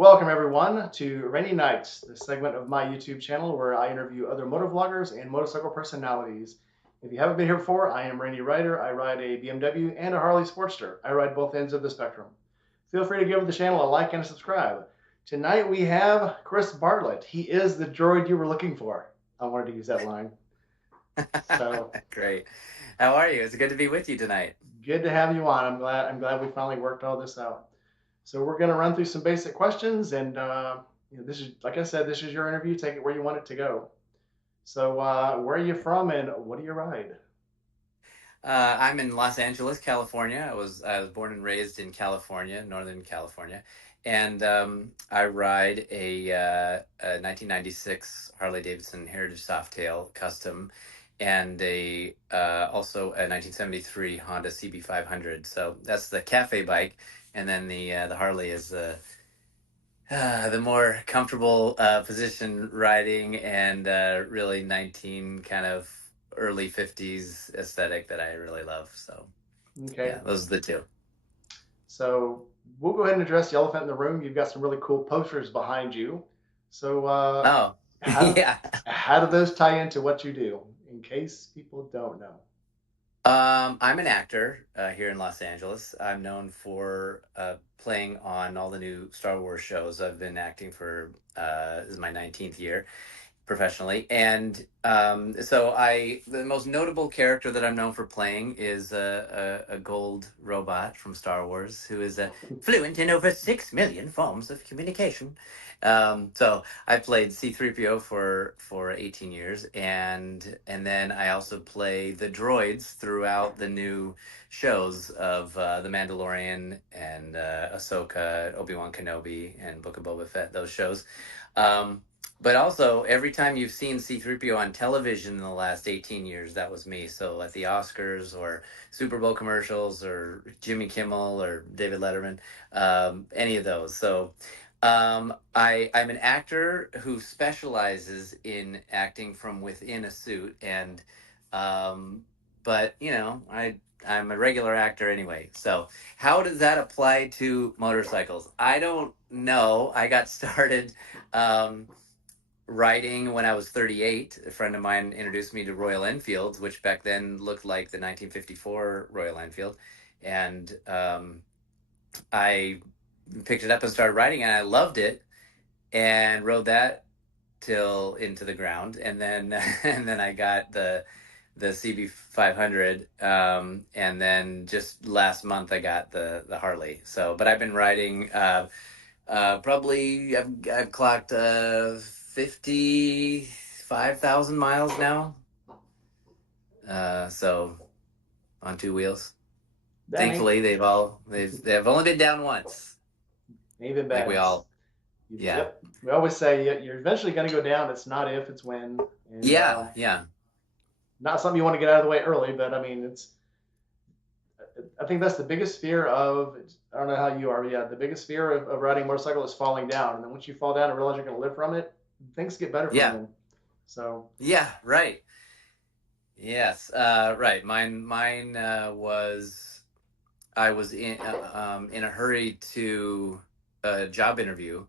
Welcome everyone to Rainy Nights, the segment of my YouTube channel where I interview other motovloggers and motorcycle personalities. If you haven't been here before, I am Randy Ryder. I ride a BMW and a Harley Sportster. I ride both ends of the spectrum. Feel free to give the channel a like and a subscribe. Tonight we have Chris Bartlett. He is the droid you were looking for. I wanted to use that line. So Great. How are you? It's good to be with you tonight. good to have you on. I'm glad we finally worked all this out. So we're going to run through some basic questions, and this is, like I said, this is your interview. Take it where you want it to go. So where are you from, and what do you ride? I'm in Los Angeles, California. I was born and raised in California, Northern California, and I ride a 1996 Harley Davidson Heritage Softail Custom, and a also a 1973 Honda CB500. So that's the cafe bike, and then the Harley is the more comfortable position riding and really 19 kind of early 50s aesthetic that I really love. So Okay, yeah, those are the two. so we'll go ahead and address the elephant in the room. You've got some really cool posters behind you. So Oh, how yeah. how do those tie into what you do? In case people don't know. I'm an actor here in Los Angeles. I'm known for playing on all the new Star Wars shows. I've been acting for this is my 19th year professionally, and so the most notable character that I'm known for playing is a gold robot from Star Wars who is fluent in over 6 million forms of communication. So I played C-3PO for 18 years, and then I also play the droids throughout the new shows of The Mandalorian and Ahsoka, Obi-Wan Kenobi, and Book of Boba Fett. Those shows. Um, but also, every time you've seen C-3PO on television in the last 18 years, that was me. So at the Oscars or Super Bowl commercials or Jimmy Kimmel or David Letterman, any of those. So I'm an actor who specializes in acting from within a suit, and um, but I'm a regular actor anyway. So how does that apply to motorcycles? I don't know. I got started. Um, Riding when I was 38. A friend of mine introduced me to Royal Enfields, which back then looked like the 1954 Royal Enfield. And I picked it up and started riding, and I loved it and rode that till into the ground. And then, and then I got the CB500. And then just last month, I got the Harley. So, but I've been riding probably I've clocked 55,000 miles now. So on two wheels. That ain't Thankfully, they've only been down once. even I think bad. we all, yeah, Yep. We always say you're eventually going to go down. It's not if, it's when. And yeah, yeah, not something you want to get out of the way early, but I mean, I think that's the biggest fear of, I don't know how you are, but yeah, the biggest fear of riding a motorcycle is falling down. And then once you fall down and realize you're going to live from it, things get better from yeah, then. So, yeah. Right. Yes. Right. Mine was I was in a hurry to a job interview,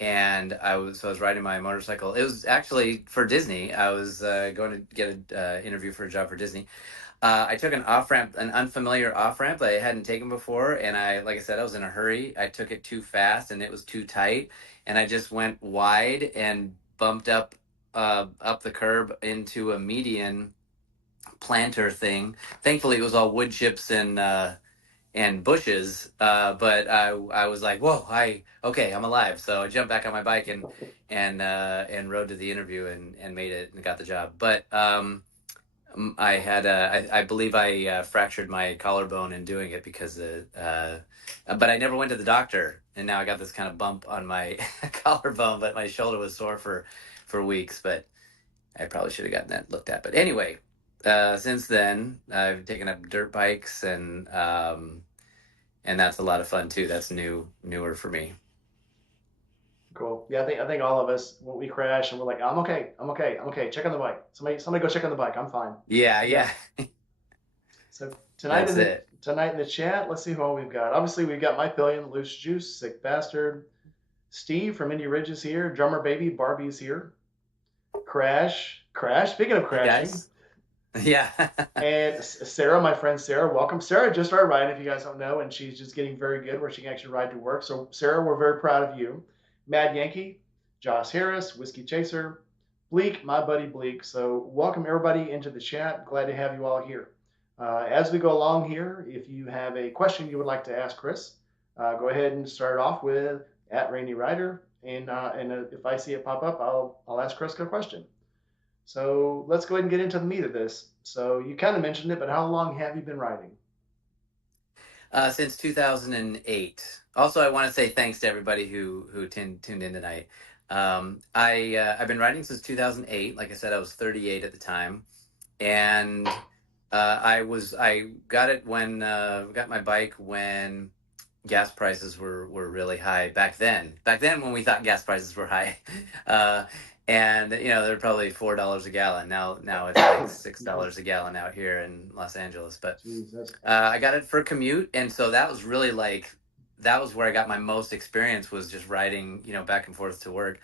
and I was riding my motorcycle. It was actually for Disney. I was going to get an interview for a job for Disney. I took an off ramp, an unfamiliar off ramp that I hadn't taken before, and like I said, I was in a hurry. I took it too fast, and it was too tight, and I just went wide and bumped up the curb into a median planter thing. Thankfully, it was all wood chips and bushes. But I was like, whoa, okay, I'm alive. So I jumped back on my bike and rode to the interview and made it and got the job. But I believe I fractured my collarbone in doing it because but I never went to the doctor, and now I got this kind of bump on my collarbone. But my shoulder was sore for weeks. But I probably should have gotten that looked at. But anyway, since then I've taken up dirt bikes, and that's a lot of fun too. That's newer for me. cool. Yeah, I think all of us, when we crash and we're like, I'm okay, I'm okay, I'm okay, check on the bike. Somebody go check on the bike. I'm fine. Yeah, Yeah. yeah, So that's it. tonight in the chat, let's see who all we've got. Obviously, we've got Mike Billion, Loose Juice, Sick Bastard, Steve from Indy Ridge is here. Drummer Baby Barbie's here. Crash. Speaking of Hey crashing, guys. Yeah. and Sarah, my friend Sarah, welcome. Sarah just started riding, if you guys don't know, and she's just getting very good where she can actually ride to work. So, Sarah, we're very proud of you. Mad Yankee, Josh Harris, Whiskey Chaser, Bleak, my buddy Bleak. So, welcome everybody into the chat. Glad to have you all here. As we go along here, if you have a question you would like to ask Chris, go ahead and start off with at Rainy Rider, and if I see it pop up, I'll ask Chris a question. So let's go ahead and get into the meat of this. So you kind of mentioned it, but how long have you been riding? Since 2008. Also, I want to say thanks to everybody who tuned in tonight. I've been riding since 2008. Like I said, I was 38 at the time, and I got it when got my bike when gas prices were really high back then. Back then, when we thought gas prices were high, uh, and they're probably $4 a gallon. Now it's like $6 a gallon out here in Los Angeles. But Jesus. I got it for a commute, and so that was really like that was where I got my most experience was just riding, back and forth to work.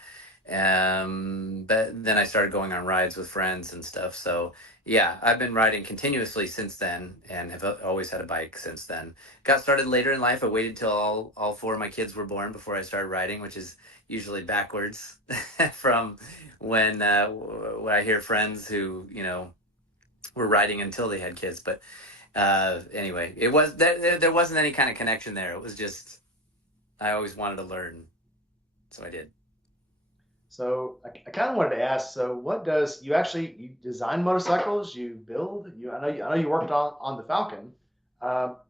But then I started going on rides with friends and stuff. So yeah, I've been riding continuously since then, and have always had a bike since then. Got started later in life. I waited till all four of my kids were born before I started riding, which is usually backwards from when I hear friends who were riding until they had kids. But anyway, there wasn't any kind of connection there. It was just I always wanted to learn, so I did. So I kind of wanted to ask. So what does you design motorcycles? You build? I know you worked on the Falcon.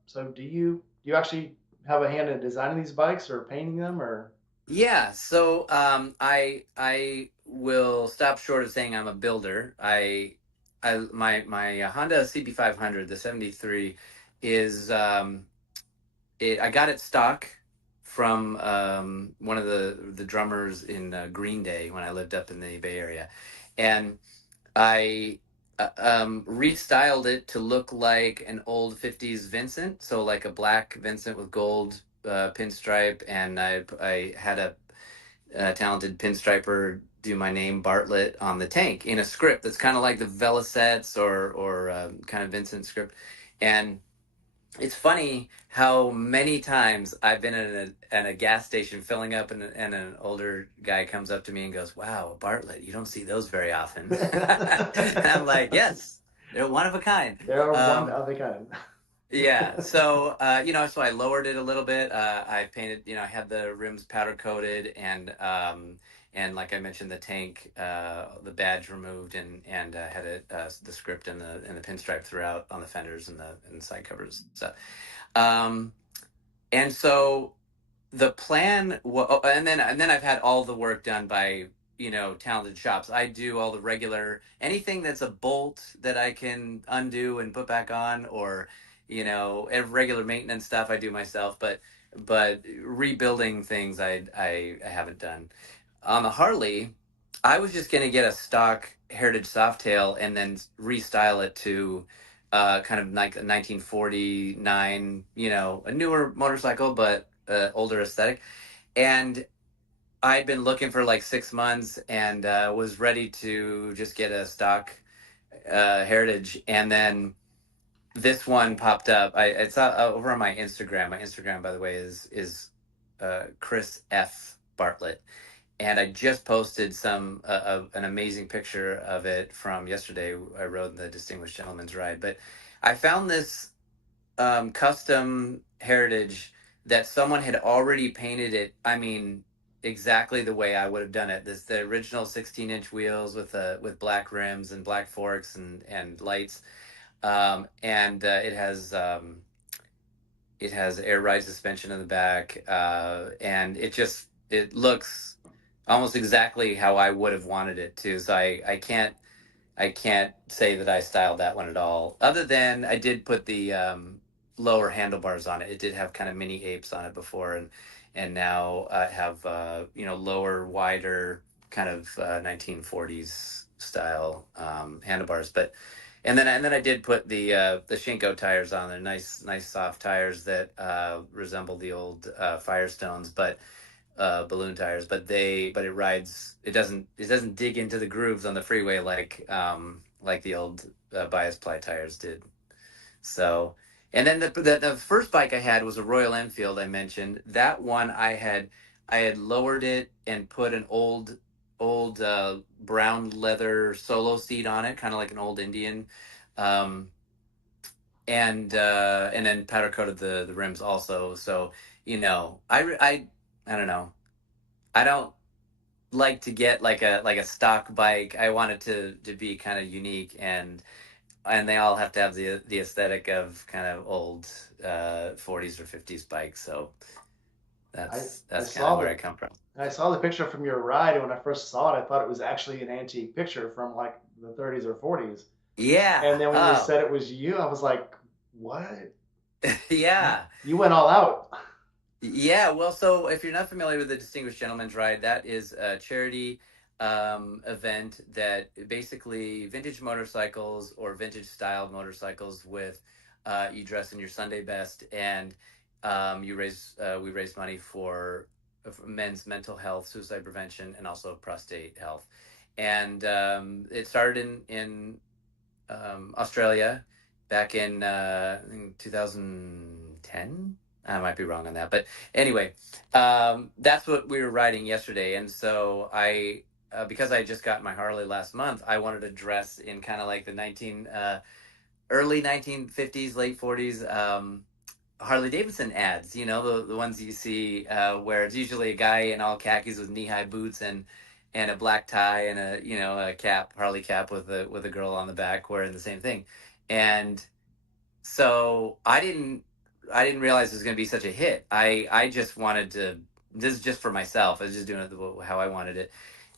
So do you actually have a hand in designing these bikes or painting them or? Yeah, so I will stop short of saying I'm a builder. My Honda CB500, the 73, is I got it stock from one of the drummers in Green Day when I lived up in the Bay Area, and I restyled it to look like an old 50s Vincent, so like a black Vincent with gold pinstripe, and I had a talented pinstriper do my name Bartlett on the tank in a script that's kind of like the Velisets or kind of Vincent script, and it's funny how many times I've been in a gas station filling up, and an older guy comes up to me and goes, "Wow, Bartlett, you don't see those very often." And I'm like, "Yes, they're one of a kind." There are one Um, of a kind. yeah, so so I lowered it a little bit. I painted, I had the rims powder coated, and like I mentioned, the tank, the badge removed, and had the script and the pinstripe throughout on the fenders and side covers. So, um, and so the plan and then I've had all the work done by talented shops. I do all the regular anything that's a bolt that I can undo and put back on, or regular maintenance stuff I do myself. But rebuilding things I haven't done. On the Harley, I was just going to get a stock Heritage Softail and then restyle it to kind of like a 1949, a newer motorcycle, but older aesthetic. And I'd been looking for like 6 months, and was ready to just get a stock Heritage. And then this one popped up. It's over on my Instagram. My Instagram, by the way, is Chris F. Bartlett, and I just posted an amazing picture of it from yesterday. I rode the Distinguished Gentleman's Ride, but I found this custom Heritage that someone had already painted it. I mean, exactly the way I would have done it. This the original 16-inch wheels with black rims and black forks and lights, and it has air ride suspension in the back, and it looks almost exactly how I would have wanted it to. So I can't say that I styled that one at all. Other than I did put the lower handlebars on it. It did have kind of mini apes on it before, and now I have lower, wider, kind of 1940s style handlebars. But and then I did put the Shinko tires on there, nice soft tires that resemble the old Firestones. But balloon tires, but it doesn't dig into the grooves on the freeway like the old bias ply tires did. So, and then the first bike I had was a Royal Enfield. I mentioned that one. I had lowered it and put an old brown leather solo seat on it, kind of like an old Indian, um, and then powder coated the rims also. So I don't know. I don't like to get like a stock bike. I want it to be kind of unique, and they all have to have the aesthetic of kind of old 40s or 50s bikes. So I I that's kind of saw where the I come from. I saw the picture from your ride, and when I first saw it, I thought it was actually an antique picture from like the 30s or 40s. And Yeah. then when you Oh, said it was you, I was like, "What? You, yeah. you went all out." Yeah, well, so if you're not familiar with the Distinguished Gentleman's Ride, that is a charity event that basically vintage motorcycles or vintage styled motorcycles with you dress in your Sunday best, and we raise money for men's mental health, suicide prevention, and also prostate health. And it started in Australia back in 2010. I might be wrong on that, but anyway, that's what we were riding yesterday, and so because I just got my Harley last month, I wanted to dress in kind of like the early 1950s, late 40s Harley Davidson ads. The ones you see where it's usually a guy in all khakis with knee high boots and a black tie and a cap, Harley cap with a girl on the back wearing the same thing. And so I didn't realize it was going to be such a hit. I just wanted to. This is just for myself. I was just doing it how I wanted it.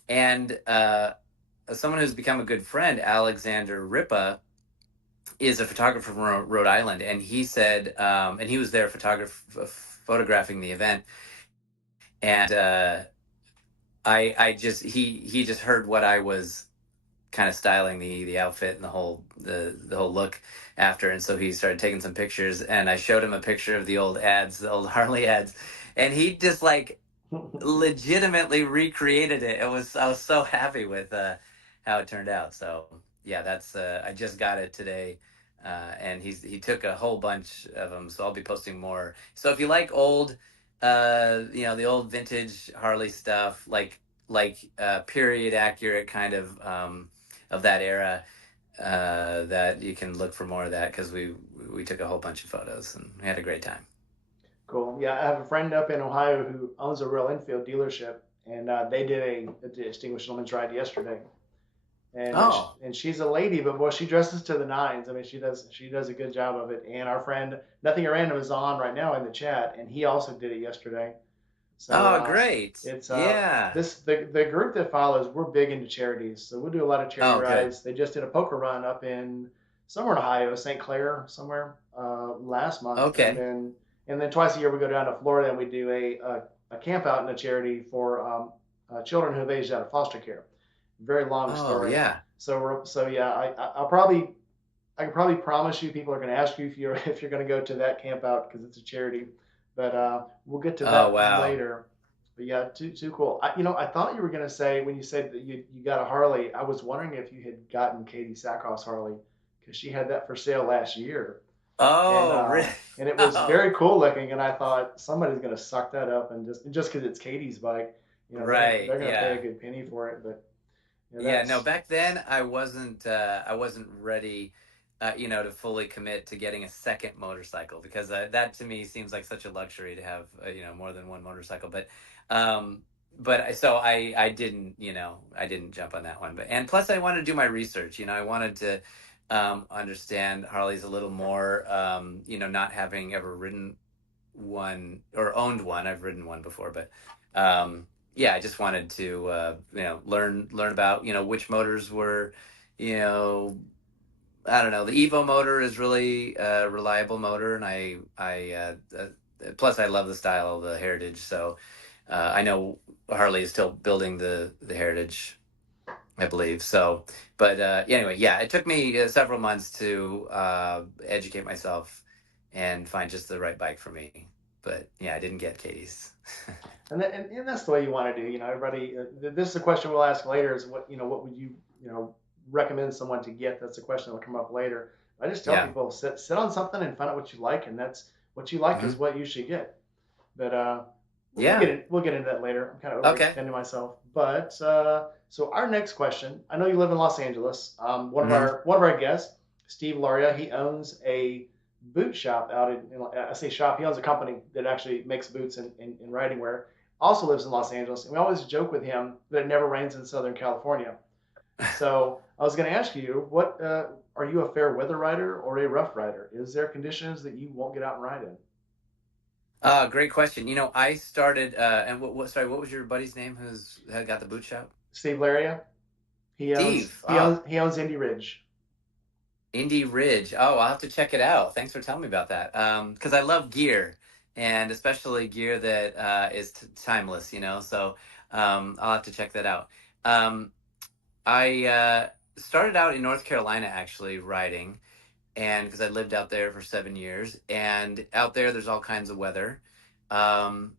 And someone who's become a good friend, Alexander Ripa, is a photographer from Rhode Island, and he said, and he was there photographing the event, and I just he just heard what I was kind of styling the outfit and the whole look after, and so he started taking some pictures, and I showed him a picture of the old ads, the old Harley ads, and he just like legitimately recreated it. I was so happy with how it turned out. So yeah, that's I just got it today, and he took a whole bunch of them. So I'll be posting more. So if you like old, the old vintage Harley stuff, like period accurate kind of that era. That you can look for more of that because we took a whole bunch of photos and we had a great time. Cool. Yeah, I have a friend up in Ohio who owns a Royal Enfield dealership, and they did a distinguished gentleman's ride yesterday. Oh, And she's a lady, but boy, she dresses to the nines. I mean, she does a good job of it. And our friend Nothing at Random is on right now in the chat, and he also did it yesterday. So oh, great. it's Yeah. this the group that follows. We're big into charities, so we'll do a lot of charity Oh, good. rides. They just did a poker run up in somewhere in Ohio, St. Clair, somewhere last month, and Okay. then twice a year we go down to Florida and we do a camp out in a charity for children who have aged out of foster care. Very long Oh, story. yeah. So yeah, I can probably promise you people are going to ask you if you're going to go to that camp out because it's a charity, but we'll get to Oh, that wow. later. But yeah, too cool. I thought you were going to say when you said that you got a Harley, I was wondering if you had gotten Katie Sackhoff's Harley because she had that for sale last year, and Oh, uh, really? and it was Oh, very cool looking. And I thought somebody's going to suck that up and just because it's Katie's bike, right. they're going to pay a Yeah. good penny for it. But Yeah. No, that's back then I wasn't ready, to fully commit to getting a second motorcycle because that to me seems like such a luxury to have, more than one motorcycle. Um, I didn't jump on that one. And plus I wanted to do my research. I wanted to understand Harley's a little more, not having ever ridden one or owned one. I've ridden one before, but yeah, I just wanted to learn about which motors were, you know, I don't know. The Evo motor is really a reliable motor, and plus I love the style of the Heritage. So I know Harley is still building the Heritage, I believe. So, but anyway, yeah, it took me several months to educate myself and find just the right bike for me. but yeah, I didn't get Katie's. And that's the way you want to do. Everybody. This is a question we'll ask later. Is what would you recommend someone to get? That's a question that will come up later. I just tell Yeah. people sit on something and find out what you like, and that's what you like is Hmm. what you should get. But Yeah. we'll get into that later. I'm kind of Okay. overextending myself. But so our next question. I know you live in Los Angeles. Hmm. One of our guests, Steve Laria, he owns a boot shop out in I say shop. He owns a company that actually makes boots and riding wear. Also lives in Los Angeles, and we always joke with him that it never rains in Southern California. So I was going to ask you, what are you a fair weather rider or a rough rider? Is there conditions that you won't get out and ride in? Great question. I started, and sorry, what was your buddy's name who's had got the boot shop? Steve Laria, Steve. Oh, he owns Indy Ridge. Indy Ridge. Oh, I'll have to check it out. Thanks for telling me about that. Because I love gear, and especially gear that is timeless. So I'll have to check that out. Um, I started out in North Carolina actually riding, and because I lived out there for 7 years, and out there there's all kinds of weather. Um,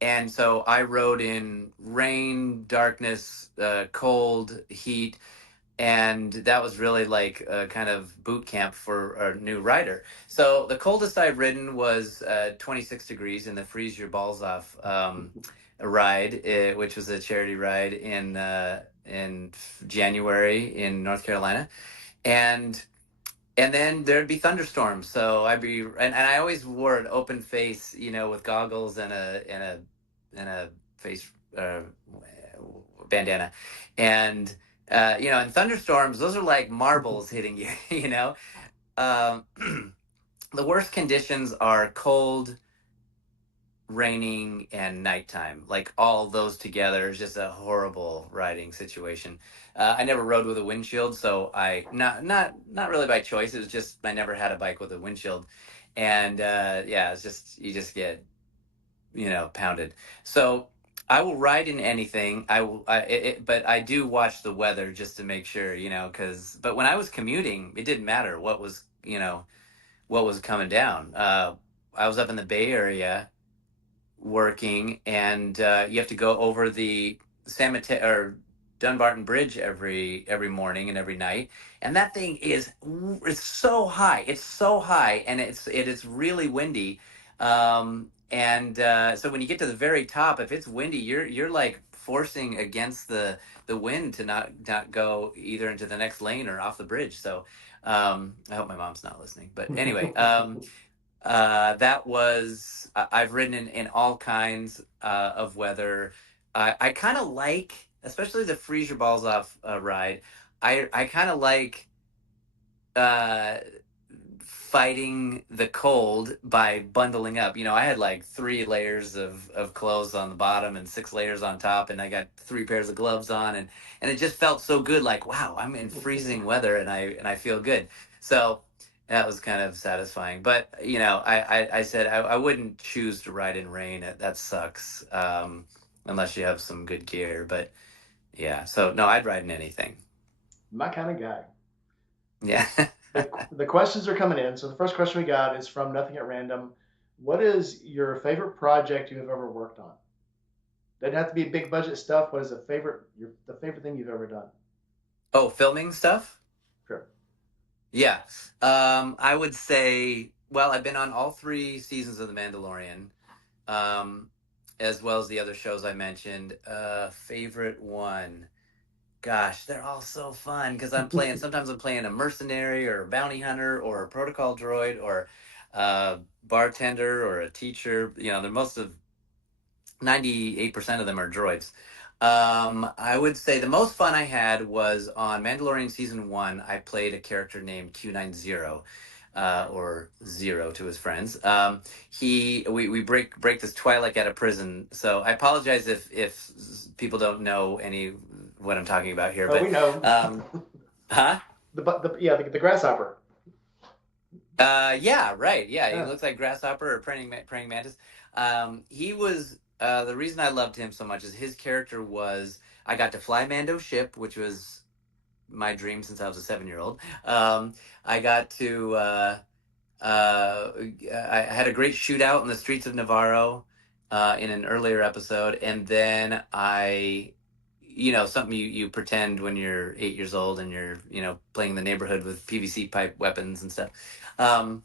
and so I rode in rain, darkness, cold, heat, and that was really like a kind of boot camp for a new rider. So the coldest I've ridden was 26 degrees in the freeze your balls off ride, which was a charity ride in January in North Carolina, and then there'd be thunderstorms. So and I always wore an open face, with goggles and a face bandana, and and thunderstorms, those are like marbles hitting you. Um, the worst conditions are cold, raining, and nighttime. Like all those together is just a horrible riding situation. I never rode with a windshield, so I not really by choice. It was just I never had a bike with a windshield, and yeah, it's just you just get pounded. So I will ride in anything. But I do watch the weather just to make sure, because but when I was commuting, it didn't matter what was coming down. I was up in the Bay Area working, and you have to go over the San Mateo or Dunbarton Bridge every morning and every night, and that thing it's so high. It's so high, and it is really windy. And so when you get to the very top, if it's windy, you're like forcing against the wind to not go either into the next lane or off the bridge. So I hope my mom's not listening. But anyway, that was I've ridden in all kinds of weather. I kind of like, especially the freeze your balls off ride. I kind of like uh, fighting the cold by bundling up. I had like 3 layers of clothes on the bottom and 6 layers on top, and I got 3 pairs of gloves on, and it just felt so good. Like, wow, I'm in freezing weather, and I feel good. So that was kind of satisfying. But I said I wouldn't choose to ride in rain. That sucks. Unless you have some good gear. But yeah, so no, I'd ride in anything. My kind of guy. Yeah. The questions are coming in. So the first question we got is from Nothing at Random. What is your favorite project you have ever worked on? Doesn't have to be big budget stuff. What is the favorite thing you've ever done? Oh, filming stuff. Sure. Yeah. I would say, well, I've been on all 3 seasons of The Mandalorian, um, as well as the other shows I mentioned. Favorite one. Gosh, they're all so fun because sometimes I'm playing a mercenary or a bounty hunter or a protocol droid or a bartender or a teacher. They're most of 98% of them are droids. I would say the most fun I had was on Mandalorian season 1. I played a character named Q90, or Zero to his friends. We break this Twi'lek out of prison. So I apologize if people don't know any what I'm talking about here, Oh, but we know. huh? The grasshopper. Yeah, right. Yeah, he Yeah. looks like grasshopper or praying mantis. He was the reason I loved him so much is his character was I got to fly Mando's ship, which was my dream since I was a 7-year-old. I got to I had a great shootout in the streets of Navarro in an earlier episode, and then something you pretend when you're 8 years old and you're playing in the neighborhood with PVC pipe weapons and stuff. Um,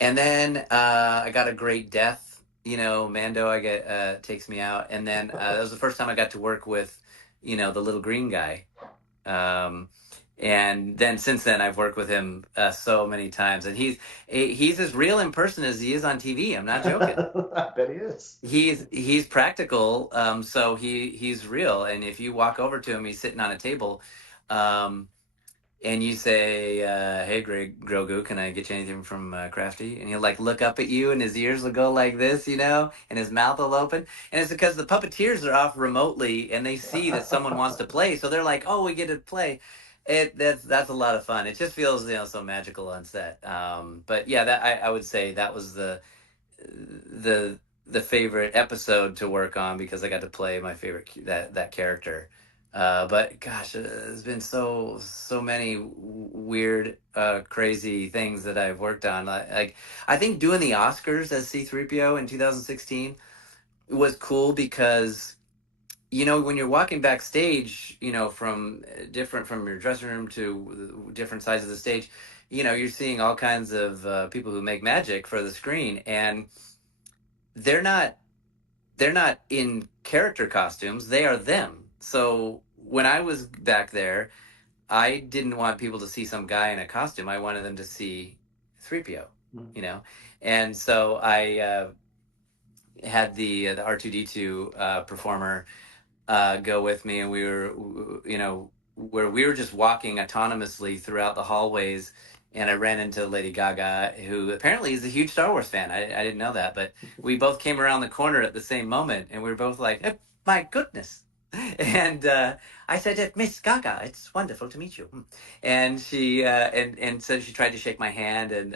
and then I got a great death. Mando I get takes me out, and then that was the first time I got to work with the little green guy. Um, and then since then, I've worked with him so many times, and he's as real in person as he is on TV. I'm not joking. I bet he is. He's practical, so he's real. And if you walk over to him, he's sitting on a table, um, and you say, "Hey, Grogu, can I get you anything from Crafty?" And he'll like look up at you, and his ears will go like this, and his mouth will open. And it's because the puppeteers are off remotely, and they see that someone wants to play, so they're like, "Oh, we get to play." That's a lot of fun. It just feels so magical on set. But yeah, that I would say that was the the favorite episode to work on because I got to play my favorite that character. But gosh, there's been so many weird, crazy things that I've worked on. Like I think doing the Oscars as C-3PO in 2016 was cool because when you're walking backstage, from different from your dressing room to different sides of the stage, you're seeing all kinds of people who make magic for the screen, and they're not they're not in character costumes, they are them. So when I was back there, I didn't want people to see some guy in a costume. I wanted them to see 3PO, Mm. you know. And so I had the R2D2 performer go with me, and we were, where we were just walking autonomously throughout the hallways, and I ran into Lady Gaga, who apparently is a huge Star Wars fan. I didn't know that, but we both came around the corner at the same moment, and we were both like, "Oh, my goodness." And I said, Miss Gaga, it's wonderful to meet you. And she and so she tried to shake my hand, and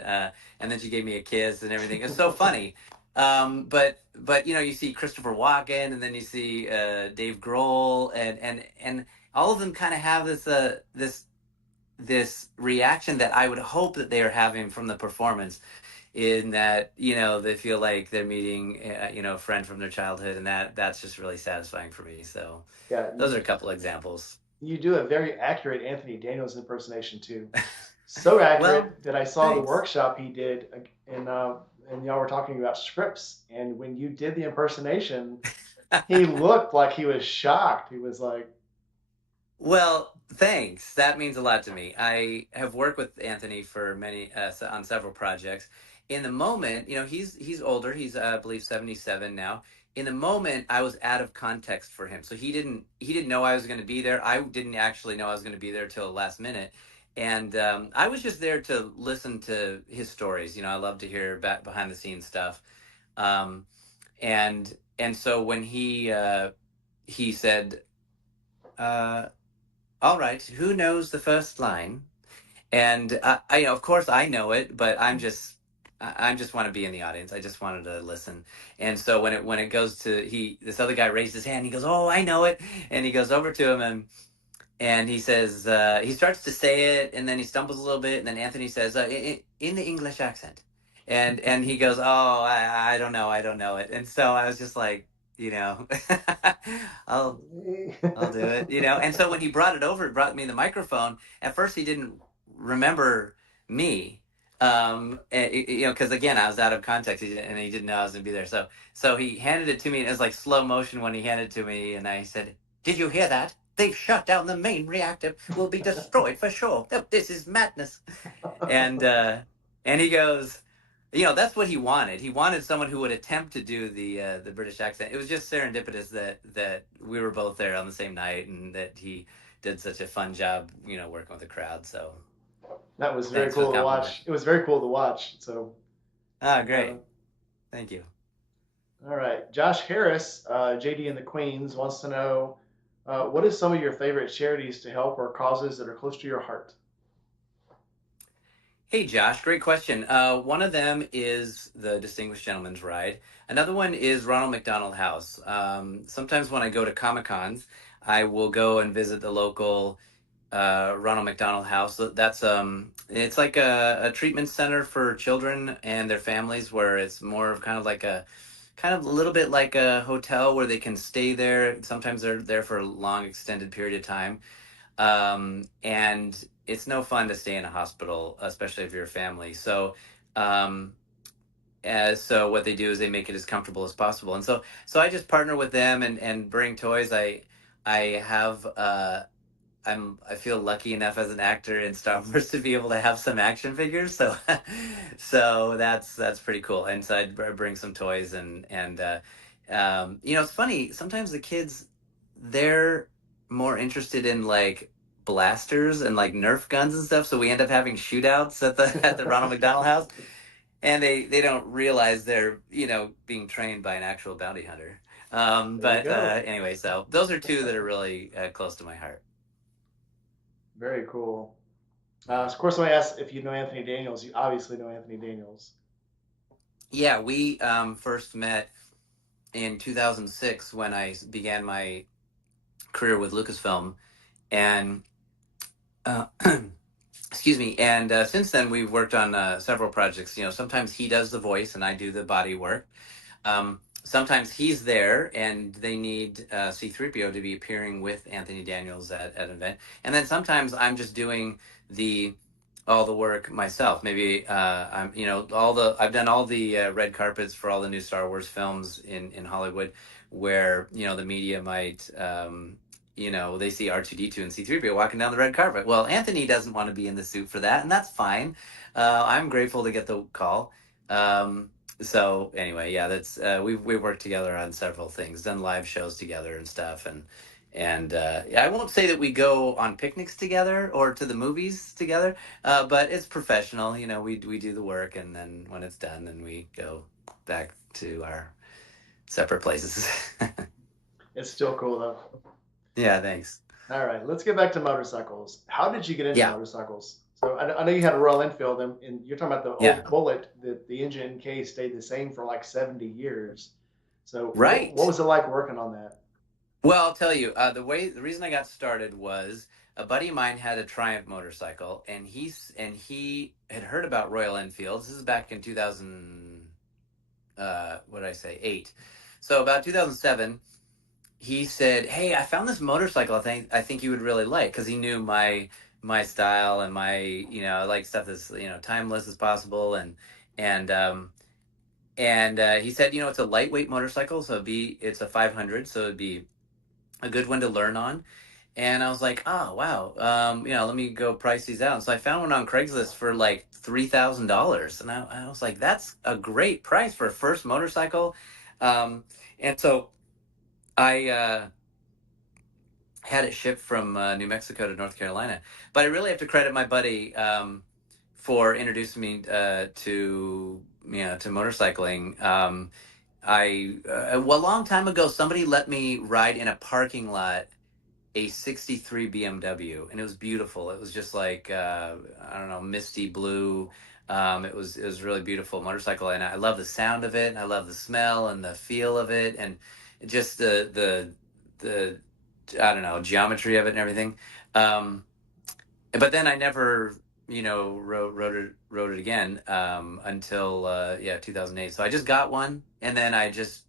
then she gave me a kiss and everything. It's so funny. But you see Christopher Walken, and then you see Dave Grohl, and all of them kind of have this reaction that I would hope that they are having from the performance, in that they feel like they're meeting a friend from their childhood, and that's just really satisfying for me. So Yeah, those are a couple examples. you do a very accurate Anthony Daniels impersonation too. So Well, accurate that I saw the thanks. workshop he did, and y'all were talking about scripts. And when you did the impersonation, he looked like he was shocked. He was like, Well, thanks. That means a lot to me. I have worked with Anthony for many on several projects. In the moment, he's older. He's I believe 77 now. In the moment, I was out of context for him, so he didn't know I was going to be there. I didn't actually know I was going to be there till the last minute, and I was just there to listen to his stories. I love to hear behind the scenes stuff. Um, and so when he said. All right, who knows the first line? And of course, I know it, but I just want to be in the audience. I just wanted to listen. And so when it goes to this other guy raised his hand. He goes, "Oh, I know it," and he goes over to him, and he says, he starts to say it, and then he stumbles a little bit, and then Anthony says, in the English accent, and he goes, "Oh, I don't know it." And so I was just like, you know, I'll I'll do it, And so when he brought it over, brought me the microphone. At first, he didn't remember me, because again, I was out of context, and he didn't know I was gonna be there. So he handed it to me, and it was like slow motion when he handed it to me, and I said, "Did you hear that? They've shut down the main reactor. Will be destroyed for sure. Oh, this is madness." And he goes, that's what he wanted. He wanted someone who would attempt to do the British accent. It was just serendipitous that we were both there on the same night, and that he did such a fun job, working with the crowd. So that was very thanks for the cool to compliment. watch. It was very cool to watch. So, Ah, uh, great. Thank you. all right. Josh Harris, JD and the Queens, wants to know what is some of your favorite charities to help or causes that are close to your heart? Hey, Josh, great question. One of them is the Distinguished Gentleman's Ride. Another one is Ronald McDonald House. Sometimes when I go to Comic Cons, I will go and visit the local. Ronald McDonald House. That's it's like a treatment center for children and their families, where it's more of kind of a little bit like a hotel where they can stay there. Sometimes they're there for a long, extended period of time. And it's no fun to stay in a hospital, especially if you're a family. Um, so what they do is they make it as comfortable as possible. And so I just partner with them and bring toys. I have I feel lucky enough as an actor in Star Wars to be able to have some action figures. So so that's pretty cool. And so I bring some toys and you know, it's funny. Sometimes the kids, they're more interested in like blasters and like Nerf guns and stuff. So we end up having shootouts at the Ronald McDonald House, and they don't realize they're, you know, being trained by an actual bounty hunter. There you go. Anyway, so those are two that are really close to my heart. Very cool. So of course, when I asked if you know Anthony Daniels, you obviously know Anthony Daniels. Yeah, we first met in 2006 when I began my career with Lucasfilm, and uh, excuse me. And since then, we've worked on several projects. You know, sometimes he does the voice and I do the body work. Sometimes he's there and they need C3PO to be appearing with Anthony Daniels at an event. And then sometimes I'm just doing the all the work myself. Maybe I'm, you know, I've done all the red carpets for all the new Star Wars films in Hollywood, where, you know, the media might you know, they see R2D2 and C3PO walking down the red carpet. Well, Anthony doesn't want to be in the suit for that, and that's fine. I'm grateful to get the call. So anyway, yeah, that's we've worked together on several things, done live shows together and stuff, and I won't say that we go on picnics together or to the movies together, but it's professional. You know, we do the work, and then when it's done, then we go back to our separate places. It's still cool though. Yeah, thanks. All right, let's get back to motorcycles. How did you get into Yeah, motorcycles? So I know you had a Royal Enfield, and you're talking about the yeah, old Bullet. The engine case stayed the same for like 70 years. So what right. was it like working on that? Well, I'll tell you, the reason I got started was a buddy of mine had a Triumph motorcycle, and he had heard about Royal Enfields. This is back in 2000. What did I say? 8. So about 2007, he said, "Hey, I found this motorcycle. I think you would really like," because he knew my style and my, you know, I like stuff that's, you know, timeless as possible, and he said, you know, it's a lightweight motorcycle, so it's a 500, so it'd be a good one to learn on. And I was like, oh wow, you know, let me go price these out. And so I found one on Craigslist for like $3,000, and I was like, that's a great price for a first motorcycle. And so I had it shipped from New Mexico to North Carolina. But I really have to credit my buddy for introducing me to, you know, to motorcycling. A long time ago, somebody let me ride in a parking lot a 63 BMW, and it was beautiful. It was just like I don't know, misty blue. It was really beautiful motorcycle, and I love the sound of it, and I love the smell and the feel of it, and just the I don't know, geometry of it and everything. Um, but then I never, you know, rode it again until yeah, 2008. So I just got one, and then I just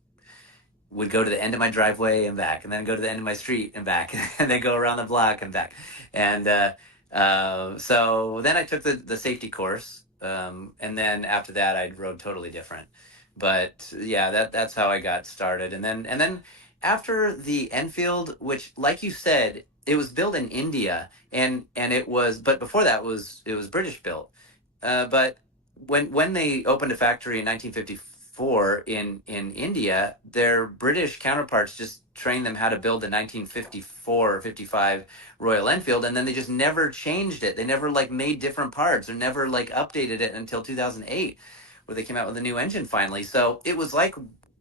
would go to the end of my driveway and back, and then go to the end of my street and back, and then go around the block and back. And so then I took the safety course, and then after that I rode totally different. But yeah, that's how I got started. And then after the Enfield, which, like you said, it was built in India, and it was, but before that it was British built. But when they opened a factory in 1954 in India, their British counterparts just trained them how to build the 1954 or 55 Royal Enfield, and then they just never changed it. They never like made different parts or never like updated it until 2008, where they came out with a new engine finally. So it was like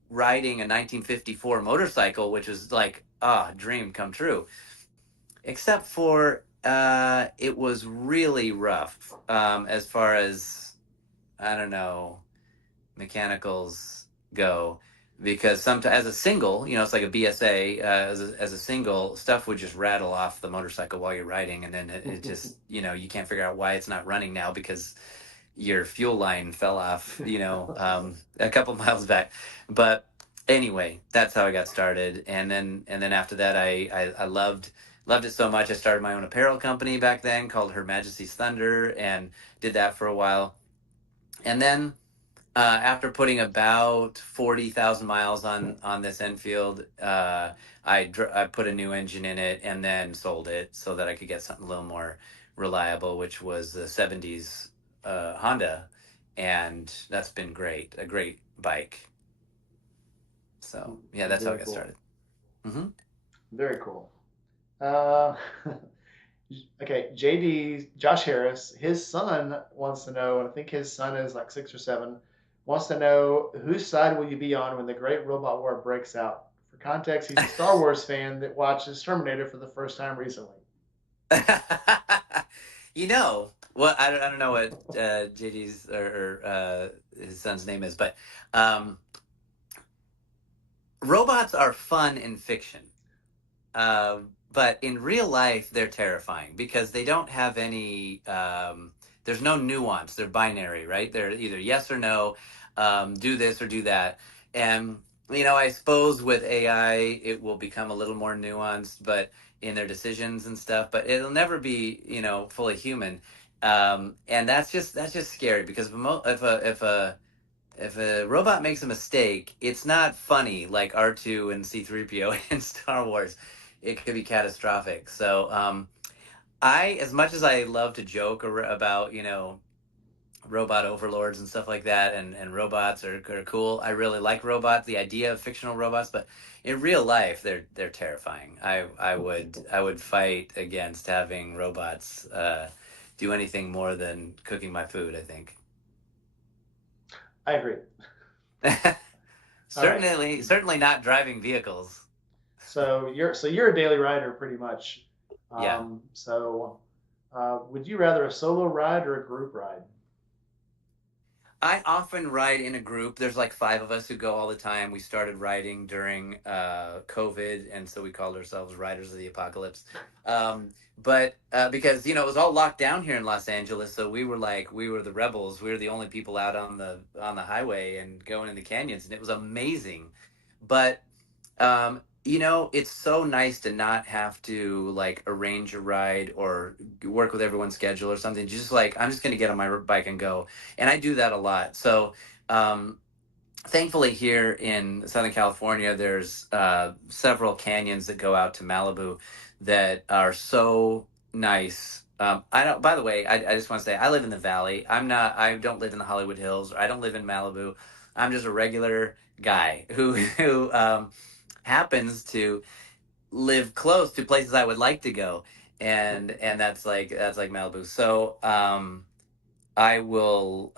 riding a 1954 motorcycle, which was like dream come true. Except for it was really rough as far as, I don't know, mechanicals go. because sometimes as a single, it's like a BSA, as a single, stuff would just rattle off the motorcycle while you're riding, and then it just, you can't figure out why it's not running now because your fuel line fell off, a couple miles back. But anyway, that's how I got started, and then after that, I loved it so much. I started my own apparel company back then called Her Majesty's Thunder, and did that for a while, and then after putting about 40,000 miles on this Enfield, I put a new engine in it and then sold it so that I could get something a little more reliable, which was the '70s Honda, and that's been great, a great bike. So yeah, that's how I Very got cool. started. Hmm. Very cool. Uh, okay, JD, Josh Harris, his son wants to know, and I think his son is like 6 or 7, wants to know whose side will you be on when the great robot war breaks out? For context, he's a Star Wars fan that watches Terminator for the first time recently. Well, I don't know what JD's or his son's name is, but um, robots are fun in fiction. But in real life, they're terrifying because they don't have any. There's no nuance. They're binary, right? They're either yes or no, do this or do that. And I suppose with AI, it will become a little more nuanced, but in their decisions and stuff. But it'll never be, fully human. And that's just scary because if a robot makes a mistake, it's not funny like R2 and C3PO in Star Wars. It could be catastrophic. So, as much as I love to joke about, robot overlords and stuff like that, and robots are cool. I really like robots, the idea of fictional robots, but in real life, they're terrifying. I would fight against having robots do anything more than cooking my food, I think. I agree. All right. Certainly not driving vehicles. So you're a daily rider pretty much. Yeah. Would you rather a solo ride or a group ride? I often ride in a group. There's like 5 of us who go all the time. We started riding during COVID, and so we called ourselves Riders of the Apocalypse. But because it was all locked down here in Los Angeles, so we were the rebels. We were the only people out on the highway and going in the canyons, and it was amazing. But it's so nice to not have to like arrange a ride or work with everyone's schedule or something. Just like I'm just going to get on my bike and go, and I do that a lot. So um, thankfully, here in Southern California, there's several canyons that go out to Malibu that are so nice. I don't. By the way, I just want to say I live in the Valley. I'm not. I don't live in the Hollywood Hills. Or I don't live in Malibu. I'm just a regular guy who happens to live close to places I would like to go, and that's like Malibu. So I will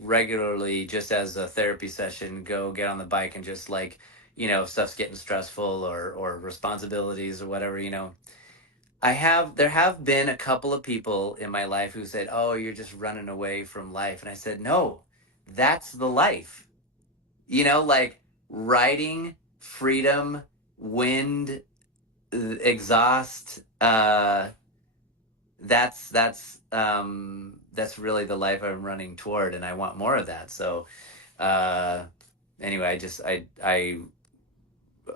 regularly, just as a therapy session, go get on the bike and just like if stuff's getting stressful or responsibilities or whatever. There have been a couple of people in my life who said, "Oh, you're just running away from life," and I said, "No, that's the life." Like riding, freedom, wind, exhaust. That's really the life I'm running toward, and I want more of that. So, uh, anyway,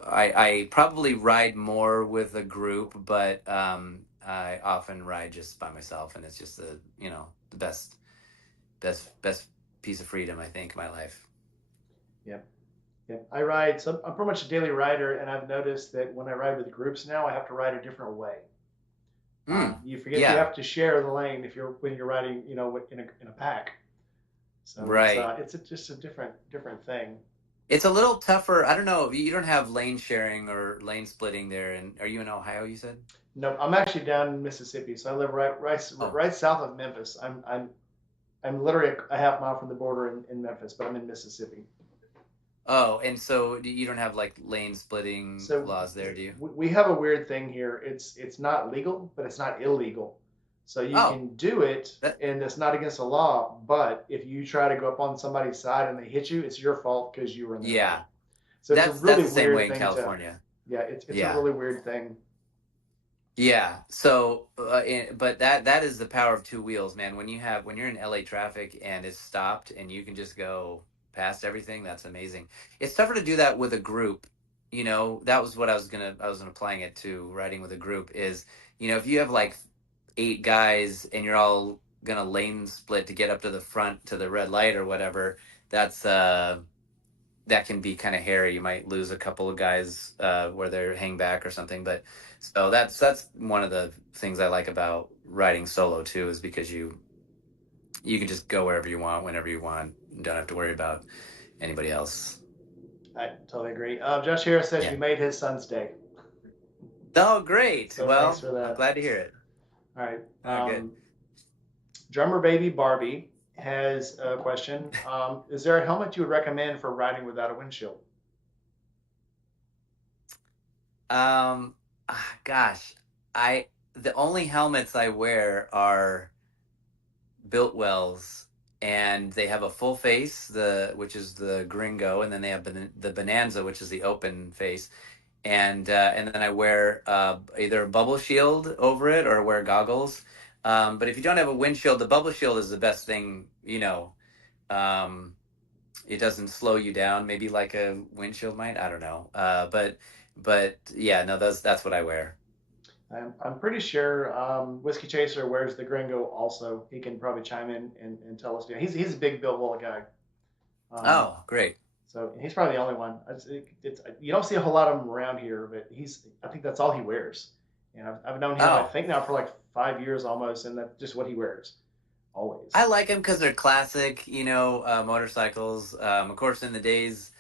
I probably ride more with a group, but I often ride just by myself, and it's just the best piece of freedom I think in my life. Yep. Yep. I ride. So I'm pretty much a daily rider, and I've noticed that when I ride with groups now, I have to ride a different way. You forget you Yeah, have to share the lane if you're when you're riding, in a pack. So it's right. uh, it's a, just a different thing. It's a little tougher. I don't know. You don't have lane sharing or lane splitting there. And are you in Ohio? You said. No, I'm actually down in Mississippi, so I live Oh, right south of Memphis. I'm literally a half mile from the border in Memphis, but I'm in Mississippi. oh, and so you don't have like lane splitting So laws there, do you? we have a weird thing here. It's not legal, but it's not illegal. So you Oh, can do it, that and it's not against the law. But if you try to go up on somebody's side and they hit you, it's your fault because you were in their way. yeah. So it's a That's really the same way weird in thing to. California. Yeah, it's a Yeah. really weird thing. Yeah. So, but that is the power of two wheels, man. When you're in LA traffic and it's stopped and you can just go past everything, that's amazing. It's tougher to do that with a group. That was what I was applying it to riding with a group is, if you have like 8 guys and you're all gonna lane split to get up to the front to the red light or whatever, that's that can be kind of hairy. You might lose a couple of guys where they're hang back or something. But so that's one of the things I like about riding solo too, is because you can just go wherever you want, whenever you want. You don't have to worry about anybody else. I totally agree. Josh Harris says Yeah. you made his son's day. Oh, great. So thanks Well, for I'm that. glad to hear it. All right. Oh, good. Drummer Baby Barbie has a question. Is there a helmet you would recommend for riding without a windshield? Gosh, I the only helmets I wear are built wells, and they have a full face, the which is the Gringo, and then they have the Bonanza, which is the open face, and then I wear either a bubble shield over it or wear goggles. But if you don't have a windshield, the bubble shield is the best thing. Um, it doesn't slow you down, maybe like a windshield might. I don't know. But yeah, no, that's what I wear. I'm pretty sure Whiskey Chaser wears the Gringo also. He can probably chime in and tell us. Yeah, he's a big Bill Wall guy. Um, Oh, great. so he's probably the only one. You don't see a whole lot of him around here, but I think that's all he wears. And I've known him, I Oh, think now for like 5 years almost, and that's just what he wears always. I like them because they're classic, motorcycles. Of course, in the days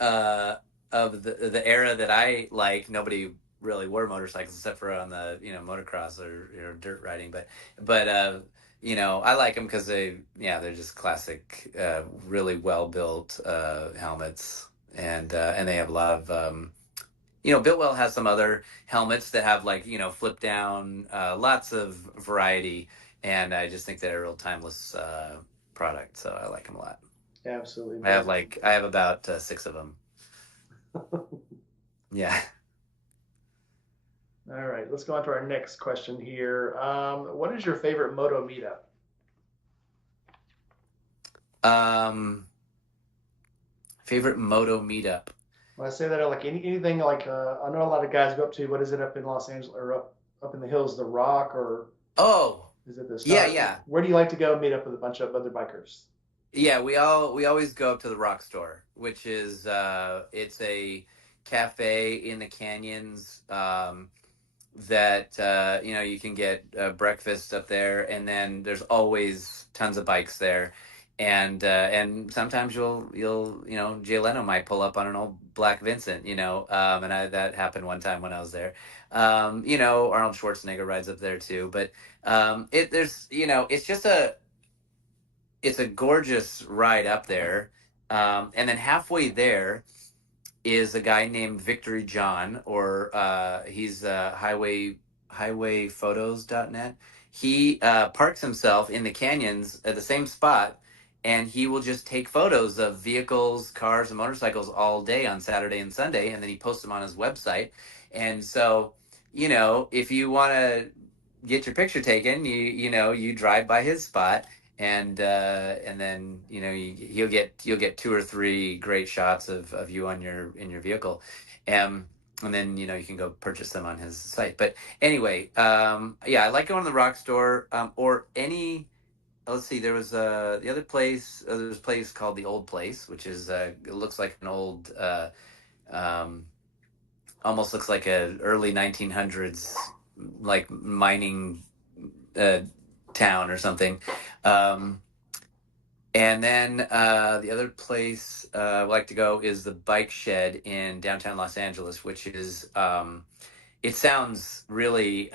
uh, of the era that I like, nobody really wore motorcycles except for on the motocross or dirt riding. But I like them because they're just classic, really well built helmets, and they have a lot of Biltwell has some other helmets that have like flip down, lots of variety, and I just think they're a real timeless product. So I like them a lot. Absolutely. I have about 6 of them. Yeah. All right, let's go on to our next question here. What is your favorite moto meetup? Favorite moto meetup. When I say that, like anything like I know a lot of guys go up to what is it up in Los Angeles or up in the hills, the Rock, or Oh, is it the yeah, Star? yeah. Where do you like to go meet up with a bunch of other bikers? Yeah, we always go up to the Rock Store, which is it's a cafe in the canyons, that you can get breakfast up there, and then there's always tons of bikes there, and sometimes you'll Jay Leno might pull up on an old Black Vincent, and that happened one time when I was there. Arnold Schwarzenegger rides up there too, but it's a gorgeous ride up there, and then halfway there is a guy named Victory John, or he's highwayphotos.net. He parks himself in the canyons at the same spot, and he will just take photos of vehicles, cars, and motorcycles all day on Saturday and Sunday, and then he posts them on his website. And so, if you want to get your picture taken, you drive by his spot, and then you'll get 2 or 3 great shots of you in your vehicle, and then you can go purchase them on his site. But anyway, yeah, I like going to the Rock Store, or any. Let's see, there was the other place. There's a place called the Old Place, which is it looks like an old, um, almost looks like a early 1900s like mining uh, town or something. Um, and then the other place I like to go is the Bike Shed in downtown Los Angeles, which is it sounds really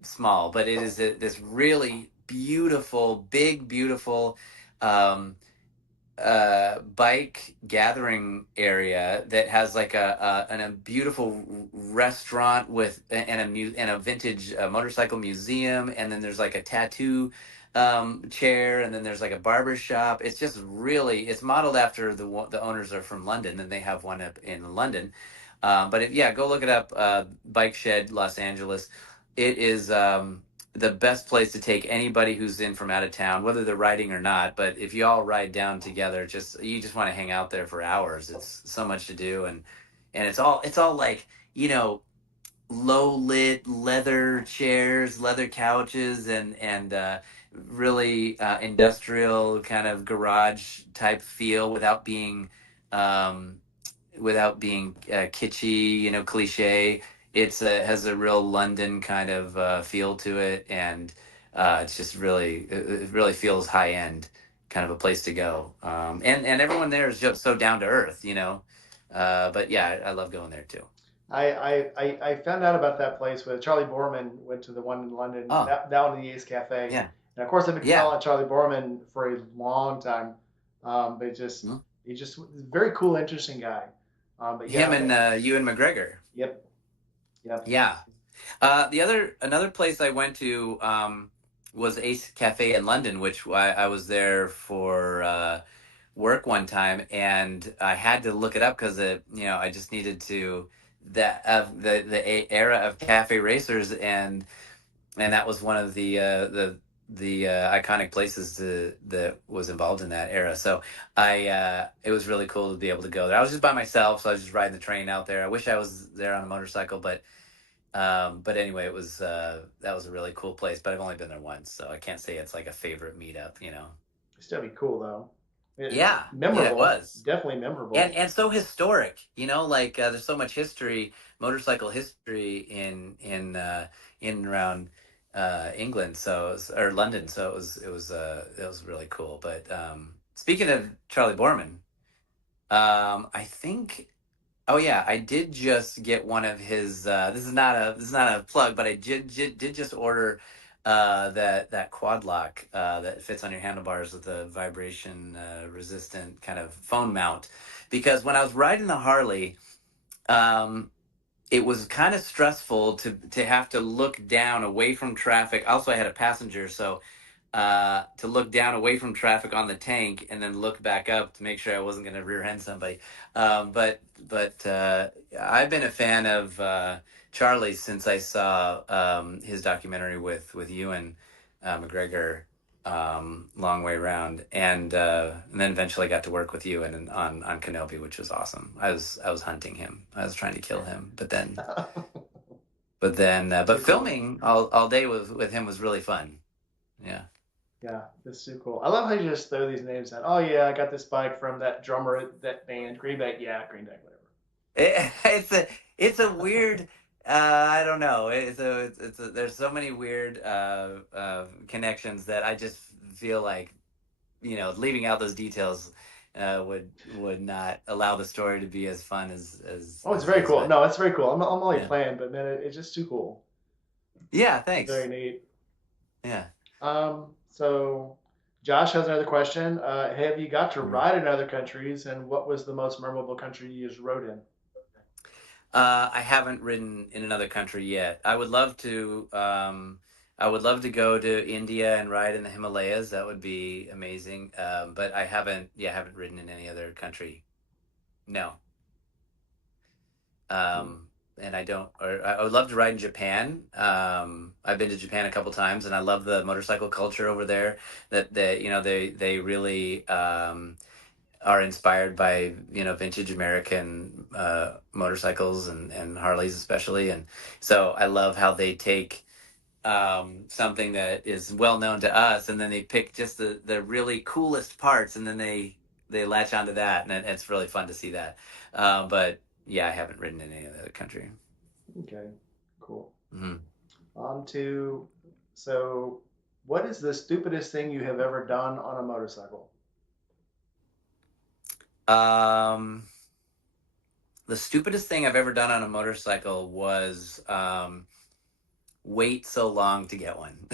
small, but it is this really beautiful, big, beautiful um, bike gathering area that has like a beautiful restaurant with and a vintage motorcycle museum, and then there's like a tattoo chair, and then there's like a barber shop. It's just really, it's modeled after the owners are from London, and they have one up in London. Yeah, go look it up. Bike Shed, Los Angeles. It is the best place to take anybody who's in from out of town, whether they're riding or not. But if you all ride down together, just you just want to hang out there for hours. It's so much to do, and it's all like, you know, low lit leather chairs, leather couches, and really industrial kind of garage type feel um, without being kitschy, you know, cliche. It's has a real London kind of feel to it, and it's just it really feels high end, kind of a place to go. And everyone there is just so down to earth, you know. But yeah, I love going there too. I found out about that place with Charlie Borman went to the one in London, Oh, that one in the Ace Cafe. yeah, And of course, I've been yeah. following Charlie Borman for a long time. But Hmm. he just very cool, interesting guy. But Him yeah, and Ewan McGregor. yep, yep. Yeah. Another place I went to was Ace Cafe in London, which I was there for work one time, and I had to look it up because I just needed to that of the era of cafe racers, and that was one of the iconic places that was involved in that era. So it was really cool to be able to go there. I was just by myself, so I was just riding the train out there. I wish I was there on a motorcycle, but anyway, it was that was a really cool place. But I've only been there once, so I can't say it's like a favorite meetup, you know. Still be cool though. Yeah, yeah, it Memorable, was. definitely memorable. And so historic, you know, like there's so much history, motorcycle history in and around England, or London, so it was really cool. But speaking of Charlie Borman, I think, oh yeah, I did just get one of his. This is not a plug, but I did just order that quad lock that fits on your handlebars with a vibration resistant kind of phone mount, because when I was riding the Harley, um, it was kind of stressful to have to look down away from traffic. Also, I had a passenger, so to look down away from traffic on the tank and then look back up to make sure I wasn't going to rear end somebody. But I've been a fan of Charlie since I saw his documentary with Ewan McGregor, Long Way Round, and then eventually got to work with Ewan on Kenobi, which was awesome. I was hunting him. I was trying to kill him, but Too cool. filming all day with him was really fun. Yeah. Yeah, that's too cool. I love how you just throw these names out. Oh yeah, I got this bike from that drummer at that band, Green Bay. Yeah, Green Bay, whatever. It's a weird I don't know. There's so many weird connections that I just feel like, you know, leaving out those details would not allow the story to be as fun Oh, it's as it very is. cool. But No, it's very cool. I'm only yeah, playing, but man, it's just too cool. yeah, Very thanks. neat. Yeah. So Josh has another question. Have you got to Mm. ride in other countries, and what was the most memorable country you just rode in? I haven't ridden in another country yet. I would love to go to India and ride in the Himalayas. That would be amazing. But I haven't, yeah, I haven't ridden in any other country. No. And I don't, or I would love to ride in Japan. I've been to Japan a couple times, and I love the motorcycle culture over there. They really are inspired by, you know, vintage American motorcycles and Harleys especially, and so I love how they take something that is well known to us, and then they pick just the really coolest parts, and then they latch onto that, and it's really fun to see that. But yeah, I haven't ridden in any other country. Okay, cool. Hmm. On to so, what is the stupidest thing you have ever done on a motorcycle? Um, the stupidest thing I've ever done on a motorcycle was wait so long to get one.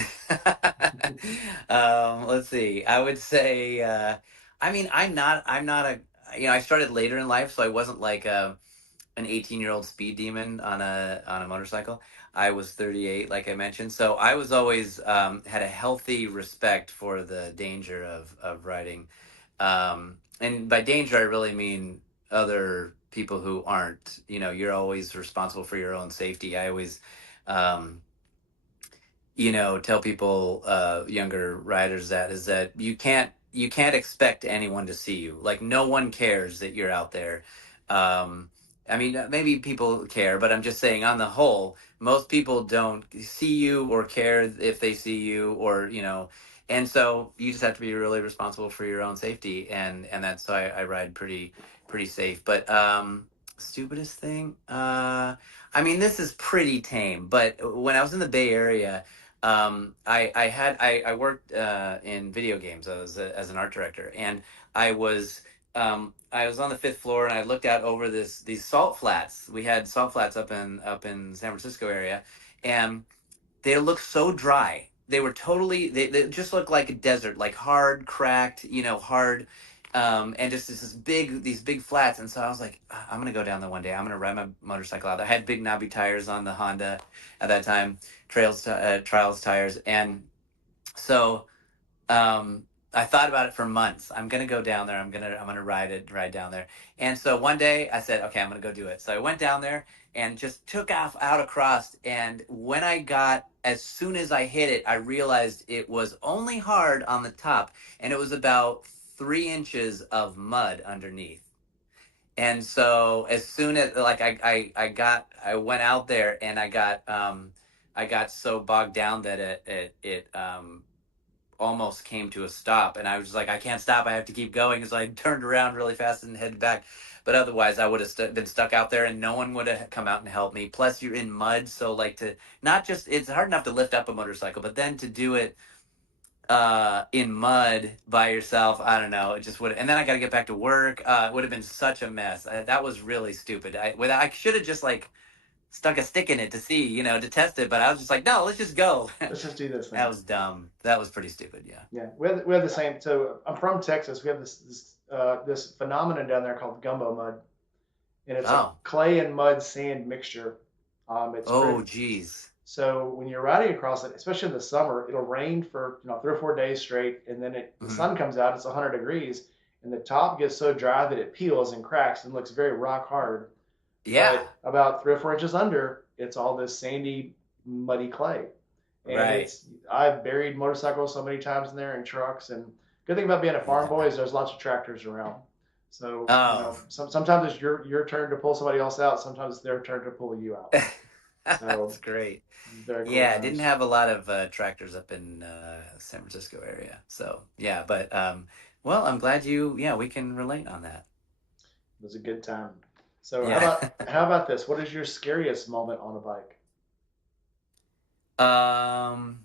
Let's see. I would say, I mean, I'm not a, you know, I started later in life, so I wasn't like an 18-year-old speed demon on a motorcycle. I was 38, like I mentioned. So I was always had a healthy respect for the danger of riding. And by danger, I really mean other people who aren't. You're always responsible for your own safety. I always, um, tell people, younger riders, that you can't expect anyone to see you. Like, no one cares that you're out there. um I mean, maybe people care, but I'm just saying, on the whole, most people don't see you or care if they see you, or and so you just have to be really responsible for your own safety, and that's why I ride pretty safe. But stupidest thing, I mean, this is pretty tame, but when I was in the Bay Area, I worked in video games as an art director, and I was on the fifth floor, and I looked out over these salt flats. We had salt flats up in San Francisco area, and they looked so dry. They were they just looked like a desert, like hard, cracked, hard, and just these big flats. And so I was like, I'm gonna go down there one day. I'm gonna ride my motorcycle out there. I had big knobby tires on the Honda at that time, trials tires, and so um, I thought about it for months. I'm gonna go down there. I'm gonna ride down there. And so one day I said, okay, I'm gonna go do it. So I went down there and just took off out across. And as soon as I hit it, I realized it was only hard on the top, and it was about 3 inches of mud underneath. And so as soon as, like, I went out there, and I got so bogged down that it almost came to a stop, and I was just like, I can't stop, I have to keep going. So I turned around really fast and headed back. But otherwise, I would have been stuck out there, and no one would have come out and helped me. Plus, you're in mud, so, like, to not just, it's hard enough to lift up a motorcycle, but then to do it in mud by yourself, I don't know, it just would. And then I got to get back to work. It would have been such a mess. That was really stupid. I should have just, like, stuck a stick in it to see, to test it. But I was just like, no, let's just go. Let's just do this thing. That was dumb. That was pretty stupid. Yeah. Yeah, we have the same. So I'm from Texas. We have this phenomenon down there called gumbo mud, and it's a Oh. clay and mud sand mixture. It's Oh, very geez. so when you're riding across it, especially in the summer, it'll rain for 3 or 4 days straight, and then the Hmm. sun comes out. It's 100 degrees, and the top gets so dry that it peels and cracks and looks very rock hard. Yeah. But about 3 or 4 inches under, it's all this sandy, muddy clay. And Right. I've buried motorcycles so many times in there and trucks. And good thing about being a farm boy is there's lots of tractors around. So, Oh. sometimes it's your turn to pull somebody else out. Sometimes it's their turn to pull you out. That's So great. very cool Yeah, I didn't times. have a lot of tractors up in San Francisco area. So, yeah, but well, I'm glad yeah, we can relate on that. It was a good time. So how Yeah. about how about this? What is your scariest moment on a bike? um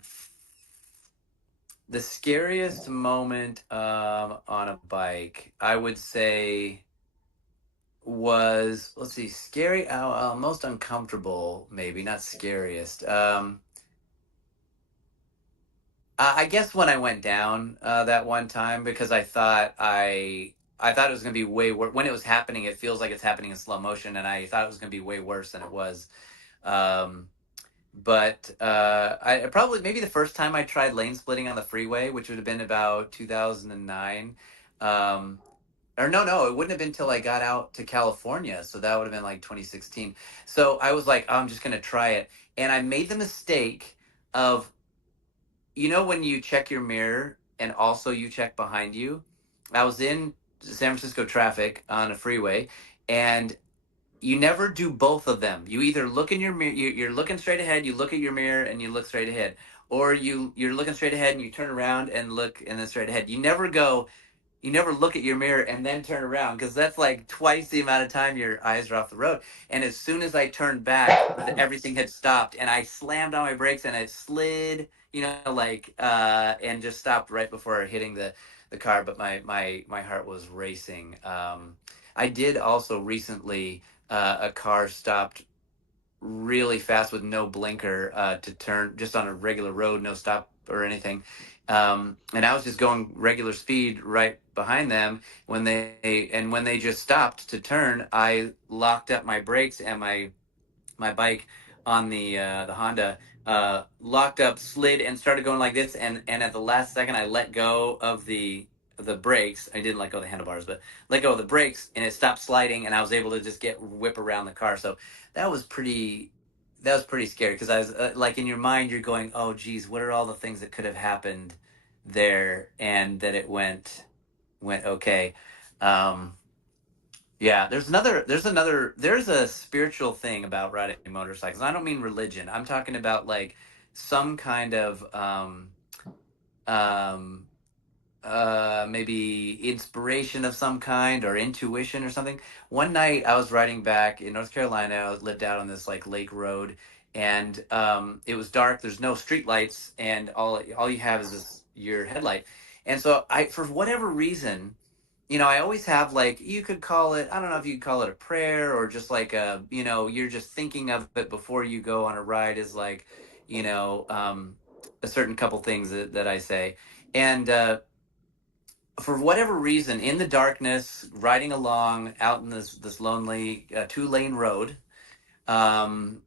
the scariest moment on a bike, I would say, was, let's see, scary, most uncomfortable, maybe not scariest. I guess when I went down that one time, because I thought it was going to be way worse. When it was happening, it feels like it's happening in slow motion, and I thought it was going to be way worse than it was. Um, but I probably, maybe the first time I tried lane splitting on the freeway, which would have been about 2009. Um, or no, it wouldn't have been till I got out to California, so that would have been like 2016. So I was like, oh, I'm just going to try it, and I made the mistake of, when you check your mirror and also you check behind you. I was in San Francisco traffic on a freeway, and you never do both of them. You either look in your mirror, you're looking straight ahead, you look at your mirror and you look straight ahead, or you're looking straight ahead and you turn around and look and then straight ahead. You never look at your mirror and then turn around, because that's like twice the amount of time your eyes are off the road. And as soon as I turned back, everything had stopped, and I slammed on my brakes, and it slid, like, and just stopped right before hitting the car. But my heart was racing. I did also recently, a car stopped really fast with no blinker, to turn, just on a regular road, no stop or anything. And I was just going regular speed right behind them. When they just stopped to turn, I locked up my brakes, and my bike on the Honda locked up, slid, and started going like this. And at the last second, I let go of the brakes. I didn't let go of the handlebars, but let go of the brakes, and it stopped sliding, and I was able to just whip around the car. So that was pretty. That was pretty scary because I was like, in your mind, you're going, "Oh, geez, what are all the things that could have happened there?" And that it went okay. Um, yeah, there's a spiritual thing about riding motorcycles. I don't mean religion. I'm talking about like some kind of um maybe inspiration of some kind, or intuition or something. One night I was riding back in North Carolina. I lived out on this like lake road, and it was dark. There's no street lights, and all you have is your headlight. And so I, for whatever reason, I always have, like, you could call it, I don't know if you could call it a prayer, or just like you're just thinking of it before you go on a ride, is like, you know, um, a certain couple things that I say. And for whatever reason, in the darkness, riding along out in this lonely 2-lane road, um,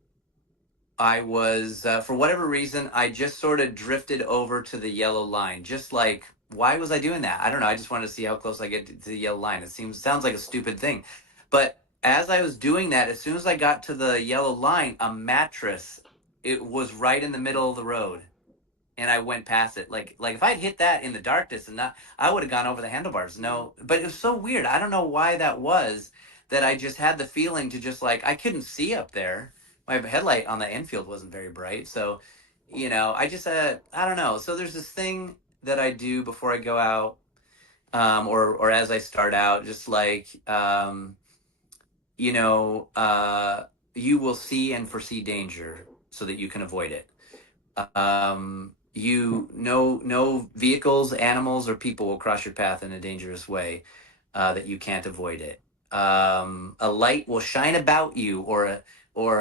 I was, for whatever reason, I just sort of drifted over to the yellow line. Just like, why was I doing that? I don't know. I just wanted to see how close I get to the yellow line. Sounds like a stupid thing. But as I was doing that, as soon as I got to the yellow line, a mattress, it was right in the middle of the road, and I went past it. Like if I'd hit that in the darkness and not, I would have gone over the handlebars. No, but it was so weird. I don't know why that was. That I just had the feeling to just, like, I couldn't see up there. My headlight on the infield wasn't very bright, so I just I don't know. So there's this thing that I do before I go out, or as I start out, just like, you know, uh, you will see and foresee danger so that you can avoid it. No vehicles, animals, or people will cross your path in a dangerous way, that you can't avoid it. A light will shine about you, or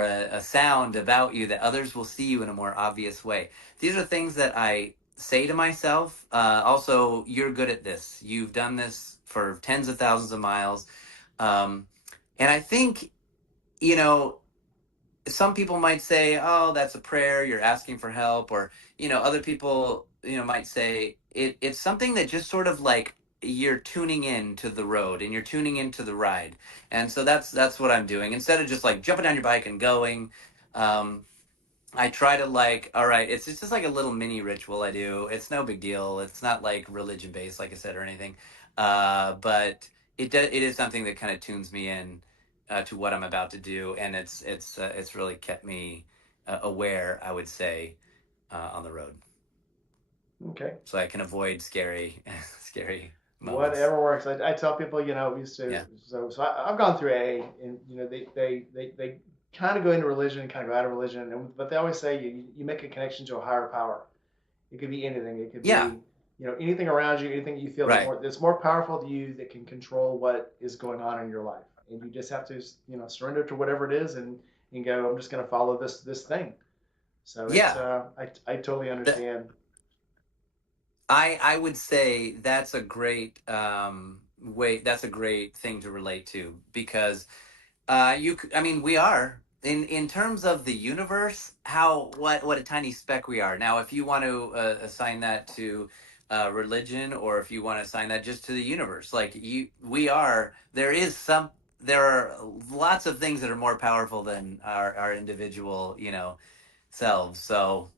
a sound about you, that others will see you in a more obvious way. These are things that I say to myself. Also, you're good at this. You've done this for tens of thousands of miles. Um, and I think, you know, some people might say, "Oh, that's a prayer. You're asking for help," or other people, might say it's something that just sort of like, you're tuning in to the road, and you're tuning into the ride. And so that's what I'm doing, instead of just like jumping on your bike and going. Um, I try to, like, all right, it's just like a little mini ritual I do. It's no big deal. It's not like religion based, like I said, or anything. But it is something that kind of tunes me in to what I'm about to do, and it's really kept me aware, I would say, on the road, Okay. so I can avoid scary scary moments. Whatever works. I tell people, we used to, Yeah. I've gone through AA, and they kind of go into religion, kind of go out of religion, but they always say you make a connection to a higher power. It could be anything. It could Yeah. be, anything around you, anything you feel Right. that's more powerful to you, that can control what is going on in your life, and you just have to, surrender to whatever it is, and go, I'm just going to follow this thing. So it's, Yeah. I totally understand. I would say that's a great way. That's a great thing to relate to, because I mean, we are in terms of the universe. How what a tiny speck we are. Now, if you want to assign that to religion, or if you want to assign that just to the universe, like, we are. There are lots of things that are more powerful than our individual, selves. So,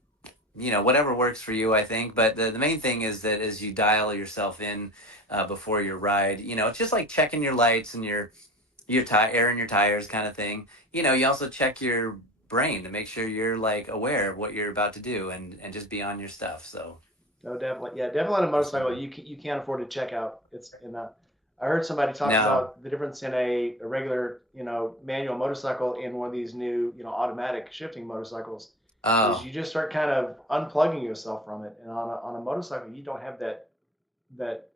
whatever works for you, I think. But the main thing is that as you dial yourself in before your ride, it's just like checking your lights and your air in your tires, kind of thing. You also check your brain to make sure you're, like, aware of what you're about to do, and just be on your stuff. So No, definitely, yeah, definitely on a that's motorcycle, you can't afford to check out. It's in a, I heard somebody talk no. about the difference in a regular, manual motorcycle and one of these new, automatic shifting motorcycles, is Oh, you just start kind of unplugging yourself from it. And on a motorcycle, you don't have that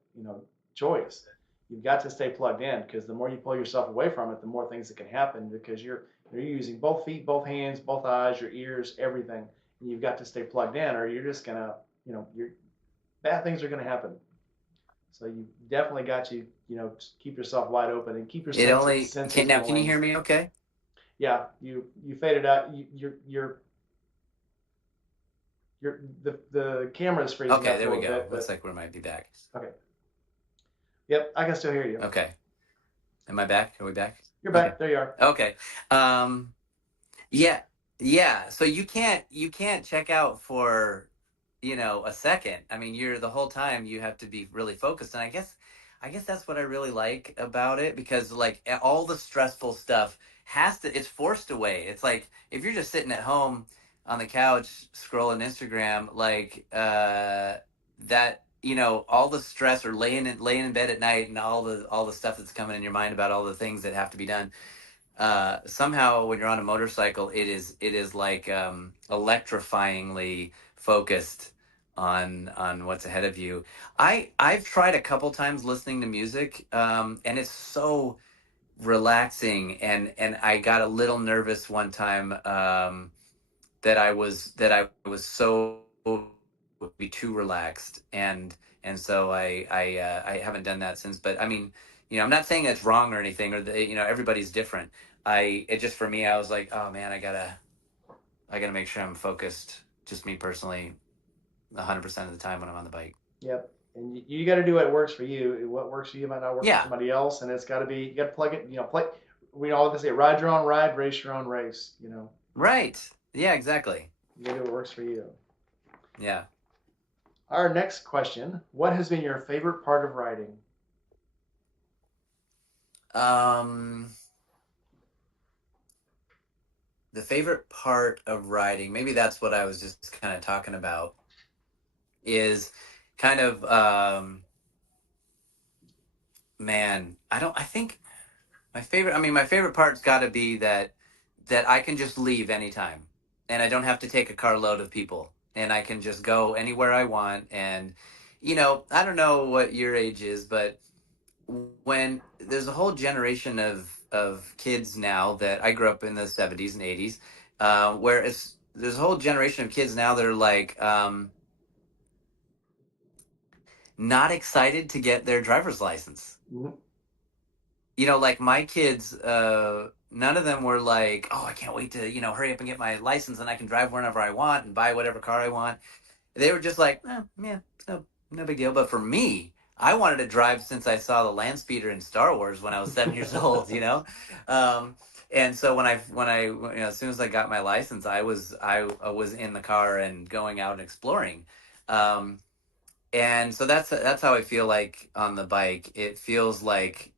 choice. You've got to stay plugged in, because the more you pull yourself away from it, the more things that can happen, because you're using both feet, both hands, both eyes, your ears, everything, and you've got to stay plugged in, or you're just gonna, you're bad things are going to happen. So you definitely got to, keep yourself wide open and keep your It only senses can now. Can you hear willing. me? Okay. Yeah, you faded out. The camera is freezing Okay, up a there we little go. bit, Looks but like we might be back. okay. Yep, I can still hear you. Okay. Am I back? Are we back? You're Okay. back. There you are. Okay. Um, yeah, yeah. So you can't check out for, a second. I mean, you're the whole time you have to be really focused. And I guess that's what I really like about it, because like all the stressful stuff it's forced away. It's like if you're just sitting at home on the couch scrolling Instagram, like that, all the stress, or laying in bed at night, and all the stuff that's coming in your mind about all the things that have to be done, somehow when you're on a motorcycle, it is like electrifyingly focused on what's ahead of you. I've tried a couple times listening to music, and it's so relaxing, and I got a little nervous one time, that I was so would be too relaxed, and so I haven't done that since. But I mean, I'm not saying it's wrong or anything, or everybody's different. It just, for me, I was like, oh man, I gotta make sure I'm focused. Just me personally, 100% of the time when I'm on the bike. Yep. And you got to do what works for you. What works for you might not work for Yeah. somebody else, and it's got to be you got to plug it. Play. We always say, ride your own ride, race your own race. Right. Yeah. Exactly. You got to do what works for you. Yeah. Our next question: what has been your favorite part of riding? Um. The favorite part of riding, maybe that's what I was just kind of talking about, is kind of, man, I think my favorite part's got to be that I can just leave anytime, and I don't have to take a carload of people, and I can just go anywhere I want. And I don't know what your age is, but when there's a whole generation of kids now, that I grew up in the 70s and 80s, where there's a whole generation of kids now that are like, not excited to get their driver's license. Mm-hmm. Like my kids, none of them were like, oh, I can't wait to, hurry up and get my license, and I can drive wherever I want and buy whatever car I want. They were just like, yeah, it's no big deal. But for me, I wanted to drive since I saw the land speeder in Star Wars when I was 7 years old. Um, and so when I as soon as I got my license, I was in the car and going out and exploring. Um, and so that's how I feel like on the bike. It feels like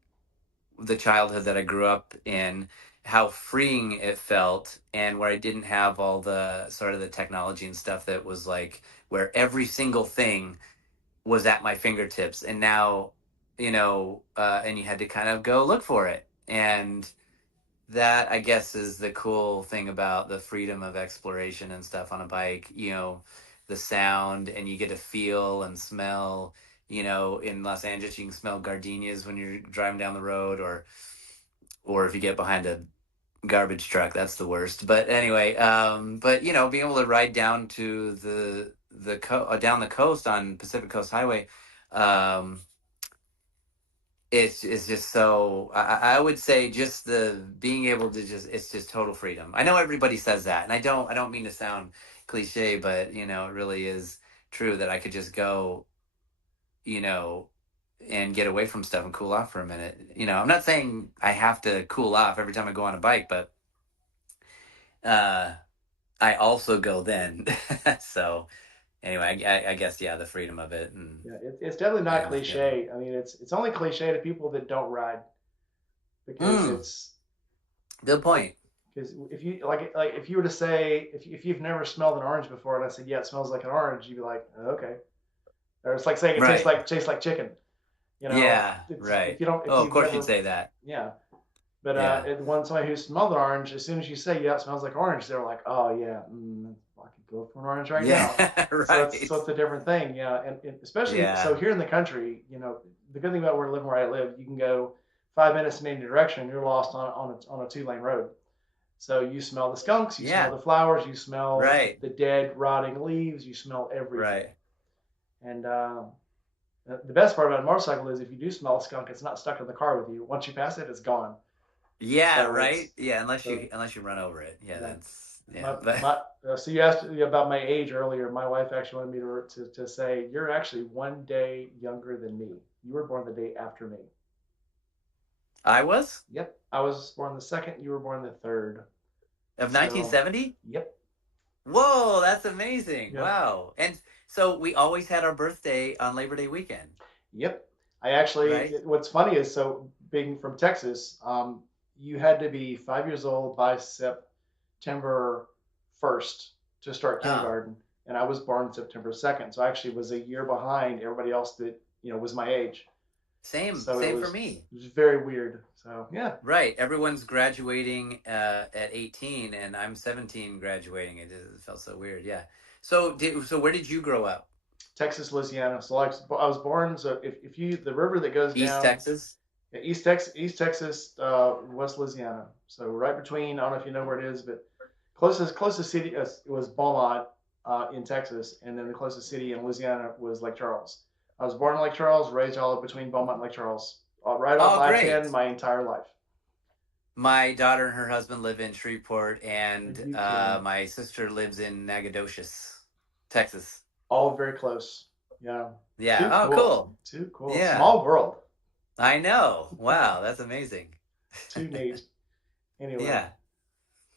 the childhood that I grew up in, how freeing it felt, and where I didn't have all the sort of the technology and stuff that was like where every single thing was at my fingertips. And now, and you had to kind of go look for it. And that, I guess, is the cool thing about the freedom of exploration and stuff on a bike. The sound, and you get to feel and smell. In Los Angeles, you can smell gardenias when you're driving down the road, or if you get behind a garbage truck, that's the worst. But anyway, but being able to ride down to down the coast on Pacific Coast Highway, um, it's just so, I would say, just the being able to just, it's just total freedom. I know everybody says that, and I don't mean to sound cliche, but it really is true that I could just go, you know, and get away from stuff and cool off for a minute. I'm not saying I have to cool off every time I go on a bike, but uh, I also go then. So anyway, I guess, yeah, the freedom of it, and Yeah, it's definitely not yeah. cliche. I mean, it's only cliche to people that don't ride because Mm, it's good like point. because if you like if you were to say if you've never smelled an orange before and I said yeah it smells like an orange you'd be like oh, okay, or it's like saying it Right. tastes like chicken. Yeah. It's Right. if Oh, of you've course you'd never, say that. yeah. But Yeah. when somebody who smelled an orange, as soon as you say yeah it smells like orange, they're like oh yeah, I could go for an orange right now. Yeah. So Right. it's a different thing, yeah. And especially so Yeah. here in the country, the good thing about where I live, you can go 5 minutes in any direction, and you're lost on a 2-lane road. So you smell the skunks, you smell Yeah. the flowers, you smell Right. the dead, rotting leaves, you smell everything. Right. And the best part about a motorcycle is if you do smell a skunk, it's not stuck in the car with you. Once you pass it, it's gone. Yeah, So right. it's Yeah, unless so you run over it. Yeah, yeah. that's yeah. But So you asked me about my age earlier. My wife actually wanted me to say you're actually 1 day younger than me. You were born the day after me. I was Yep, I was born the second. You were born the third. of So 1970. yep, Whoa, that's amazing. yep, Wow. And so we always had our birthday on Labor Day weekend, yep. I actually. right? What's funny is so being from Texas, you had to be 5 years old by September 1st to start Oh, kindergarten, and I was born September 2nd. So I actually was a year behind everybody else that was my age. So same for me. it was very weird. So yeah, Right. Everyone's graduating at 18 and I'm 17 graduating. It felt so weird. Yeah. So where did you grow up? Texas, Louisiana. So I was born. So if you the river that goes East down Texas? East Texas, West Louisiana. So right between. I don't know if you know where it is, but closest city was Beaumont in Texas, and then the closest city in Louisiana was Lake Charles. I was born in Lake Charles, raised all between Beaumont and Lake Charles, right off Oh, I-10 great. my entire life. My daughter and her husband live in Shreveport, Are and you kidding? my sister lives in Nacogdoches, Texas. All very close. Yeah. Yeah. Too Oh, cool. cool. Too cool. Yeah. Small world. I know. Wow, that's amazing. Too neat. Anyway, Yeah.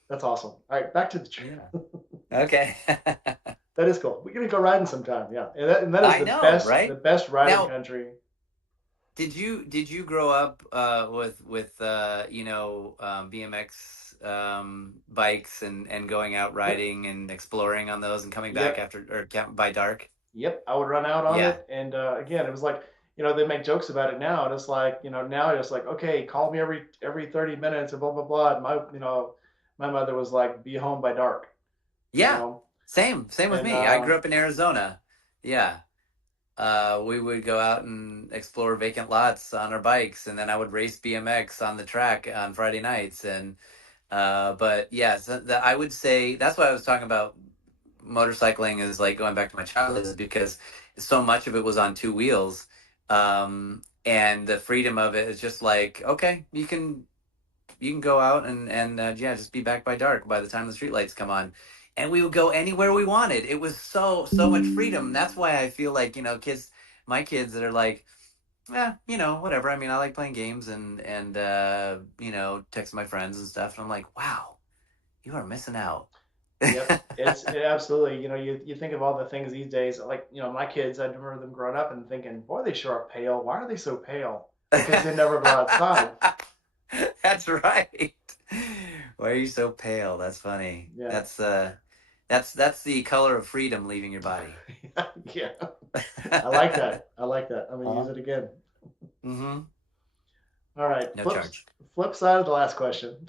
that's awesome. All right, back to the trip. Yeah. Okay. That is cool. We're gonna go riding sometime. Yeah, and that is I know, the right? best riding Now, country. did you grow up with BMX bikes and going out Yep, riding and exploring on those and coming back yep, after or by dark? yep. I would run out on Yeah. it, and again, it was like they make jokes about it now, and it's like now it's like okay, call me every 30 minutes and blah blah blah. And my mother was like, be home by dark, you Yeah. know, Same with and me. I grew up in Arizona. Yeah. We would go out and explore vacant lots on our bikes, and then I would race BMX on the track on Friday nights. And but yeah, so I would say that's why I was talking about motorcycling is like going back to my childhood, is because so much of it was on two wheels, and the freedom of it is just like okay, you can go out and yeah, just be back by dark by the time the streetlights come on. And we would go anywhere we wanted. It was so much freedom. That's why I feel like my kids that are like, yeah, whatever. I mean, I like playing games and texting my friends and stuff. And I'm like, wow, you are missing out. yep, absolutely. You think of all the things these days, like my kids. I remember them growing up and thinking, boy, they sure are pale. Why are they so pale? Because they never go outside. That's right. Why are you so pale? That's funny. Yeah, That's the color of freedom leaving your body. yeah. I like that. I like that. I'm gonna use Uh-huh. it again. Mm-hmm. All right. No charge. Flip side of the last question.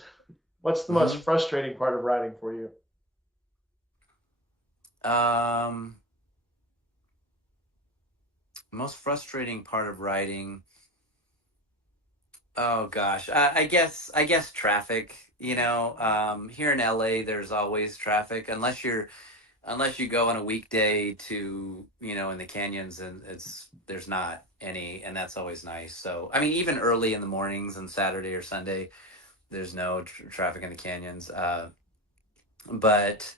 What's the most Mm-hmm. frustrating part of riding for you? Um, Most frustrating part of riding. Oh gosh, I guess traffic. Here in LA, there's always traffic unless you go on a weekday to in the canyons, and there's not any, and that's always nice. So I mean, even early in the mornings on Saturday or Sunday, there's no traffic in the canyons. But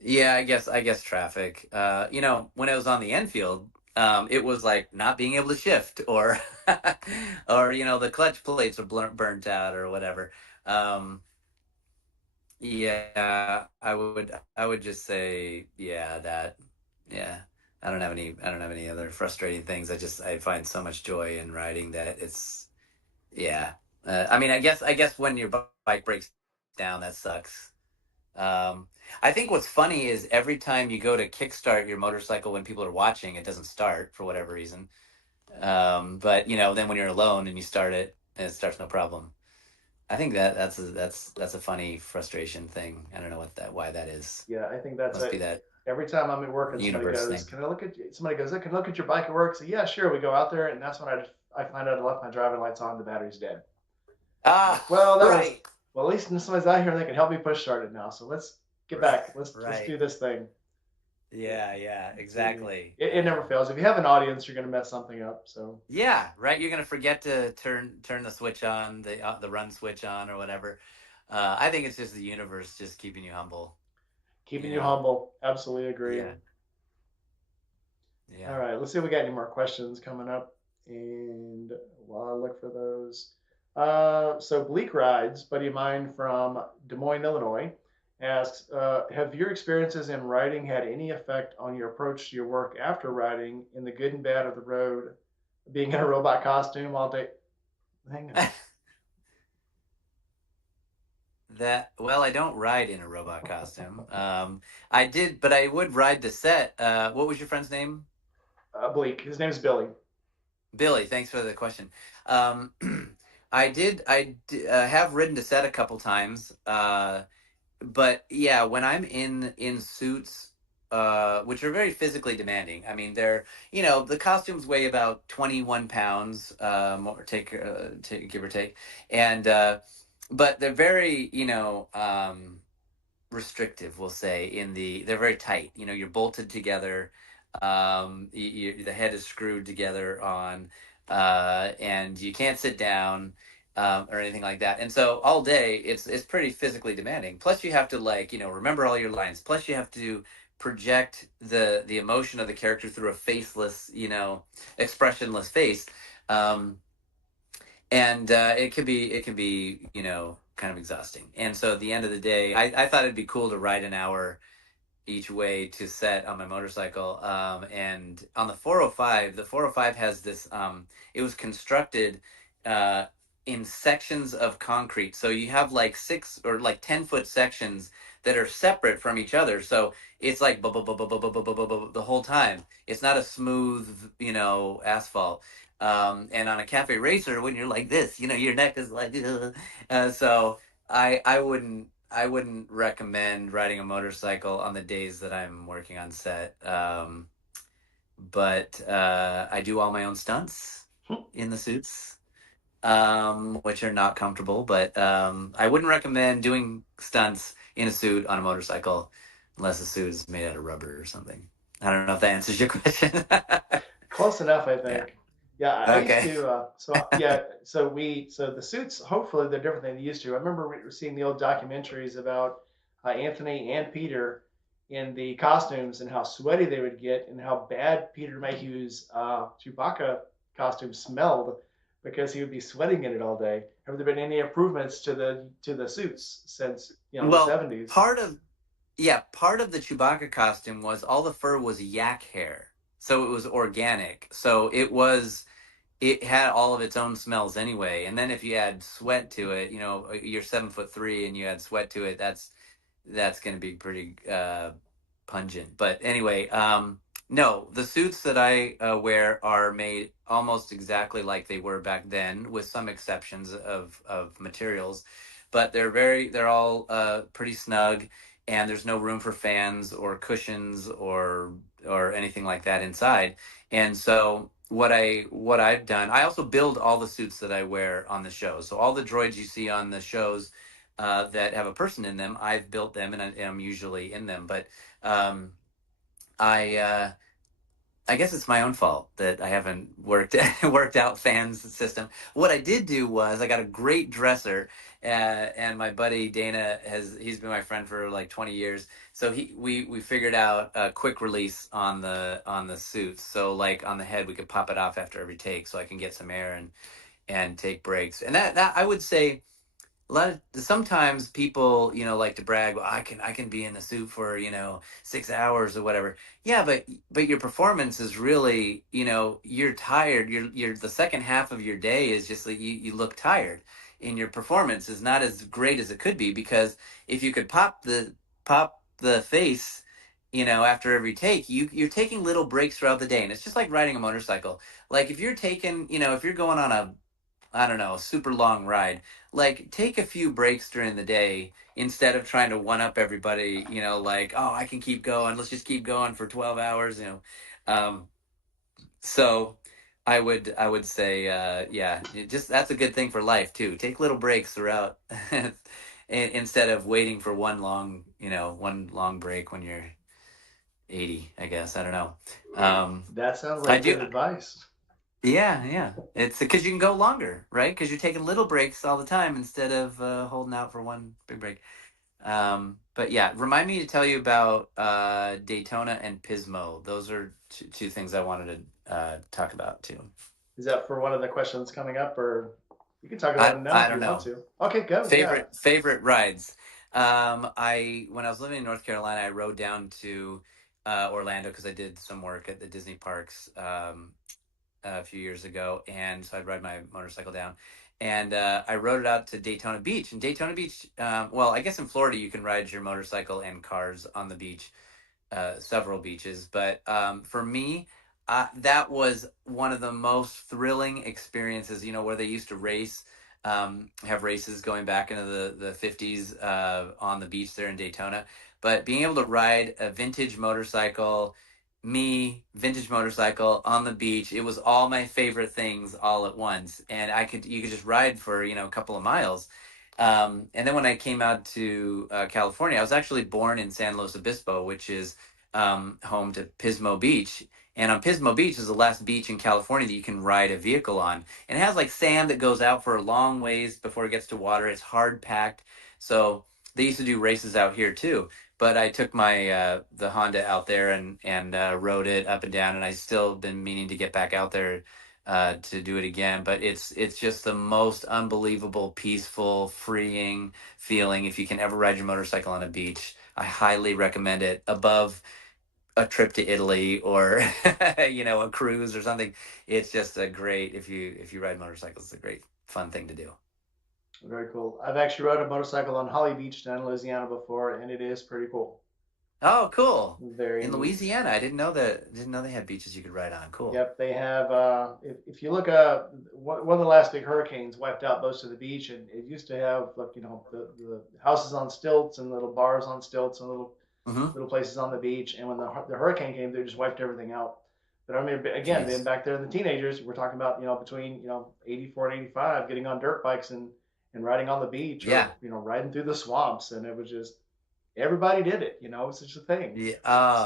yeah, I guess traffic. When I was on the Enfield, it was like not being able to shift, or or the clutch plates are burnt out or whatever. Um, yeah, I would just say yeah that yeah. I don't have any other frustrating things. I find so much joy in riding that it's yeah. I mean, I guess when your bike breaks down, that sucks. Um, I think what's funny is every time you go to kickstart your motorcycle when people are watching, it doesn't start for whatever reason. But then when you're alone and you start it, it starts no problem. I think that's a funny frustration thing. I don't know why that is. Yeah, I think that's Must be it. that Every time I'm at work and universe thing. somebody goes, "Can I look at your bike at work?" So yeah, sure. We go out there, and that's when I find out I left my driving lights on. The battery's dead. I'm Ah, like, well, that was right, at least somebody's out here and they can help me push start it now. So let's get back. Let's do right. this thing. Yeah, See, exactly. it never fails. If you have an audience, you're going to mess something up. So Yeah, right. You're gonna forget to turn the switch on, the run switch on or whatever. I think it's just the universe just keeping you humble. keeping You you know. humble. Absolutely agree. Yeah. All Yeah. right, let's see if we got any more questions coming up. And while I look for those, so Bleak Rides, buddy of mine from Des Moines, Illinois, asks, have your experiences in riding had any effect on your approach to your work after riding in the good and bad of the road, being in a robot costume all day? Hang on. That well, I don't ride in a robot costume. I did, but I would ride the set. What was your friend's name? Bleak. His name's Billy. Billy. Thanks for the question. Um, have ridden the set a couple times. But yeah, when I'm in suits, which are very physically demanding. I mean, the costumes weigh about 21 pounds, or give or take, and but they're very, restrictive, we'll say. They're very tight. You're bolted together. The head is screwed together on, and you can't sit down. Or anything like that. And so all day it's pretty physically demanding. Plus you have to, like, remember all your lines. Plus you have to project the emotion of the character through a faceless, expressionless face. Um, and it can be kind of exhausting. And so at the end of the day, I thought it'd be cool to ride an hour each way to set on my motorcycle. And on the 405 has this. It was constructed uh, in sections of concrete, so you have like 6 or like 10 foot sections that are separate from each other. So it's like the whole time. It's not a smooth, asphalt. And on a cafe racer, when you're like this, your neck is like, so I wouldn't recommend riding a motorcycle on the days that I'm working on set. But I do all my own stunts in the suits, which are not comfortable. But I wouldn't recommend doing stunts in a suit on a motorcycle unless the suit is made out of rubber or something. I don't know if that answers your question. Close enough, I Yeah. think. Yeah, I used Okay. to. So the suits. Hopefully, they're different than they used to. I remember seeing the old documentaries about Anthony and Peter in the costumes and how sweaty they would get and how bad Peter Mayhew's Chewbacca costume smelled because he would be sweating in it all day. Have there been any improvements to the suits since the Well, '70s? part of the Chewbacca costume was all the fur was yak hair, so it was organic. So it had all of its own smells anyway. And then if you add sweat to it, you're 7'3" and you add sweat to it, that's going to be pretty pungent. But anyway, no, the suits that I wear are made almost exactly like they were back then, with some exceptions of materials. But they're all pretty snug, and there's no room for fans or cushions or anything like that inside. And so what I've done, I also build all the suits that I wear on the shows. So all the droids you see on the shows that have a person in them, I've built them, and I'm usually in them. But um, I guess it's my own fault that I haven't worked out fans system. What I did do was I got a great dresser, and my buddy Dana he's been my friend for like 20 years. So we figured out a quick release on the suits. So like on the head, we could pop it off after every take, so I can get some air and take breaks. And that I would say sometimes people like to brag, well, I can be in the suit for 6 hours or whatever. Yeah, but your performance is really, you're tired. You're the second half of your day is just like you look tired, and your performance is not as great as it could be, because if you could pop the face, after every take, you're taking little breaks throughout the day. And it's just like riding a motorcycle. Like if you're going on a, I don't know, a super long ride. Like, take a few breaks during the day instead of trying to one up everybody, like, oh, I can keep going. Let's just keep going for 12 hours. Um, so I would say, yeah, that's a good thing for life too. Take little breaks throughout instead of waiting for one long break when you're 80, I guess. I don't know. Um, That sounds I like do. good advice. Yeah, yeah. It's because you can go longer, right? Because you're taking little breaks all the time instead of holding out for one big break. But yeah, remind me to tell you about Daytona and Pismo. Those are two things I wanted to talk about too. Is that for one of the questions coming up, or you can talk about I them now I if you don't want know. to? Okay, go. Yeah. Favorite rides. I when I was living in North Carolina, I rode down to Orlando because I did some work at the Disney parks a few years ago, and so I'd ride my motorcycle down, and I rode it out to Daytona Beach. And Daytona Beach, well, I guess in Florida you can ride your motorcycle and cars on the beach, several beaches. But for me, that was one of the most thrilling experiences. You know, where they used to race, have races going back into the 50s on the beach there in Daytona. But being able to ride a vintage motorcycle, vintage motorcycle on the beach, it was all my favorite things all at once. And you could just ride for, a couple of miles. And then when I came out to California, I was actually born in San Luis Obispo, which is home to Pismo Beach. And on Pismo Beach is the last beach in California that you can ride a vehicle on. And it has like sand that goes out for a long ways before it gets to water. It's hard packed. So they used to do races out here too. But I took my the Honda out there and rode it up and down, and I still been meaning to get back out there to do it again. But it's just the most unbelievable, peaceful, freeing feeling. If you can ever ride your motorcycle on a beach, I highly recommend it above a trip to Italy or a cruise or something. It's just a great if you ride motorcycles, it's a great fun thing to do. Very cool. I've actually rode a motorcycle on Holly Beach down in Louisiana before, and it is pretty cool. Oh, cool. Very In neat. Louisiana, I didn't know they had beaches you could ride on. Cool. Yep, they have. If you look, one of the last big hurricanes wiped out most of the beach, and it used to have like the houses on stilts and little bars on stilts and Mm-hmm. little places on the beach. And when the hurricane came, they just wiped everything out. But I mean, again, being Jeez. back there in the teenagers, we're talking about between 84 and 85, getting on dirt bikes and riding on the beach Yeah. or riding through the swamps, and it was just everybody did it. It's such a thing. Yeah.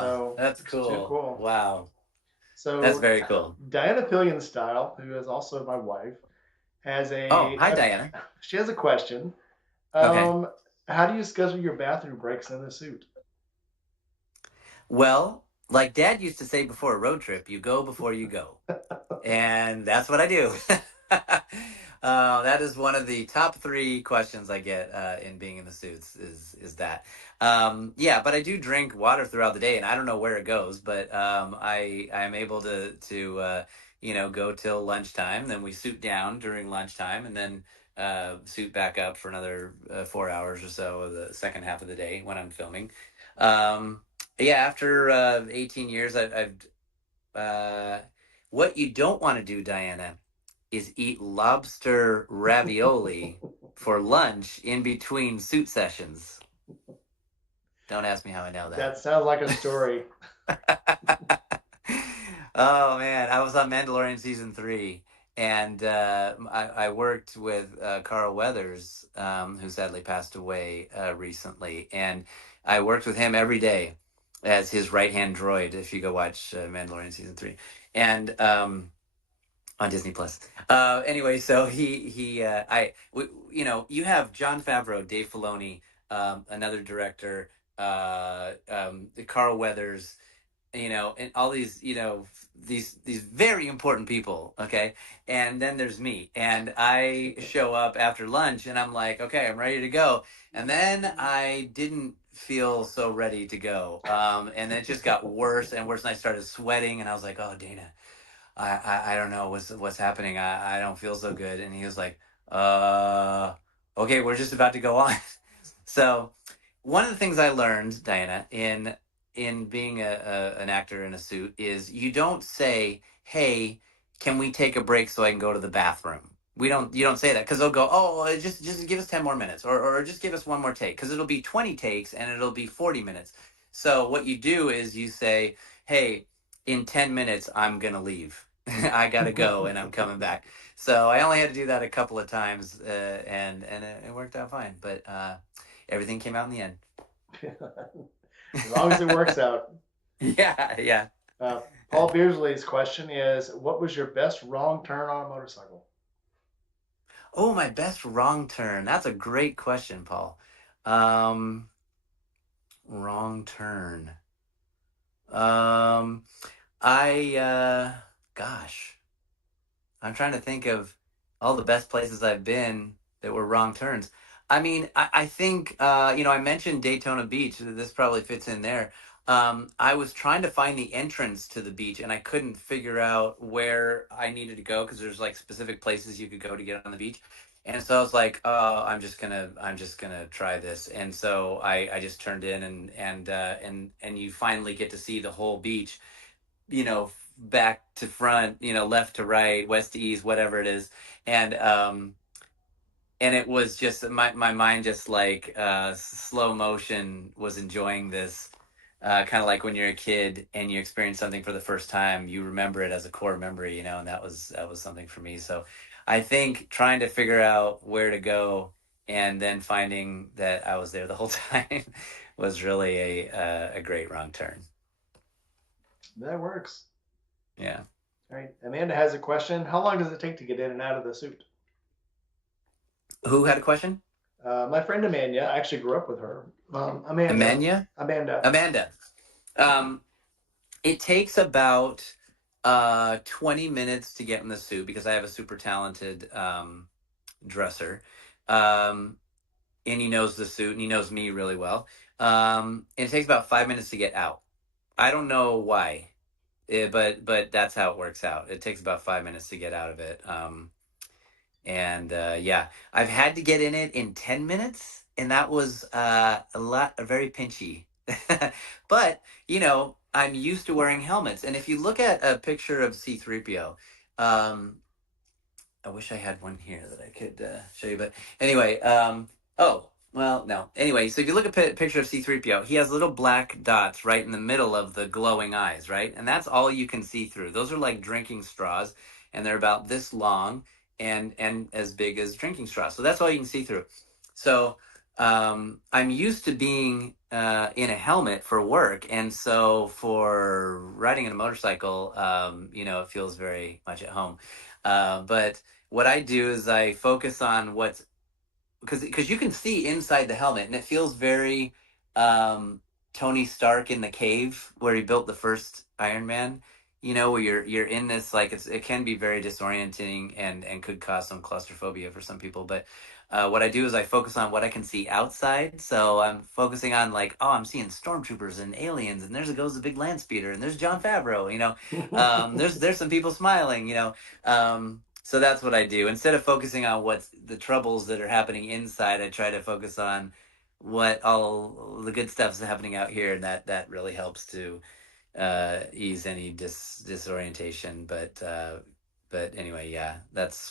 So That's it's too cool. cool. Wow. That's So very cool. Diana Pillion Style, who is also my wife, has Oh, hi, Diana. she has a question. Okay. Um, how do you schedule your bathroom breaks in the suit? Well, like Dad used to say before a road trip, you go before you go. And that's what I do. That is one of the top three questions I get in being in the suits is that. Yeah, but I do drink water throughout the day, and I don't know where it goes, but I'm able to go till lunchtime. Then we suit down during lunchtime, and then suit back up for another 4 hours or so of the second half of the day when I'm filming. Um, yeah, after 18 years, uh, what you don't want to do, Diana, is eat lobster ravioli for lunch in between suit sessions. Don't ask me how I know That sounds like a story. that. Oh man, I was on Mandalorian season 3, and I worked with Carl Weathers, who sadly passed away recently, and I worked with him every day as his right hand droid. If you go watch Mandalorian season 3, and on Disney Plus. Anyway, so you have Jon Favreau, Dave Filoni, another director, Carl Weathers, and all these, these very important people. Okay, and then there's me, and I show up after lunch, and I'm like, okay, I'm ready to go, and then I didn't feel so ready to go, and then it just got worse and worse, and I started sweating, and I was like, oh, Dana. I don't know what's happening. I don't feel so good. And he was like, uh, okay, we're just about to go on. So one of the things I learned, Diana, in being an actor in a suit is you don't say, hey, can we take a break so I can go to the bathroom? You don't say that because they'll go, oh, just give us 10 more minutes or just give us one more take because it'll be 20 takes and it'll be 40 minutes. So what you do is you say, hey, in 10 minutes, I'm going to leave. I got to go and I'm coming back. So I only had to do that a couple of times and it worked out fine. But everything came out in the end. As long as it works out. Yeah, yeah. Paul Beardsley's question is, what was your best wrong turn on a motorcycle? Oh, my best wrong turn. That's a great question, Paul. Um, Wrong turn. Um, I gosh, I'm trying to think of all the best places I've been that were wrong turns. I mean, I think I mentioned Daytona Beach. This probably fits in there. I was trying to find the entrance to the beach, and I couldn't figure out where I needed to go because there's like specific places you could go to get on the beach. And so I was like, "Oh, I'm just gonna try this." And so I just turned in, and you finally get to see the whole beach, back to front, left to right, west to east, whatever it is. And um and it was just my mind, just like slow motion, was enjoying this, kind of like when you're a kid and you experience something for the first time, you remember it as a core memory, and that was something for me. So I think trying to figure out where to go and then finding that I was there the whole time was really a great wrong turn. That works. Yeah. All right. Amanda has a question. How long does it take to get in and out of the suit? Who had a question? My friend Amanda, I actually grew up with her. Amanda. Amanda? Amanda. Amanda. Um, it takes about 20 minutes to get in the suit because I have a super talented dresser. Um, and he knows the suit and he knows me really well. And it takes about 5 minutes to get out. I don't know why, but that's how it works out. It takes about 5 minutes to get out of it. And yeah, I've had to get in it in 10 minutes, and that was very pinchy. But, I'm used to wearing helmets. And if you look at a picture of C3PO, um, I wish I had one here that I could show you. But anyway, oh, well, no. Anyway, so if you look at a picture of C3PO, he has little black dots right in the middle of the glowing eyes, right? And that's all you can see through. Those are like drinking straws, and they're about this long and as big as drinking straws. So that's all you can see through. So I'm used to being in a helmet for work, and so for riding in a motorcycle, it feels very much at home. But what I do is I focus on what's, because you can see inside the helmet, and it feels very um, Tony Stark in the cave where he built the first Iron Man. Where you're in this, like, it can be very disorienting and could cause some claustrophobia for some people. But what I do is I focus on what I can see outside. So I'm focusing on, like, oh, I'm seeing stormtroopers and aliens, and goes the big land speeder, and there's John Favreau. There's some people smiling. So that's what I do. Instead of focusing on what's the troubles that are happening inside, I try to focus on what all the good stuff is happening out here, and that really helps to ease any disorientation. But anyway, yeah,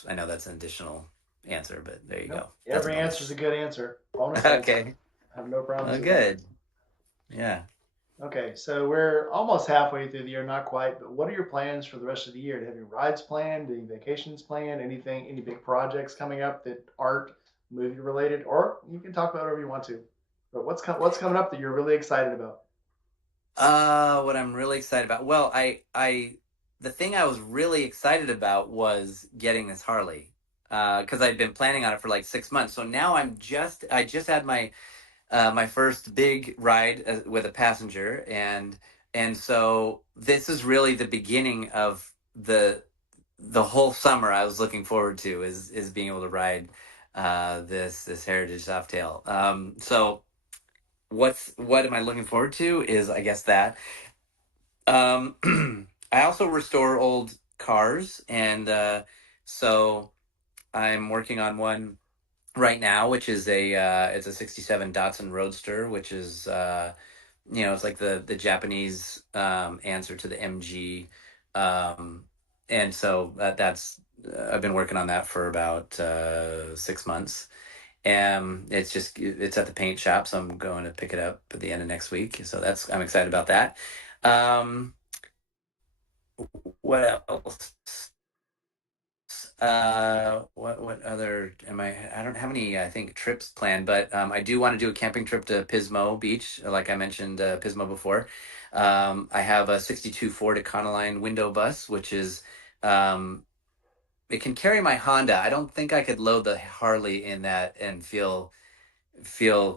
I know that's an additional answer, but there you Nope. go. That's a Every answer is a bonus. good answer. Bonus answer. Okay. I have no problems Oh, with that. good. Yeah. Okay, so we're almost halfway through the year, not quite, but what are your plans for the rest of the year? Do you have any rides planned, any vacations planned, anything, any big projects coming up that aren't movie related? Or you can talk about whatever you want to. But what's coming up that you're really excited about? What I'm really excited about. Well, the thing I was really excited about was getting this Harley, because I'd been planning on it for like 6 months. So now I just had my first big ride with a passenger, and so this is really the beginning of the whole summer I was looking forward to, is being able to ride this Heritage Softail. So what am I looking forward to is, I guess, that. I also restore old cars, and so I'm working on one right now, which is it's a '67 Datsun Roadster, which is it's like the Japanese answer to the MG, um, and so that's I've been working on that for about 6 months. And it's at the paint shop, so I'm going to pick it up at the end of next week. So I'm excited about that. Um, what else? What other am I don't have any, I think, trips planned, but I do want to do a camping trip to Pismo Beach, like I mentioned, Pismo before. I have a 62 Ford Econoline window bus, which is um, it can carry my Honda. I don't think I could load the Harley in that and feel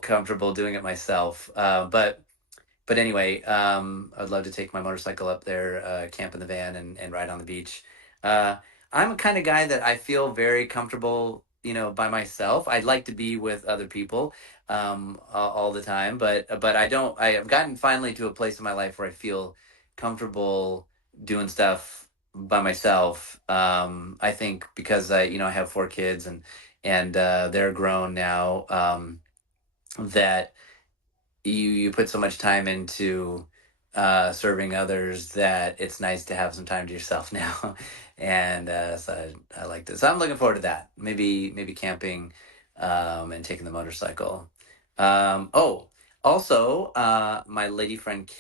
comfortable doing it myself. But anyway, I'd love to take my motorcycle up there, camp in the van, and ride on the beach. Uh, I'm a kind of guy that I feel very comfortable, by myself. I'd like to be with other people all the time, but I don't. I have gotten finally to a place in my life where I feel comfortable doing stuff by myself. I think because I have four kids and they're grown now. That you put so much time into serving others that it's nice to have some time to yourself now. And so I liked it. So I'm looking forward to that. Maybe camping and taking the motorcycle. Oh, also, my lady friend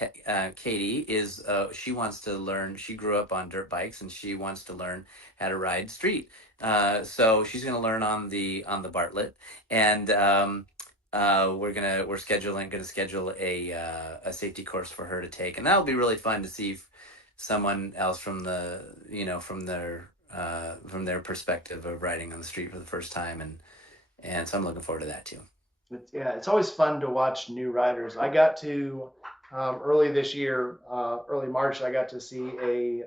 Katie she wants to learn. She grew up on dirt bikes and she wants to learn how to ride street. So she's going to learn on the Bartlett, and gonna schedule a safety course for her to take, and that'll be really fun to see someone else from from their perspective of riding on the street for the first time, and so I'm looking forward to that too. Yeah, it's always fun to watch new riders. I got to early this year, early March, I got to see a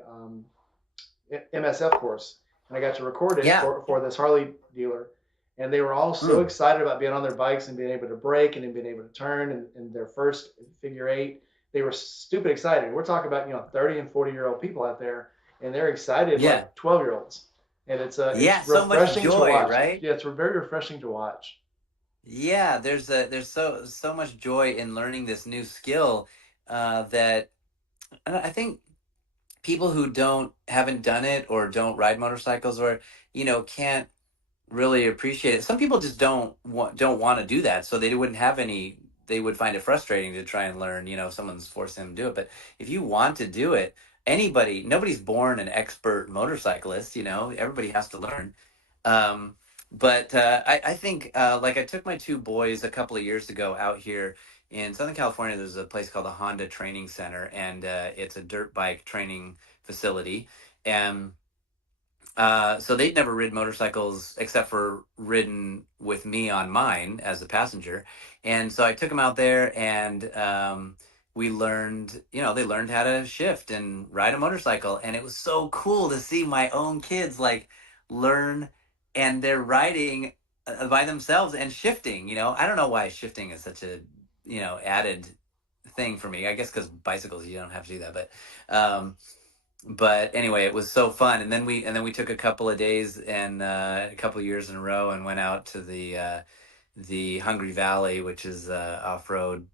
MSF course, and I got to record it Yeah. for this Harley dealer. And they were all so Mm. excited about being on their bikes and being able to brake and being able to turn and their first figure eight. They were stupid excited. We're talking about 30 and 40-year-old people out there, and they're excited Yeah. like 12-year-olds. And Yeah. it's So much refreshing to joy, watch. right? Yeah, it's very refreshing to watch. Yeah. There's so much joy in learning this new skill that and I think people who haven't done it or don't ride motorcycles or can't really appreciate it. Some people just don't want to do that, so they wouldn't have any. They would find it frustrating to try and learn. If someone's forcing them to do it. But if you want to do it, nobody's born an expert motorcyclist. Everybody has to learn. Um, but I think like I took my two boys a couple of years ago out here in Southern California. There's a place called the Honda Training Center, and it's a dirt bike training facility. And so they'd never rid motorcycles except for ridden with me on mine as a passenger. And so I took them out there and we learned, they learned how to shift and ride a motorcycle. And it was so cool to see my own kids like learn and they're riding by themselves and shifting. I don't know why shifting is such a, added thing for me. I guess because bicycles, you don't have to do that. But anyway, it was so fun, and then we took a couple of days and a couple of years in a row and went out to the Hungry Valley, which is off-road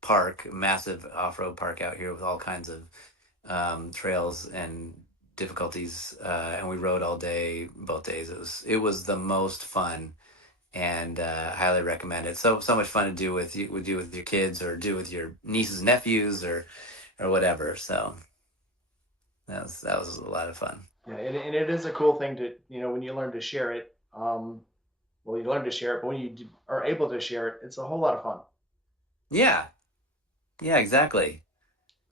park, massive off-road park out here with all kinds of trails and difficulties, and we rode all day, both days. It was the most fun, and highly recommend it. So much fun to do with your kids or do with your nieces and nephews or whatever. So. That was a lot of fun. Yeah, and it is a cool thing to when you learn to share it. Well, you learn to share it, but when you are able to share it, it's a whole lot of fun. Yeah, yeah, exactly.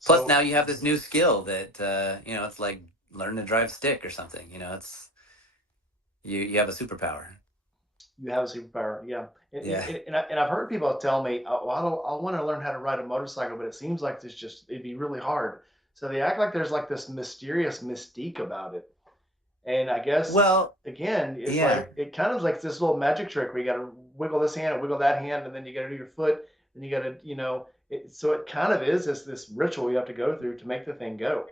Plus, So now you have this new skill that it's like learn to drive stick or something. It's you have a superpower. you have a superpower, yeah. Yeah. And I've heard people tell me, oh, well, I want to learn how to ride a motorcycle, but it seems like it'd be really hard. So they act like there's like this mysterious mystique about it. And I guess Well, again, it's yeah. like it kind of like this little magic trick where you got to wiggle this hand and wiggle that hand, and then you got to do your foot, and you got to, so it kind of is this ritual you have to go through to make the thing go.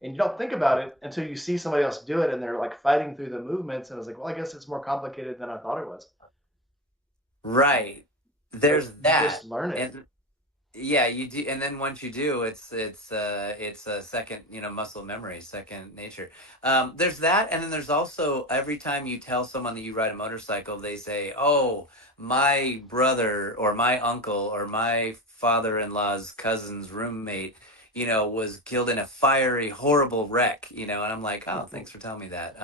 And you don't think about it until you see somebody else do it, and they're like fighting through the movements, and it's like, well, I guess it's more complicated than I thought it was. Right. But There's you that. just learn it. And yeah, you do, and then once you do, it's a second, muscle memory, second nature. There's that, and then there's also every time you tell someone that you ride a motorcycle, they say, "Oh, my brother or my uncle or my father-in-law's cousin's roommate, was killed in a fiery, horrible wreck," and I'm like, "Oh, thanks for telling me that."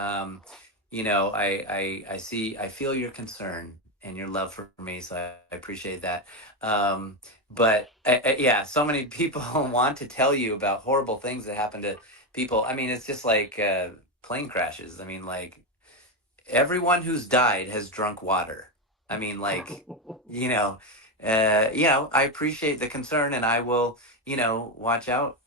I feel your concern and your love for me, so I appreciate that. But yeah, so many people want to tell you about horrible things that happen to people. I mean, it's just like plane crashes. I mean, like everyone who's died has drunk water. I mean, like, you know, I appreciate the concern, and I will, watch out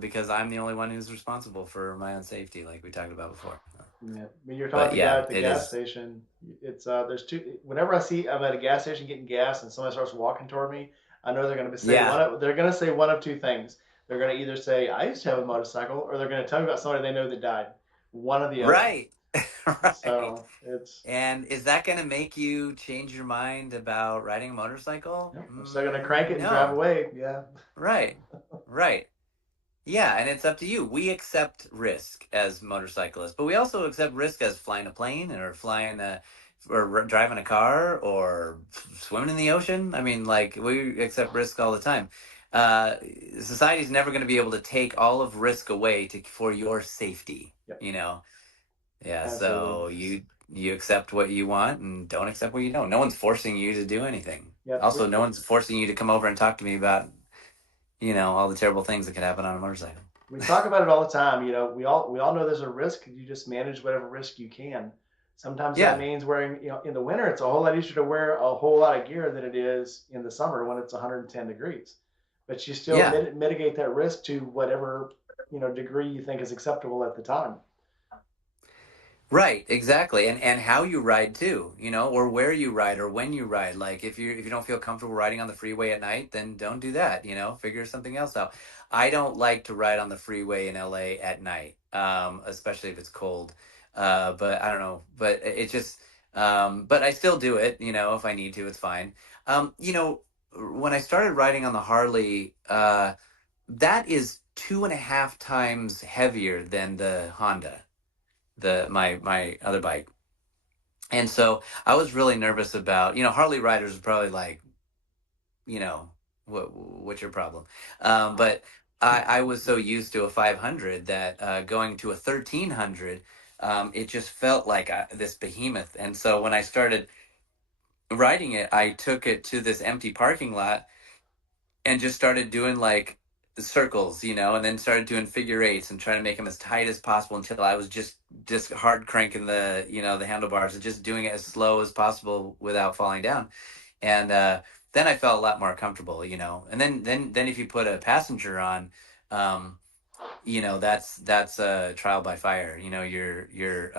because I'm the only one who's responsible for my own safety, like we talked about before. Yeah, when you're talking But about the guy yeah, at the it gas is. station, it's there's two. Whenever I'm at a gas station getting gas and somebody starts walking toward me, I know Yeah, they're gonna say one of two things. They're gonna either say I used to have a motorcycle, or they're gonna tell me about somebody they know that died. One or the other. right, right. So it's And is that going to make you change your mind about riding a motorcycle? yeah, I'm still gonna crank it and drive No. away. Yeah. Right, right. Yeah, and it's up to you. We accept risk as motorcyclists, but we also accept risk as flying a plane or driving a car or swimming in the ocean. I mean, like we accept risk all the time. Uh, Society's never going to be able to take all of risk away for your safety, Yep. you know? Yeah, Absolutely. so you accept what you want and don't accept what you don't. No one's forcing you to do anything. Yep. Also, no one's forcing you to come over and talk to me about, all the terrible things that could happen on a motorcycle. We talk about it all the time. We all know there's a risk. You just manage whatever risk you can. Sometimes that Yeah, means wearing, in the winter, it's a whole lot easier to wear a whole lot of gear than it is in the summer when it's 110 degrees. But you still yeah. mitigate that risk to whatever, degree you think is acceptable at the time. Right, exactly. And how you ride too, or where you ride or when you ride. Like if you don't feel comfortable riding on the freeway at night, then don't do that, figure something else out. I don't like to ride on the freeway in LA at night, especially if it's cold. But I don't know, but it just but I still do it, if I need to, it's fine. When I started riding on the Harley, that is 2.5 times heavier than the Honda, my other bike. And so I was really nervous about, Harley riders are probably like, you know, what's your problem? But I was so used to a 500 that going to a 1300, it just felt like this behemoth. And so when I started riding it, I took it to this empty parking lot and just started doing like circles, and then started doing figure eights and trying to make them as tight as possible until I was just hard cranking the handlebars and just doing it as slow as possible without falling down. And then I felt a lot more comfortable, And then if you put a passenger on, um, that's a trial by fire. You're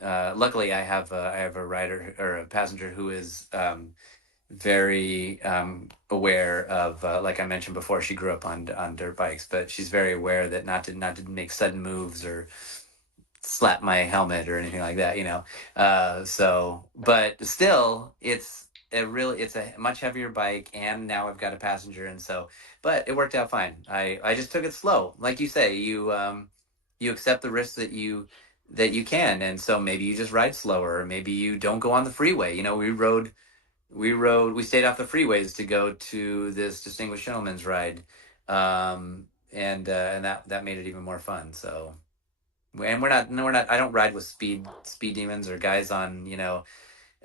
luckily I have a rider or a passenger who is very aware of, like I mentioned before, she grew up on dirt bikes, but she's very aware that not to make sudden moves or slap my helmet or anything like that, so but still it's a much heavier bike, and now I've got a passenger, and so but it worked out fine. I just took it slow, like you say. You accept the risks that you can, and so maybe you just ride slower, or maybe you don't go on the freeway. We stayed off the freeways to go to this distinguished gentleman's ride, and that made it even more fun. So, and we're not, no, we're not. I don't ride with speed demons or guys on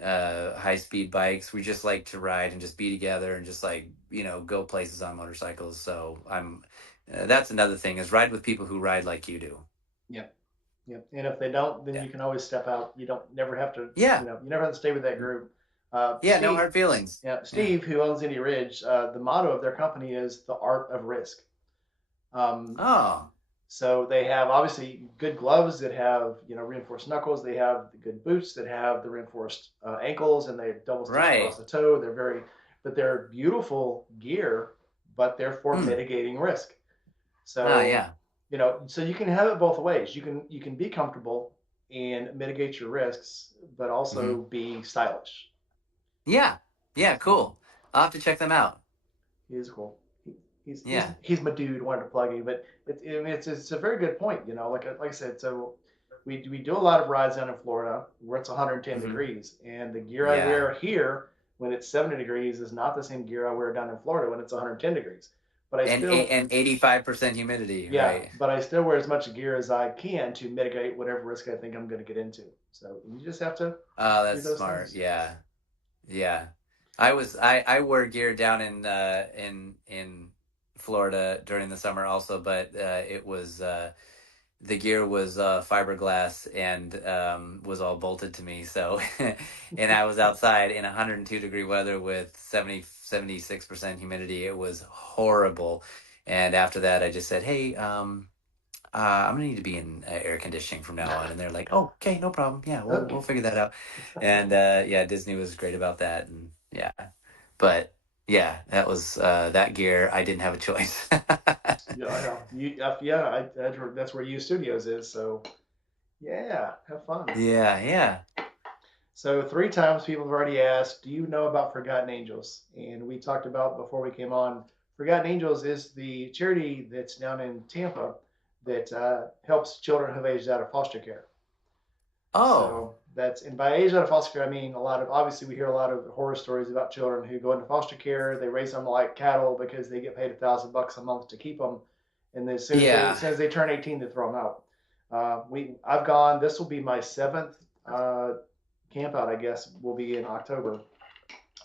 high speed bikes. We just like to ride and just be together and just like go places on motorcycles. So that's another thing, is ride with people who ride like you do. Yep. Yep. And if they don't, then Yeah, you can always step out. You don't never have to, yeah, you never have to stay with that group. yeah. No hard feelings. Yeah, Yeah. Steve, who owns Indy Ridge, the motto of their company is the art of risk. Um, Oh, so they have obviously good gloves that have reinforced knuckles. They have the good boots that have the reinforced ankles, and they double stitch across right. the toe. But they're beautiful gear, but they're for Hmm. mitigating risk. Ah, So yeah. so you can have it both ways. You can be comfortable and mitigate your risks, but Hmm. also be stylish. Yeah. Yeah. Cool. I'll have to check them out. He is cool. He's Yeah. he's my dude. Wanted to plug him, but it's a very good point. Like I said, so we do a lot of rides down in Florida where it's 110 Hmm. degrees, and the gear I Yeah. wear here when it's 70 degrees is not the same gear I wear down in Florida when it's 110 degrees. but I still, and 85% humidity, yeah, right? but I still wear as much gear as I can to mitigate whatever risk I think I'm going to get into. So you just have to Oh, do that's those smart. things. Yeah. Yeah. I wear gear down in Florida during the summer also, but it was the gear was fiberglass and was all bolted to me. So, and I was outside in 102-degree weather with 76% humidity. It was horrible. And after that, I just said, "Hey, I'm gonna need to be in air conditioning from now on." And they're like, "Oh, okay, no problem. Yeah, we'll Okay. figure that out." And yeah, Disney was great about that. And yeah, but yeah, that was that gear. I didn't have a choice. Yeah, yeah, yeah. That's where U Studios is. So yeah, have fun. Yeah, yeah. So three times people have already asked, do you know about Forgotten Angels? And we talked about before we came on. Forgotten Angels is the charity that's down in Tampa that helps children who've aged out of foster care. Oh, So that's, and by aged out of foster care, I mean a lot of, obviously we hear a lot of horror stories about children who go into foster care. They raise them like cattle because they get paid $1,000 a month to keep them, and then as yeah. soon as they turn 18, they throw them out. I've gone. This will be my seventh camp out. I guess will be in October,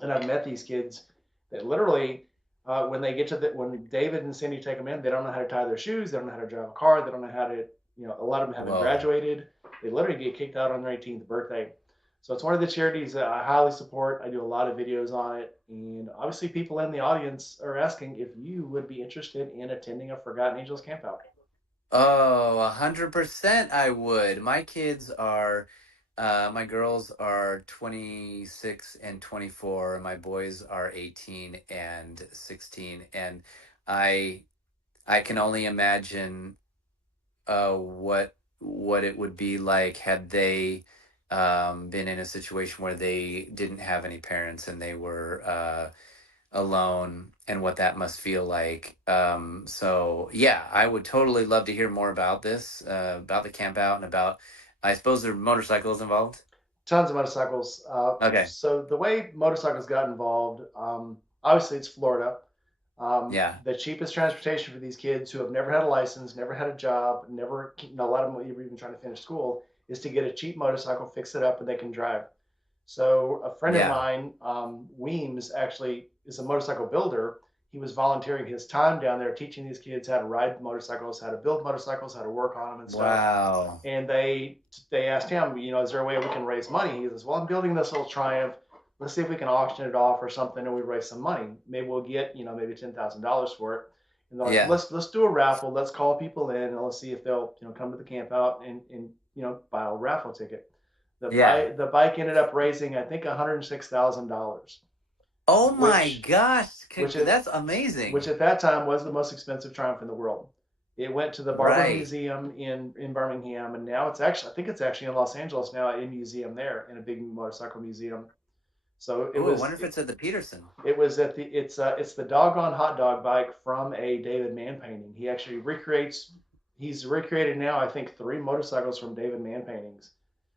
and I've met these kids that literally, when they get to when David and Cindy take them in, they don't know how to tie their shoes, they don't know how to drive a car, they don't know how to, a lot of them haven't Whoa. graduated. They literally get kicked out on their 18th birthday. So it's one of the charities that I highly support. I do a lot of videos on it, and obviously people in the audience are asking if you would be interested in attending a Forgotten Angels camp out. Oh, 100% I would. My girls are 26 and 24, and my boys are 18 and 16. And I I can only imagine what it would be like had they been in a situation where they didn't have any parents and they were alone, and what that must feel like. So yeah, I would totally love to hear more about this, about the camp out, and about, I suppose there are motorcycles involved. Tons of motorcycles. Okay. So the way motorcycles got involved, obviously it's Florida. Yeah. The cheapest transportation for these kids who have never had a license, never had a job, never, a lot of them are even trying to finish school, is to get a cheap motorcycle, fix it up, and they can drive. So a friend of Yeah. mine, Weems, actually is a motorcycle builder. He was volunteering his time down there teaching these kids how to ride motorcycles, how to build motorcycles, how to work on them and stuff. Wow. And they asked him, is there a way we can raise money? He says, well, I'm building this little Triumph. Let's see if we can auction it off or something, and we raise some money. Maybe we'll get, maybe $10,000 for it. And they're like, Yeah. let's do a raffle. Let's call people in and let's see if they'll, come to the camp out and buy a raffle ticket. Yeah. The bike ended up raising, I think, $106,000, Oh my which gosh, which at that's which amazing. at that time was the most expensive Triumph in the world. It went to the Bartlett Right. Museum in Birmingham, and now it's actually, I think it's actually in Los Angeles now, a museum there, in a big motorcycle museum. So Ooh, I wonder if it's at the Peterson. it was at the it's the doggone hot dog bike from a David Mann painting. He actually recreates. He's recreated now, I think, three motorcycles from David Mann paintings.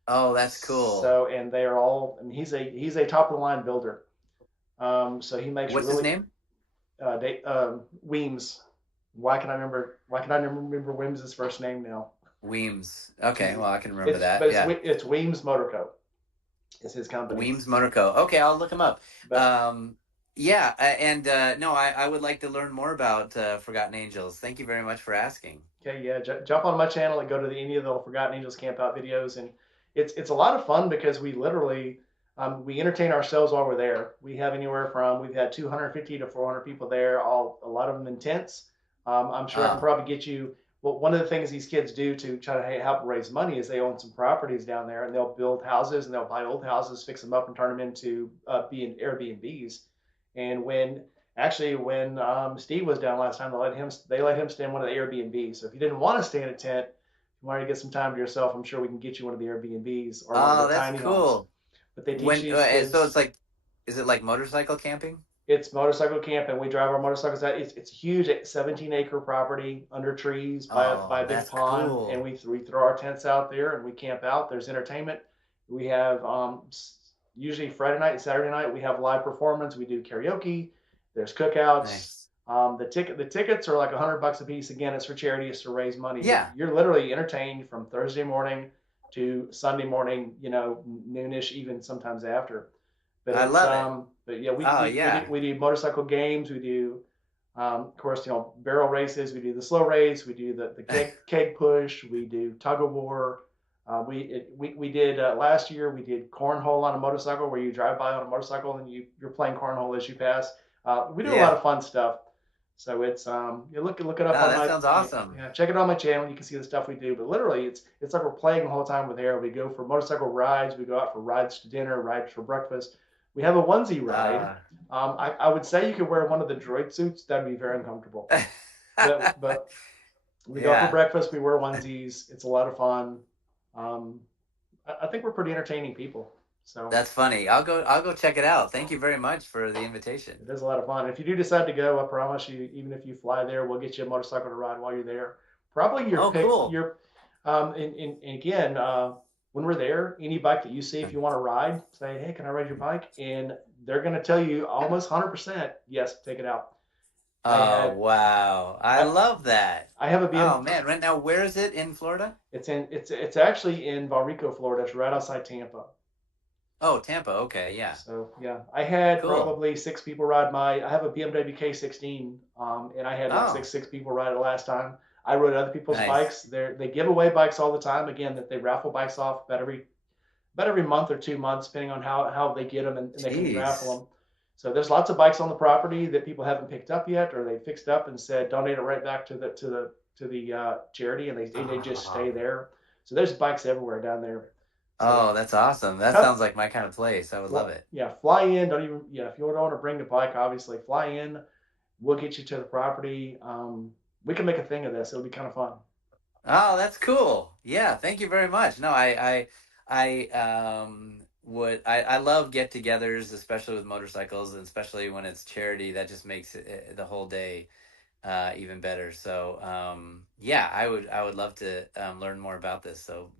Oh, that's cool. So, and they are all. I mean, he's a top of the line builder. So he makes What's his really name? Weems. Why can I remember? Why can I remember Weems' first name now? Weems. Okay, well, I can remember It's that. but Yeah. it's Weems Motor Co. Is his company. Weems Motor Co. Okay, I'll look him up. But Yeah, and no, I would like to learn more about Forgotten Angels. Thank you very much for asking. okay, yeah, jump on my channel and go to any of the Forgotten Angels camp out videos, and it's a lot of fun because we literally we entertain ourselves while we're there. We have anywhere from we've had 250 to 400 people there, all a lot of them intense. I'm sure I can Oh, probably get you. Well, one of the things these kids do to try to help raise money is they own some properties down there, and they'll build houses and they'll buy old houses, fix them up, and turn them into being Airbnbs. And when Steve was down last time, they let him stay in one of the Airbnbs. So if you didn't want to stay in a tent, if you wanted to get some time to yourself, I'm sure we can get you one of the Airbnbs or one of the oh, that's tiny homes. cool. But they teach When these so kids. it's like, is it like motorcycle camping? It's motorcycle camp, and we drive our motorcycles out. It's a huge 17-acre property under trees by Oh, a big that's pond, and cool. we throw our tents out there and we camp out. There's entertainment. We have usually Friday night and Saturday night we have live performance. We do karaoke. There's cookouts. Nice. The tickets are like $100 a piece. Again, it's for charity, it's to raise money, but Yeah, you're literally entertained from Thursday morning to Sunday morning, noonish, even sometimes after. But I it's love it. but yeah, Oh yeah. we do motorcycle games, we do of course, barrel races, we do the slow race, we do the keg push, we do tug of war. We did last year. We did cornhole on a motorcycle, where you drive by on a motorcycle and you're playing cornhole as you pass. We do a lot Yeah. of fun stuff. So it's you look it up Oh, on that my sounds awesome. check it on my channel. You can see the stuff we do. But literally, it's like we're playing the whole time with air. We go for motorcycle rides. We go out for rides to dinner, rides for breakfast. We have a onesie ride. Uh, I would say you could wear one of the droid suits. That'd be very uncomfortable. But we go out for yeah. breakfast. We wear onesies. It's a lot of fun. Um, I think we're pretty entertaining people. So That's funny. I'll go check it out. Thank you very much for the invitation. it is a lot of fun. And if you do decide to go, I promise you, even if you fly there, we'll get you a motorcycle to ride while you're there. Probably your Oh, pick. cool. And again, when we're there, any bike that you see, if you want to ride, say, hey, can I ride your bike? And they're going to tell you almost 100%, yes, take it out. I Oh, had, wow. I I, love that. I have a Oh BM. man. Right now, where is it in Florida? It's actually in Valrico, Florida. It's right outside Tampa. Oh, Tampa. Okay, yeah. So yeah, I had Cool. probably six people ride my. I have a BMW K16, and I had like Oh, six people ride it last time. I rode other people's nice. bikes. They give away bikes all the time. Again, that they raffle bikes off about every month or 2 months, depending on how they get them, and they can raffle Jeez. them. So there's lots of bikes on the property that people haven't picked up yet, or they fixed up and said donate it right back to the charity, and they just stay Oh, there. So there's bikes everywhere down there. So oh, that's awesome. That come, sounds like my kind of place. I would love it. yeah, fly in. Don't even, yeah, if you don't want to bring the bike, obviously fly in. We'll get you to the property. We can make a thing of this. It'll be kind of fun. Oh, that's cool. Yeah, thank you very much. No, I love get-togethers, especially with motorcycles, and especially when it's charity. That just makes the whole day even better. So, yeah, I would love to learn more about this. So,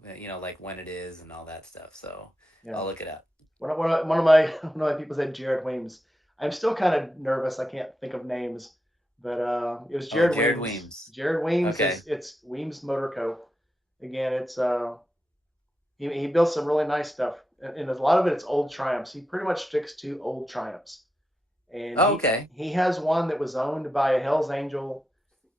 like when it is and all that stuff. So, Yeah. I'll look it up. One of my one of my people said Jared Weems. I'm still kind of nervous. I can't think of names, but it was Oh, Jared Jared Weems. Weems. Jared Weems Okay. is it's Weems Motor Co. Again, it's he built some really nice stuff, and a lot of it it's old Triumphs. He pretty much sticks to old Triumphs, and Oh, he okay. he has one that was owned by a Hell's Angel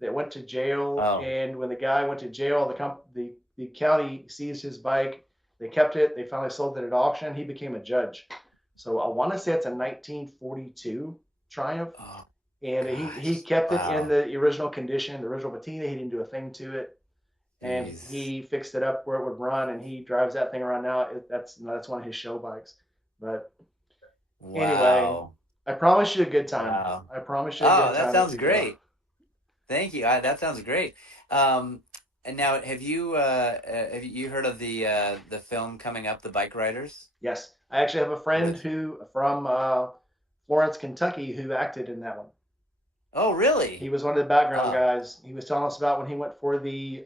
that went to jail. Oh, And when the guy went to jail, the county seized his bike. They kept it. They finally sold it at auction. He became a judge. So I want to say it's a 1942 Triumph, oh, and he gosh. kept it in Wow. the original condition, the original patina. He didn't do a thing to it, and Jeez. he fixed it up where it would run. And he drives that thing around now. That's one of his show bikes. But anyway, Wow. I promise you a good time. Wow. I promise you a Oh, good that time if sounds you go. great. Thank you. That sounds great. And now, have you heard of the film coming up, The Bike Riders? Yes, I actually have a friend With who from Florence, Kentucky, who acted in that one. Oh, He really? was one of the background Oh, guys. He was telling us about when he went for the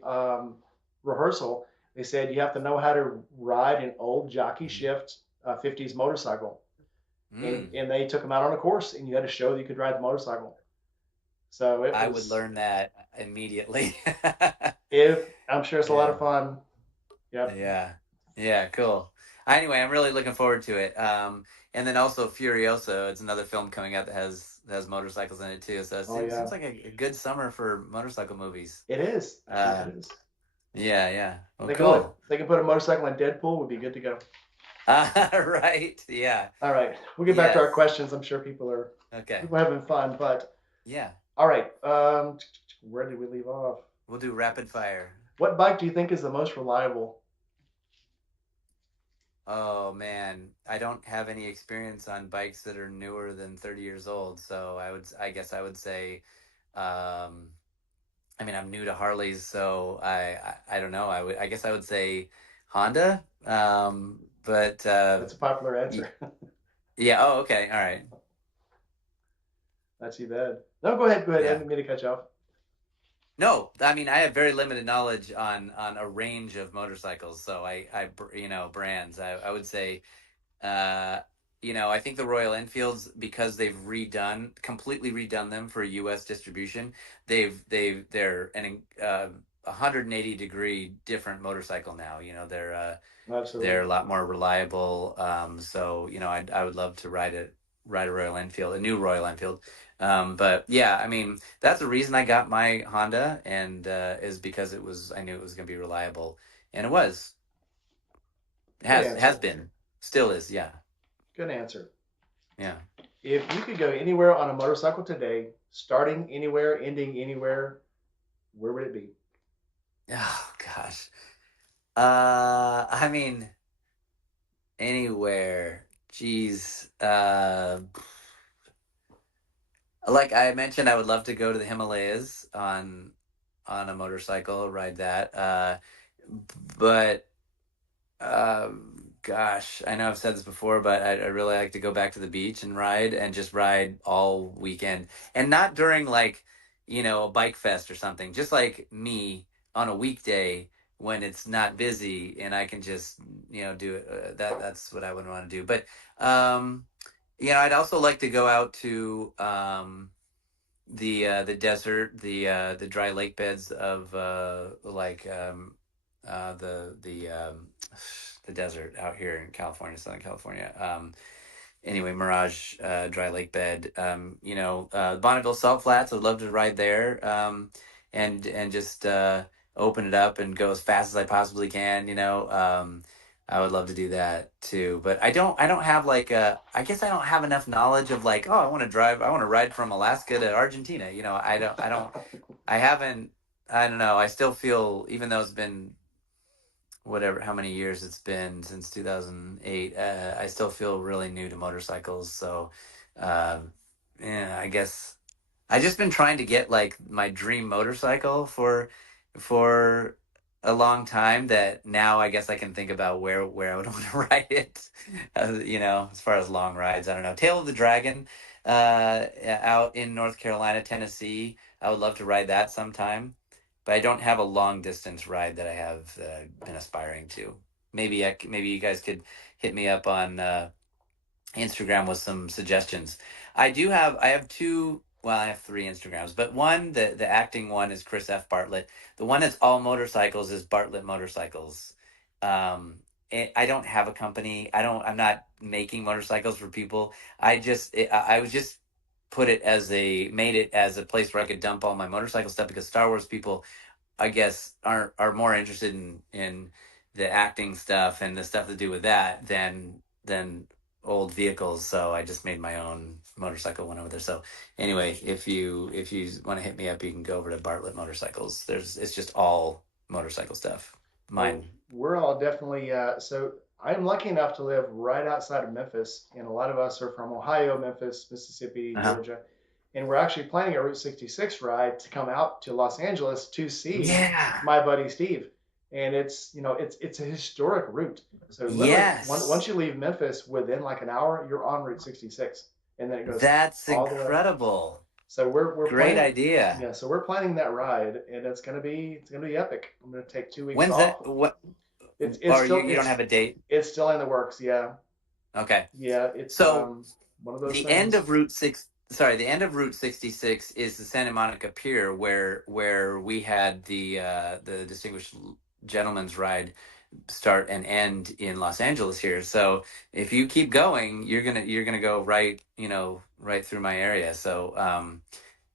rehearsal. They said you have to know how to ride an old jockey mm, shift 50s motorcycle, and mm, and they took him out on a course, and you had to show that you could ride the motorcycle. So it I would was. learn that immediately. If I'm sure it's a lot Yeah. of fun. Yep. Yeah. Yeah, cool. Anyway, I'm really looking forward to it. And then also Furiosa, it's another film coming out that has motorcycles in it too. So it Oh seems yeah, like a good summer for motorcycle movies. it is. Uh, It is. yeah, yeah. Well, They can let cool. they can put a motorcycle in Deadpool. Would be good to go. Right. Yeah. All right, we'll get back to our Yes. questions. I'm sure Okay. people are having fun, but Yeah. all right. Where did we leave off? We'll do rapid fire. What bike do you think is the most reliable? Oh man, I don't have any experience on bikes that are newer than 30 years old, so I guess I would say, um, I mean, I'm new to Harleys, so I don't know. I guess I would say Honda. But That's a popular y- answer. yeah. Oh, okay. All right. Not too bad. No, go ahead. Go ahead. I Yeah. didn't mean to cut you off. No, I mean, I have very limited knowledge on a range of motorcycles, so brands. I would say, uh, I think the Royal Enfields, because they've completely redone them for U.S. distribution, they're an 180-degree different motorcycle now. They're Absolutely. a lot more reliable. So I would love to ride a Royal Enfield, a new Royal Enfield. But yeah, I mean that's the reason I got my Honda, and is because I knew it was going to be reliable, and it was. It Good has answer. been, still is. Yeah, Good answer. yeah. If you could go anywhere on a motorcycle today, starting anywhere, ending anywhere, where would it be? Oh gosh. I mean anywhere. Jeez. Like I mentioned, I would love to go to the Himalayas on a motorcycle, ride that. But gosh, I know I've said this before, but I really like to go back to the beach and ride, and just ride all weekend, and not during like a bike fest or something. Just like me on a weekday when it's not busy and I can just do it. That's what I would want to do. But um, I'd also like to go out to the desert, the dry lake beds of the desert out here in California, Southern California. Anyway, Mirage dry lake bed. Bonneville Salt Flats. I'd love to ride there, and just open it up and go as fast as I possibly can. I would love to do that too, but I don't have like I guess I don't have enough knowledge of like, oh, I want to ride from Alaska to Argentina. I haven't, I don't know. I still feel, even though it's been whatever, how many years it's been since 2008, I still feel really new to motorcycles. So, uh, yeah, I guess I just been trying to get like my dream motorcycle for a long time, that now I guess I can think about where I would want to ride it. As far as long rides, I don't know. Tail of the Dragon, out in North Carolina, Tennessee. I would love to ride that sometime, but I don't have a long distance ride that I have that I've been aspiring to. Maybe you guys could hit me up on Instagram with some suggestions. I have two, well, I have three Instagrams, but one, the acting one, is Chris F. Bartlett. The one that's all motorcycles is Bartlett Motorcycles. Um, I don't have a company. I'm not making motorcycles for people. I was just made it as a place where I could dump all my motorcycle stuff, because Star Wars people, I guess, are more interested in the acting stuff and the stuff to do with that than old vehicles. So I just made my own motorcycle one over there. So anyway, if you want to hit me up, you can go over to Bartlett Motorcycles. It's just all motorcycle stuff. Well, Mine. we're all definitely so I'm lucky enough to live right outside of Memphis, and a lot of us are from Ohio, Memphis, Mississippi, Uh-huh. Georgia, and we're actually planning a Route 66 ride to come out to Los Angeles to see Yeah. my buddy Steve. And it's a historic route. So literally, once Yes. you leave Memphis, within like an hour, you're on Route 66, and then it goes That's all the way. incredible. So we're Great planning, idea. yeah. So we're planning that ride, and it's gonna be epic. I'm gonna take 2 weeks When's that? off. What? It's Or still you don't have a date? it's still in the works. Yeah, Okay. yeah. It's So one of those the end things. of Route Six, sorry, the end of Route 66 is the Santa Monica Pier, where we had the Distinguished Gentleman's Ride start and end in Los Angeles here. So if you keep going, you're gonna go right, right through my area. So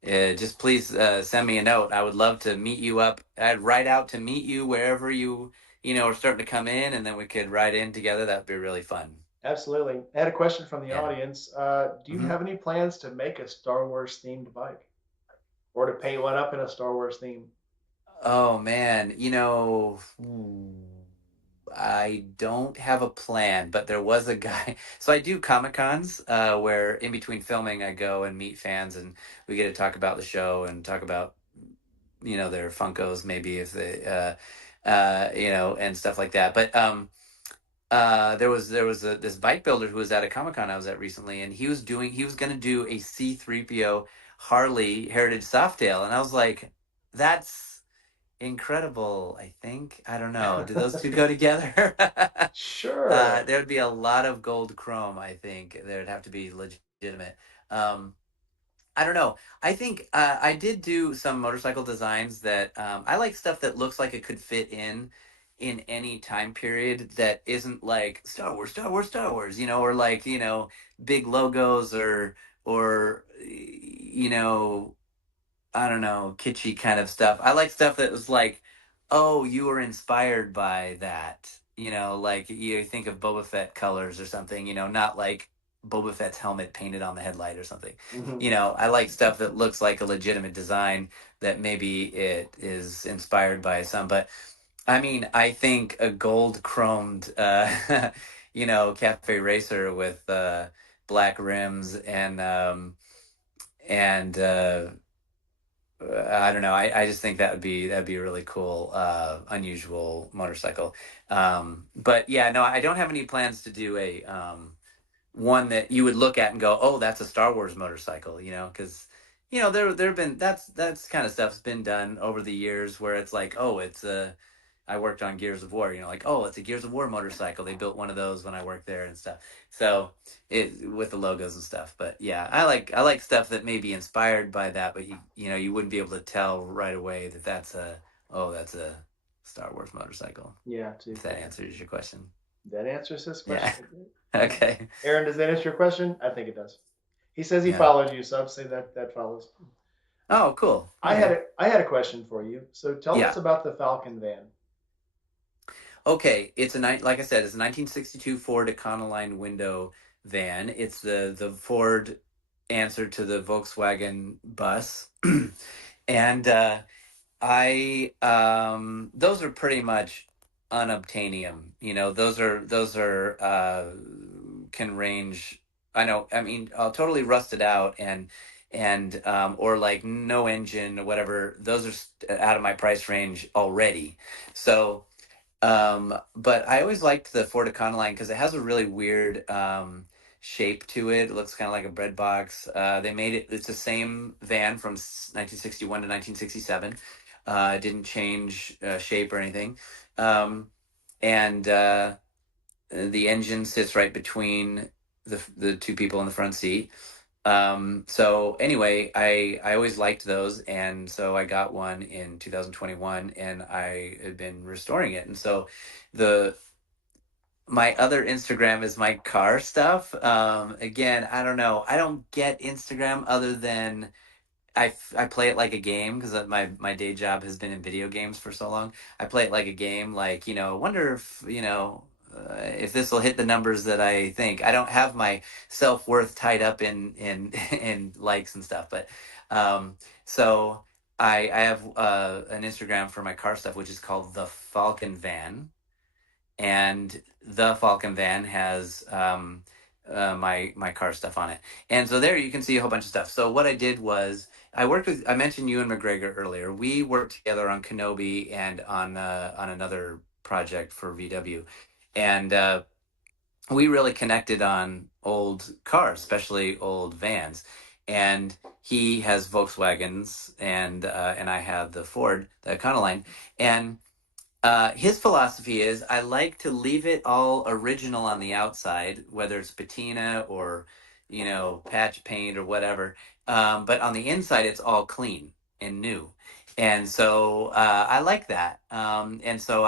just please send me a note. I would love to meet you up. I'd ride out to meet you wherever you are starting to come in, and then we could ride in together. That'd be really fun. Absolutely. I had a question from the Yeah. audience. Do you Mhm. have any plans to make a Star Wars themed bike, or to paint one up in a Star Wars theme? Oh man, I don't have a plan, but there was a guy. So I do Comic Cons, where in between filming, I go and meet fans, and we get to talk about the show and talk about their Funkos, maybe if they and stuff like that. But there was this bike builder who was at a Comic Con I was at recently, and he was going to do a C-3PO Harley Heritage Softail, and I was like, that's Incredible, I think. I don't know. Do those two go together? Sure. There would be a lot of gold chrome, I think. There'd have to be legitimate. Um, I don't know. I think I did do some motorcycle designs that I like stuff that looks like it could fit in any time period that isn't like Star Wars, Star Wars, Star Wars, or like, big logos or I don't know, kitschy kind of stuff. I like stuff that was like, oh, you were inspired by that. Like you think of Boba Fett colors or something, not like Boba Fett's helmet painted on the headlight or something. Mhm. I like stuff that looks like a legitimate design that maybe it is inspired by some. But I mean, I think a gold chromed, cafe racer with black rims and I don't know. I just think that'd be a really cool, unusual motorcycle. But yeah, no, I don't have any plans to do a one that you would look at and go, "Oh, that's a Star Wars motorcycle," because there have been that's kind of stuff's been done over the years where it's like, "Oh, it's a." I worked on Gears of War, like, "Oh, it's a Gears of War motorcycle." They built one of those when I worked there and stuff. So it with the logos and stuff. But yeah, I like stuff that may be inspired by that, but you wouldn't be able to tell right away that that's a Star Wars motorcycle. Yeah, If too. that answers your question. That answers this Yeah. question. Okay. Aaron, does that answer your question? I think it does. He says he Yeah. followed you, so I'd say that follows. Oh, cool. I had Okay. I had a question for you. So tell us Yeah. about the Falcon van. Okay. Like I said, it's a 1962 Ford Econoline window van. It's the Ford answer to the Volkswagen bus, and I those are pretty much unobtainium. Those are can range. I know. I mean, totally rusted out and or like no engine or whatever. Those are out of my price range already. So but I always liked the Ford Econoline because it has a really weird shape to it. It looks kind of like a bread box. They made it. It's the same van from 1961 to 1967. It didn't change shape or anything. Um, and the engine sits right between the two people in the front seat. So anyway, I always liked those, and so I got one in 2021, and I had been restoring it, and so the my other Instagram is my car stuff. Again, I don't know. I don't get Instagram other than I play it like a game because my day job has been in video games for so long. I play it like a game, like wonder if this will hit the numbers that I think. I don't have my self-worth tied up in in likes and stuff, but um, so I have an Instagram for my car stuff, which is called the Falcon Van, and the Falcon van has my car stuff on it. And so there you can see a whole bunch of stuff. So what I did was I mentioned Ewan McGregor earlier. We worked together on Kenobi and on another project for VW, and we really connected on old cars, especially old vans. And he has Volkswagens, and I have the Ford, the Econoline, and his philosophy is I like to leave it all original on the outside, whether it's patina or, patch paint or whatever. But on the inside, it's all clean and new. And so I like that. And so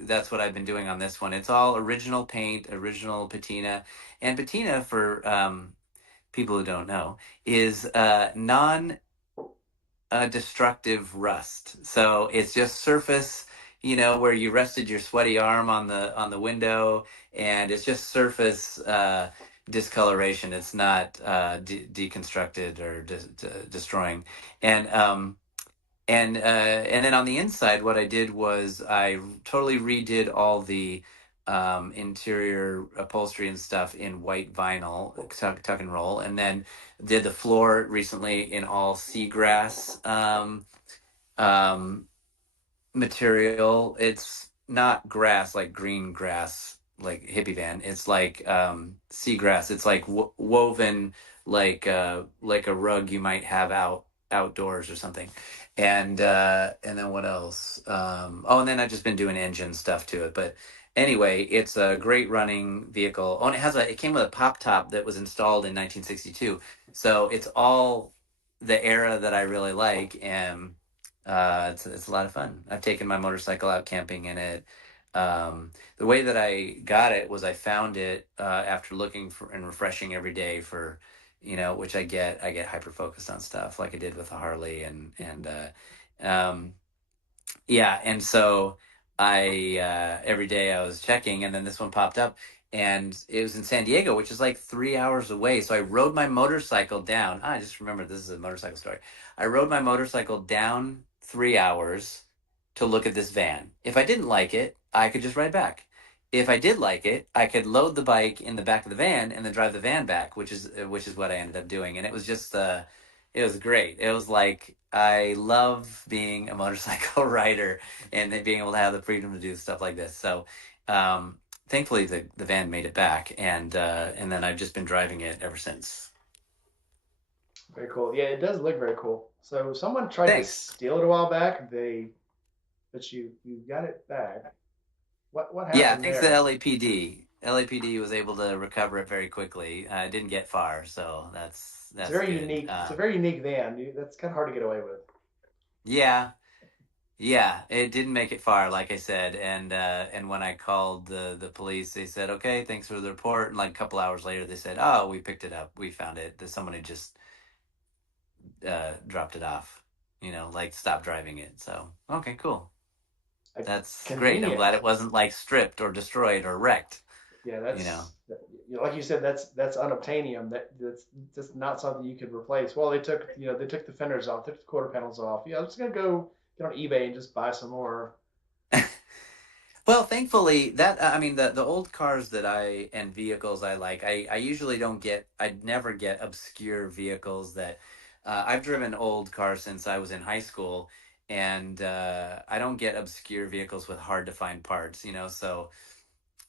that's what I've been doing on this one. It's all original paint, original patina. And patina, for people who don't know, is non destructive rust. So it's just surface, where you rested your sweaty arm on the window, and it's just surface discoloration. It's not deconstructed or destroying. And and then on the inside, what I did was I totally redid all the interior upholstery and stuff in white vinyl, tuck and roll, and then did the floor recently in all seagrass um, material. It's not grass like green grass like hippie van. It's like seagrass. It's like woven like a rug you might have out outdoors or something. And then what else? Oh, and then I've just been doing engine stuff to it. But anyway, it's a great running vehicle. Oh, and it came with a pop top that was installed in 1962. So it's all the era that I really like, and it's a lot of fun. I've taken my motorcycle out camping in it. The way that I got it was I found it after looking for and refreshing every day for, which I get hyper focused on stuff like I did with the Harley and yeah, and so I every day I was checking, and then this one popped up, and it was in San Diego, which is like 3 hours away. So I rode my motorcycle down. I just remember this is a motorcycle story. I rode my motorcycle down 3 hours to look at this van. If I didn't like it, I could just ride back. If I did like it, I could load the bike in the back of the van and then drive the van back, which is what I ended up doing, and it was just it was great. It was like I love being a motorcycle rider and then being able to have the freedom to do stuff like this. So, thankfully, the van made it back, and then I've just been driving it ever since. Very cool. Yeah, it does look very cool. So someone tried to Thanks. steal it a while back. But you got it back. What Yeah, happened thanks to there? LAPD. LAPD was able to recover it very quickly. Didn't get far, so It's that's very good. unique. It's a very unique van. That's kind of hard to get away with. Yeah, yeah, it didn't make it far, like I said, and when I called the police, they said, "Okay, thanks for the report." And like a couple hours later, they said, "Oh, we picked it up. We found it. That someone had just dropped it off. Like stopped driving it." So, okay, cool. Like, That's great. I'm glad convenient. it wasn't like stripped or destroyed or wrecked. Yeah, You know. like you said, that's unobtainium. That's just not something you could replace. Well, they took the fenders off, took the quarter panels off. Yeah, I'm just gonna go get on eBay and just buy some more. Well, thankfully, I mean, the old cars that I and vehicles I like, I usually don't get, I never get obscure vehicles that I've driven old cars since I was in high school, and I don't get obscure vehicles with hard to find parts, so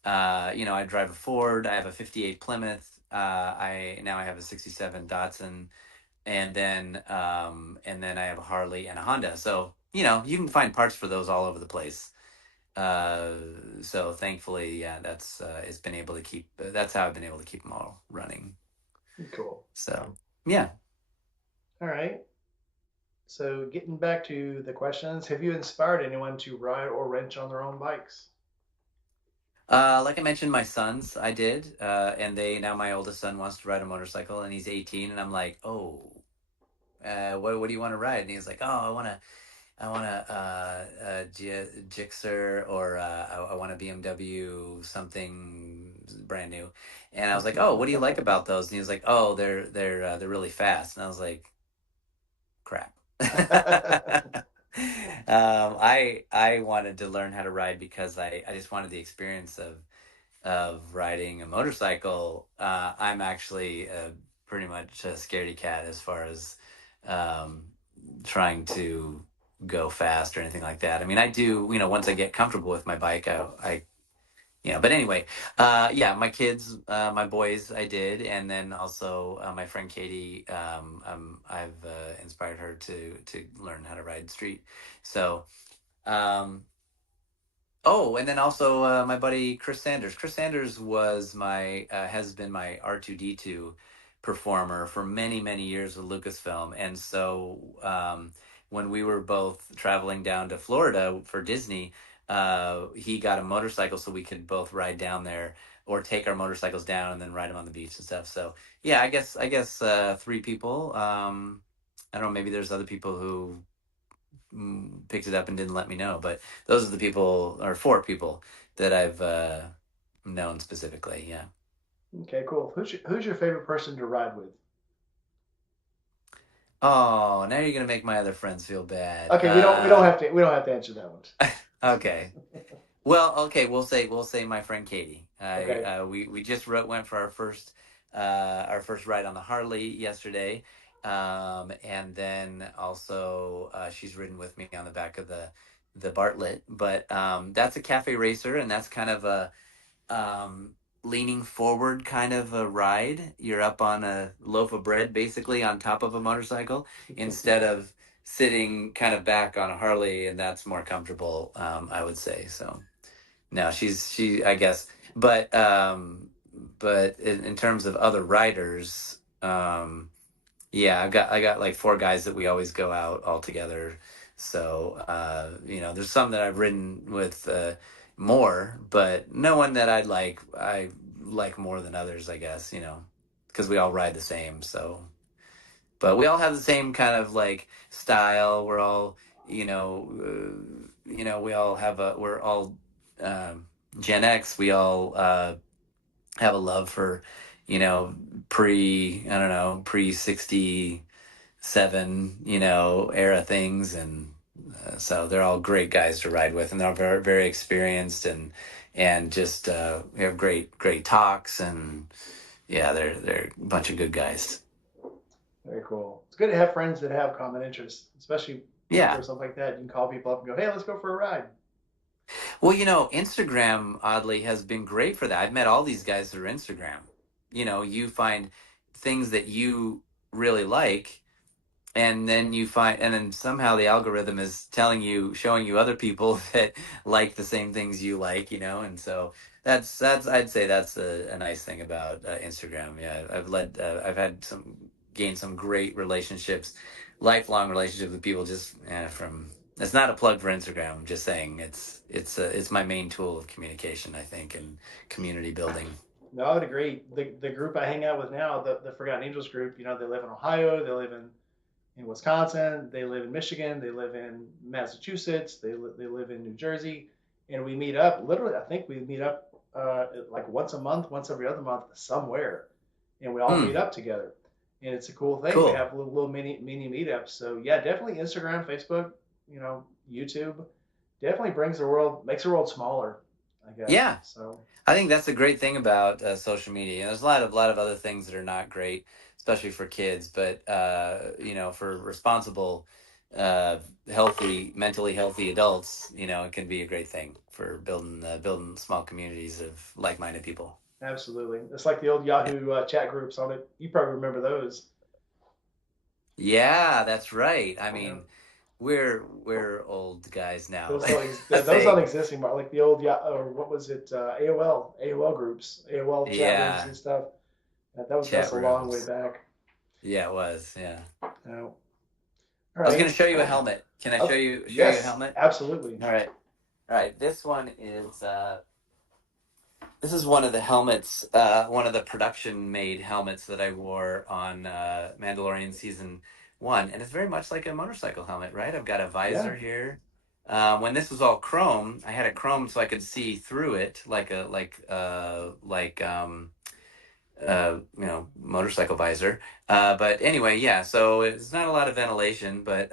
I drive a Ford, I have a 58 Plymouth, I have a 67 Datsun, and then I have a Harley and a Honda. So, you can find parts for those all over the place. Uh, so thankfully, yeah, it's been able to keep. That's how I've been able to keep them all running. Cool. So yeah. All right. So getting back to the questions, have you inspired anyone to ride or wrench on their own bikes? Like I mentioned, my sons, I did, and they now my oldest son wants to ride a motorcycle, and he's 18, and I'm like, oh, what do you want to ride? And he's like, oh, I want a Gixxer, or I want a BMW something brand new. And I was like, oh, what do you like about those? And he was like, oh, they're really fast. And I was like, crap. I wanted to learn how to ride because I just wanted the experience of riding a motorcycle. I'm actually pretty much a scaredy cat as far as um, trying to go fast or anything like that. I mean, I do, once I get comfortable with my bike, but anyway, yeah, my kids, my boys, I did. And then also my friend Katie, I've inspired her to learn how to ride street. So, um, oh, and then also my buddy Chris Sanders. Chris Sanders has been my R2D2 performer for many many years with Lucasfilm, and so when we were both traveling down to Florida for Disney, he got a motorcycle so we could both ride down there or take our motorcycles down and then ride them on the beach and stuff. So yeah, I guess three people. I don't know. Maybe there's other people who picked it up and didn't let me know. But those are the people, or four people, that I've known specifically. Yeah. Okay, cool. Who's your favorite person to ride with? Oh, now you're gonna make my other friends feel bad. Okay, we don't have to answer that one. Okay. Well, okay. We'll say my friend Katie. Okay. We just went for our first ride on the Harley yesterday, and then also she's ridden with me on the back of the Bartlett. But that's a cafe racer, and that's kind of a leaning forward kind of a ride. You're up on a loaf of bread basically on top of a motorcycle instead of sitting kind of back on a Harley, and that's more comfortable, I would say. So no, she I guess, but in terms of other riders, yeah, I got like four guys that we always go out all together. So there's some that I've ridden with more, but no one that I like more than others, I guess, because we all ride the same. So, but we all have the same kind of like style. We're all, we all have we're all Gen X. We all have a love for, you know, I don't know, pre 67, era things. And so they're all great guys to ride with, and they're very, very experienced, and just we have great talks. And yeah, they're a bunch of good guys. Very cool. It's good to have friends that have common interests, especially Yeah. for something like that. You can call people up and go, "Hey, let's go for a ride." Well, Instagram oddly has been great for that. I've met all these guys through Instagram. You find things that you really like, and then somehow the algorithm is showing you other people that like the same things you like, and so that's I'd say that's a nice thing about Instagram. Yeah, I've had gained some great relationships, lifelong relationships with people just from. It's not a plug for Instagram. I'm just saying it's my main tool of communication, I think, and community building. No, I would agree. The group I hang out with now, the Forgotten Angels group, they live in Ohio, they live in Wisconsin, they live in Michigan, they live in Massachusetts, they live in New Jersey, and we meet up. Literally, I think we meet up like once a month, once every other month, somewhere, and we all meet Hmm. up together. And it's a cool thing. We Cool. have little mini meetups. So yeah, definitely Instagram, Facebook, YouTube, definitely makes the world smaller, I guess. Yeah. So I think that's a great thing about social media. There's a lot of other things that are not great, especially for kids. But for responsible, uh, mentally healthy adults, it can be a great thing for building small communities of like-minded people. absolutely, it's like the old Yeah, Yahoo chat groups on it. You probably remember those. yeah, that's right. I Yeah. mean, we're old guys now, I Those don't think. exist anymore. Like the old or what was it? AOL groups, AOL chat rooms Yeah, and stuff. That's chat a long way rooms. back. Yeah, it was. Yeah. All I was going right. to show you a helmet. Can I Oh, show you a yes, helmet? absolutely. All right. All right, this is one of the helmets, one of the production made helmets that I wore on Mandalorian season 1, and it's very much like a motorcycle helmet, right? I've got a Yeah. visor here. When this was all chrome, I had it chrome so I could see through it motorcycle visor. But anyway, yeah. So it's not a lot of ventilation, but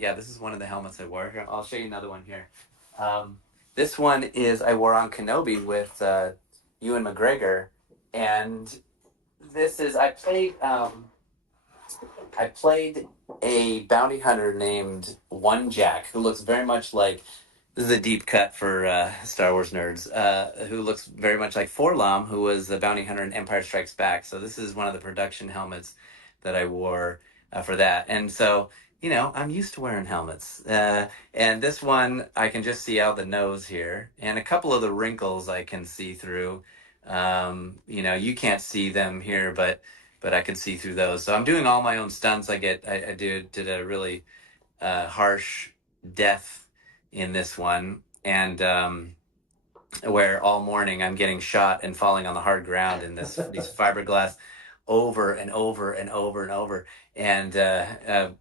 yeah, this is one of the helmets I wore. Here, I'll show you another one here. Um, this one is I wore on Kenobi with Ewan McGregor, and this is I played a bounty hunter named One Jack, who looks very much like. This is a deep cut for Star Wars nerds, who looks very much like Forlom, who was the bounty hunter in Empire Strikes Back. So this is one of the production helmets that I wore for that. And so, I'm used to wearing helmets. And this one, I can just see out the nose here, and a couple of the wrinkles I can see through. You can't see them here, but I can see through those. So I'm doing all my own stunts. I did a really harsh death in this one, and where all morning I'm getting shot and falling on the hard ground in these fiberglass over and over and over and over. And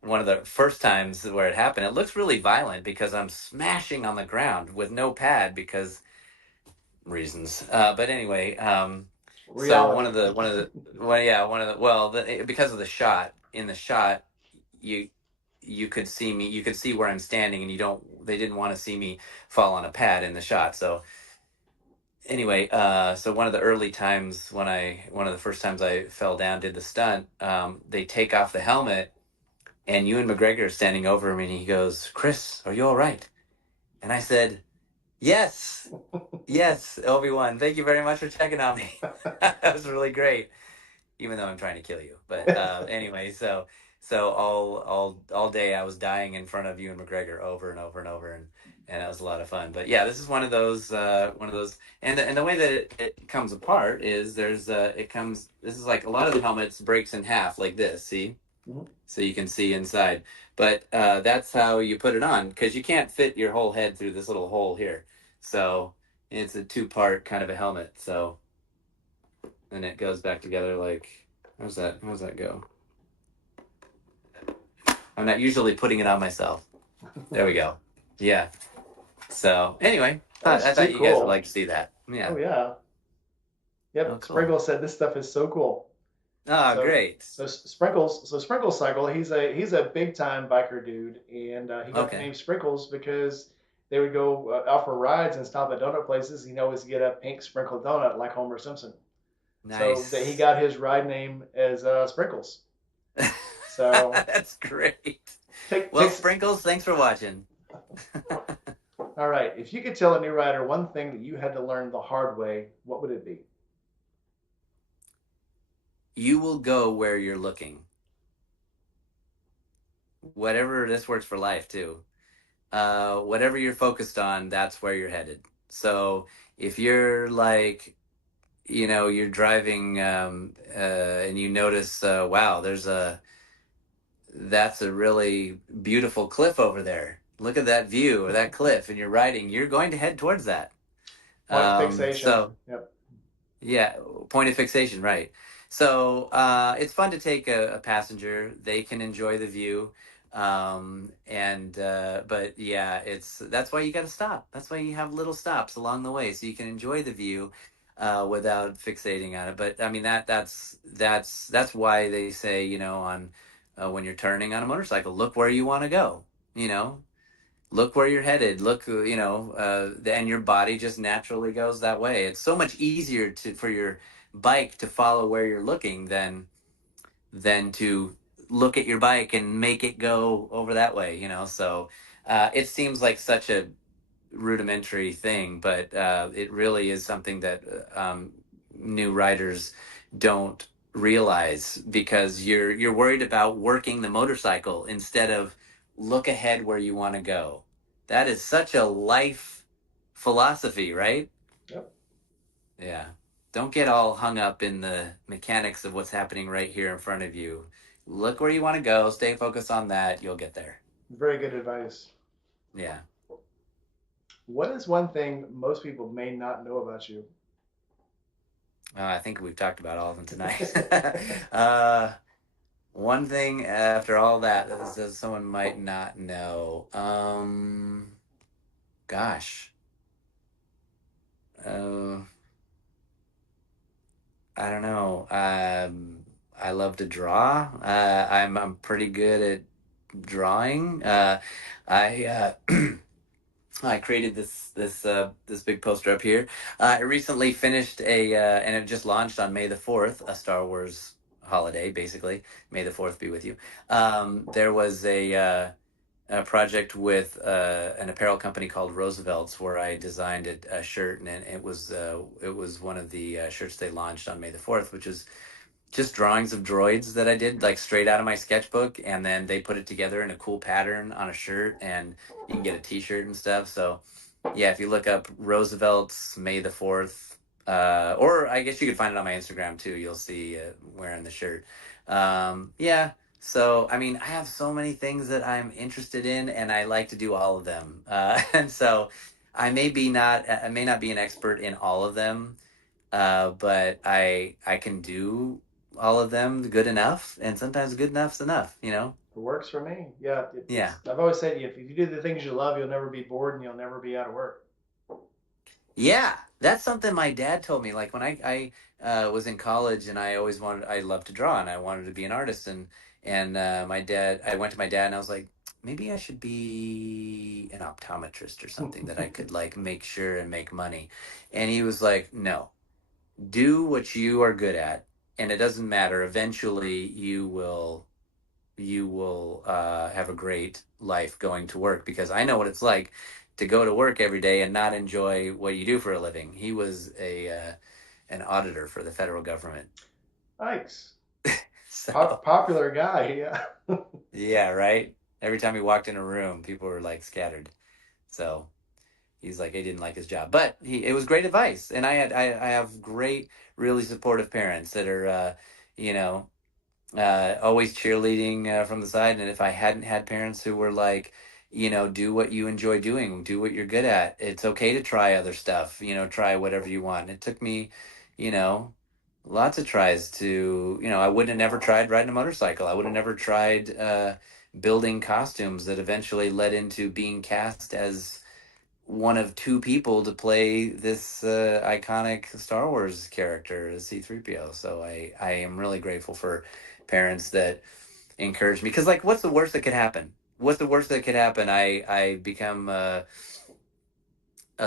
one of the first times where it happened, it looks really violent because I'm smashing on the ground with no pad because reasons. But anyway, so Reality. because of the shot, in the shot, you you could see me, you could see where I'm standing, and they didn't want to see me fall on a pad in the shot. So anyway, so one of the first times I fell down, did the stunt, they take off the helmet, and Ewan McGregor is standing over me, and he goes, "Chris, are you all right?" And I said, Yes, yes, Obi-Wan. Thank you very much for checking on me. That was really great. Even though I'm trying to kill you. But anyway, so all day I was dying in front of you and McGregor over and over and over, and that was a lot of fun. But yeah, this is one of those, and the way that it comes apart is there's it comes. This is like a lot of the helmets breaks in half like this. See, Mhm. so you can see inside. But that's how you put it on because you can't fit your whole head through this little hole here. So it's a two-part kind of a helmet. So and it goes back together like how's that go? I'm not usually putting it on myself. There we go. Yeah. So anyway, That's I too thought you guys would cool. like to see that. Oh Yeah. yeah. Oh, Yep. cool. Sprinkle said this stuff is so cool. Oh, So great. Sprinkles cycle. He's a big time biker dude, and he got the Okay. name Sprinkles because they would go out for rides and stop at donut places. He'd always get a pink sprinkled donut like Homer Simpson. So that he Nice. got his ride name as Sprinkles. So That's great. Well, takes. Sprinkles, thanks for watching. All right. If you could tell a new rider one thing that you had to learn the hard way, what would it be? You will go where you're looking. Whatever, this works for life too. Whatever you're focused on, that's where you're headed. So if you're like, you're driving and you notice, wow, that's a really beautiful cliff over there. Look at that view or that cliff, and you're riding, you're going to head towards that. Point fixation. So Yep. yeah, point of fixation, right. So it's fun to take a passenger. They can enjoy the view. And but yeah, that's why you got to stop. That's why you have little stops along the way so you can enjoy the view without fixating on it. But I mean that's why they say, on when you're turning on a motorcycle, look where you want to go, you know, look where you're headed, look, and your body just naturally goes that way. It's so much easier for your bike to follow where you're looking than to look at your bike and make it go over that way, so it seems like such a rudimentary thing, but it really is something that new riders don't realize because you're worried about working the motorcycle instead of look ahead where you want to go. That is such a life philosophy, right? Yep. Yeah. Don't get all hung up in the mechanics of what's happening right here in front of you. Look where you want to go, stay focused on that, you'll get there. Very good advice. Yeah. What is one thing most people may not know about you? I think we've talked about all of them tonight. One thing after all that someone might not know. Gosh. Uh, I don't know. I love to draw. I'm pretty good at drawing. I I created this big poster up here. I recently finished and it just launched on May the 4th, a Star Wars holiday, basically. May the 4th be with you. There was a project with an apparel company called Roosevelt's where I designed a shirt, and it was one of the shirts they launched on May the 4th, which is just drawings of droids that I did like straight out of my sketchbook, and then they put it together in a cool pattern on a shirt, and you can get a T-shirt and stuff. So yeah, if you look up Roosevelt's May the 4th, or I guess you could find it on my Instagram too. You'll see wearing the shirt. Yeah. So I mean, I have so many things that I'm interested in, and I like to do all of them. And so I may not be an expert in all of them, but I can do all of them good enough, and sometimes good enough's enough. It works for me. Yeah, Yeah, I've always said if you do the things you love, you'll never be bored and you'll never be out of work. yeah. That's something my dad told me. Like when I was in college, and I loved to draw, and I wanted to be an artist, and I went to my dad, and I was like, maybe I should be an optometrist or something that I could like make sure and make money, and he was like, no, do what you are good at, and it doesn't matter. Eventually, you will have a great life going to work because I know what it's like to go to work every day and not enjoy what you do for a living. He was a an auditor for the federal government. Nice. So Popular guy. Yeah. yeah, right. Every time he walked in a room, people were like scattered. So he's like he didn't like his job, but it was great advice. And I have great, really supportive parents that are, you know, always cheerleading from the side. And if I hadn't had parents who were like, do what you enjoy doing, do what you're good at. It's okay to try other stuff, try whatever you want. And it took me, you know, lots of tries to, I wouldn't have never tried riding a motorcycle. I would have never tried building costumes that eventually led into being cast as one of two people to play this iconic Star Wars character, C-3PO. So I am really grateful for parents that encourage me. Because, like, what's the worst that could happen? What's the worst that could happen? I become a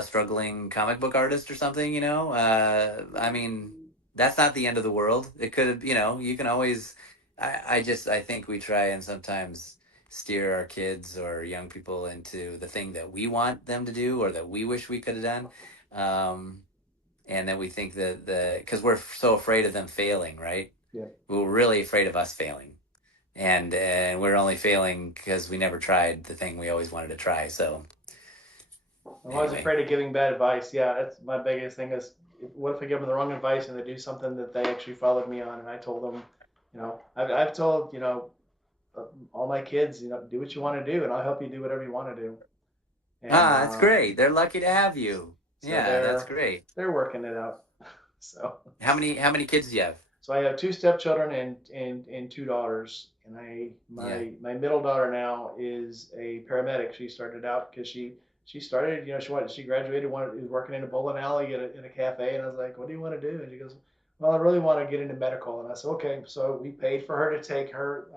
struggling comic book artist or something, I mean, that's not the end of the world. It could have, you can always, I think we try and sometimes steer our kids or young people into the thing that we want them to do or that we wish we could have done. And then we think that because we're so afraid of them failing, right? Yeah. We're really afraid of us failing. And we're only failing because we never tried the thing we always wanted to try. So I'm always anyway. afraid of giving bad advice. Yeah, that's my biggest thing is what if I give them the wrong advice and they do something that they actually followed me on and I told them, I've told, all my kids, do what you want to do and I'll help you do whatever you want to do. And Ah, that's great. They're lucky to have you. so Yeah, that's they're great. they're working it out. So How many kids do you have? so I have two stepchildren and two daughters. And Yeah. my middle daughter now is a paramedic. She started out because she started, she graduated, was working in a bowling alley in a cafe, and I was like, what do you want to do? And she goes, well, I really want to get into medical. And I said, okay. So we paid for her to take her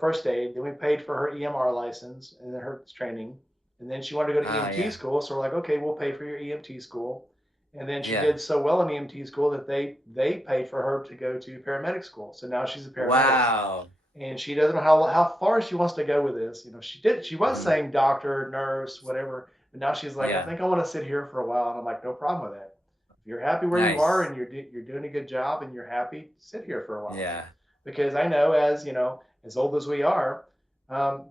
first aid, then we paid for her EMR license and then her training, and then she wanted to go to Ah, EMT yeah. school. So we're like, okay, we'll pay for your EMT school. And then she Yeah. did so well in EMT school that they paid for her to go to paramedic school. So now she's a paramedic, Wow. and she doesn't know how far she wants to go with this. She was Hmm. saying doctor, nurse, whatever, but now she's like, I Yeah. think I want to sit here for a while. And I'm like, no problem with that. If you're happy where you are Nice. and you're doing a good job and you're happy, sit here for a while. Yeah. Because I know as old as we are, um,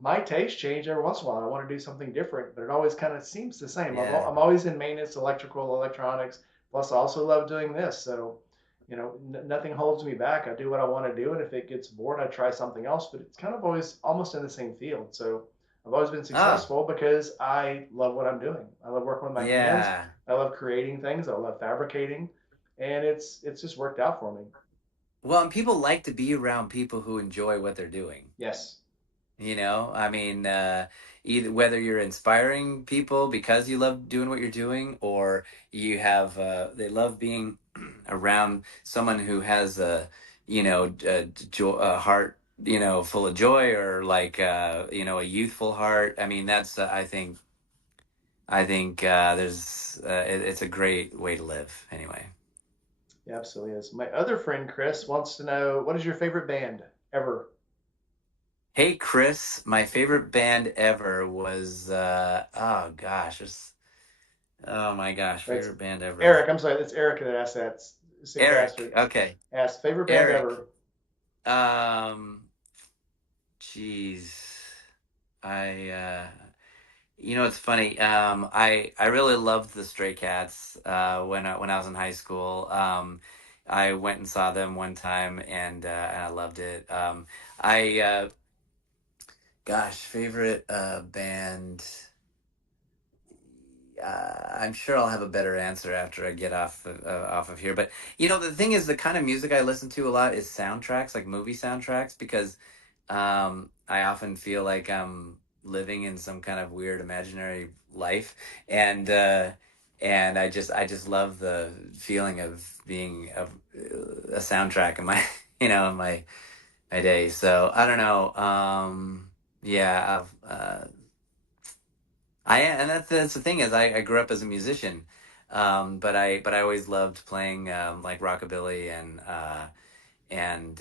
my taste change every once in a while. I want to do something different, but it always kind of seems the same. Yeah. I'm always in maintenance, electrical, electronics. Plus, I also love doing this. So, nothing holds me back. I do what I want to do, and if it gets bored, I try something else. But it's kind of always almost in the same field. So, I've always been Oh, successful because I love what I'm doing. I love working with my hands. yeah. I love creating things. I love fabricating, and it's just worked out for me. Well, and people like to be around people who enjoy what they're doing. Yes. I mean, either whether you're inspiring people because you love doing what you're doing, or you have they love being around someone who has a heart, full of joy, or like a youthful heart. I mean, that's I think it's a great way to live. Anyway. Yeah, absolutely is. My other friend Chris wants to know what is your favorite band ever? Hey Chris, my favorite band ever was oh gosh, oh my gosh, Right, it's favorite band ever. Eric. I'm sorry, it's Eric that asked that. Sick Eric. bastard. Okay. Asked favorite band Eric. ever. Geez. I it's funny. I really loved the Stray Cats when I was in high school. I went and saw them one time and I loved it. I gosh, favorite band. I'm sure I'll have a better answer after I get off of here. But the thing is, the kind of music I listen to a lot is soundtracks, like movie soundtracks, because I often feel like I'm living in some kind of weird imaginary life, and I just love the feeling of being a soundtrack in my in my day. So I don't know. Yeah, and that's the thing is I grew up as a musician, but I always loved playing like rockabilly and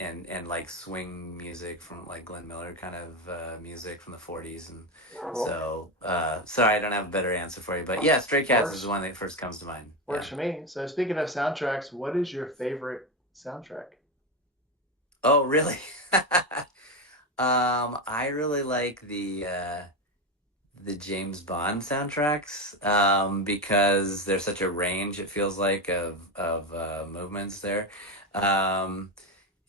and like swing music from like Glenn Miller kind of music from the 40s. And Cool. so sorry, I don't have a better answer for you, but yeah, Stray Cats is the one that first comes to mind. Yeah. Works for me. So speaking of soundtracks, what is your favorite soundtrack? Oh, really? I really like the James Bond soundtracks because there's such a range, it feels like, of movements there. Um,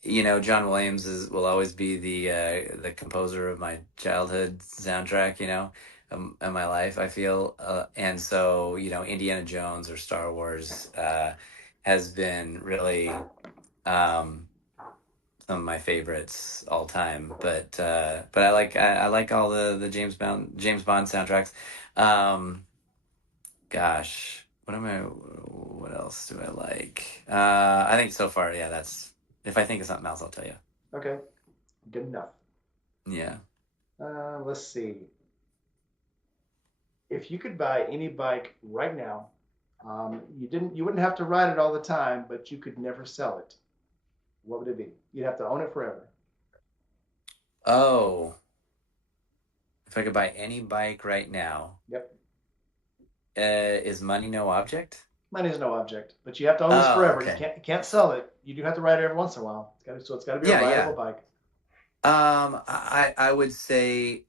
John Williams will always be the composer of my childhood soundtrack, in my life, I feel. And so, Indiana Jones or Star Wars has been really some of my favorites all time. But I like all the James Bond soundtracks. Um, Gosh, what else do I like? I think so far, yeah, that's if I think of something else, I'll tell you. Okay, good enough. Yeah. Let's see. If you could buy any bike right now, you wouldn't have to ride it all the time, but you could never sell it. What would it be? You'd have to own it forever. Oh, if I could buy any bike right now, Yep. is money no object? Money is no object, but you have to own this Oh, forever. You okay. can't sell it. You do have to ride it every once in a while. It's got to be a Yeah, yeah. rideable bike. I would say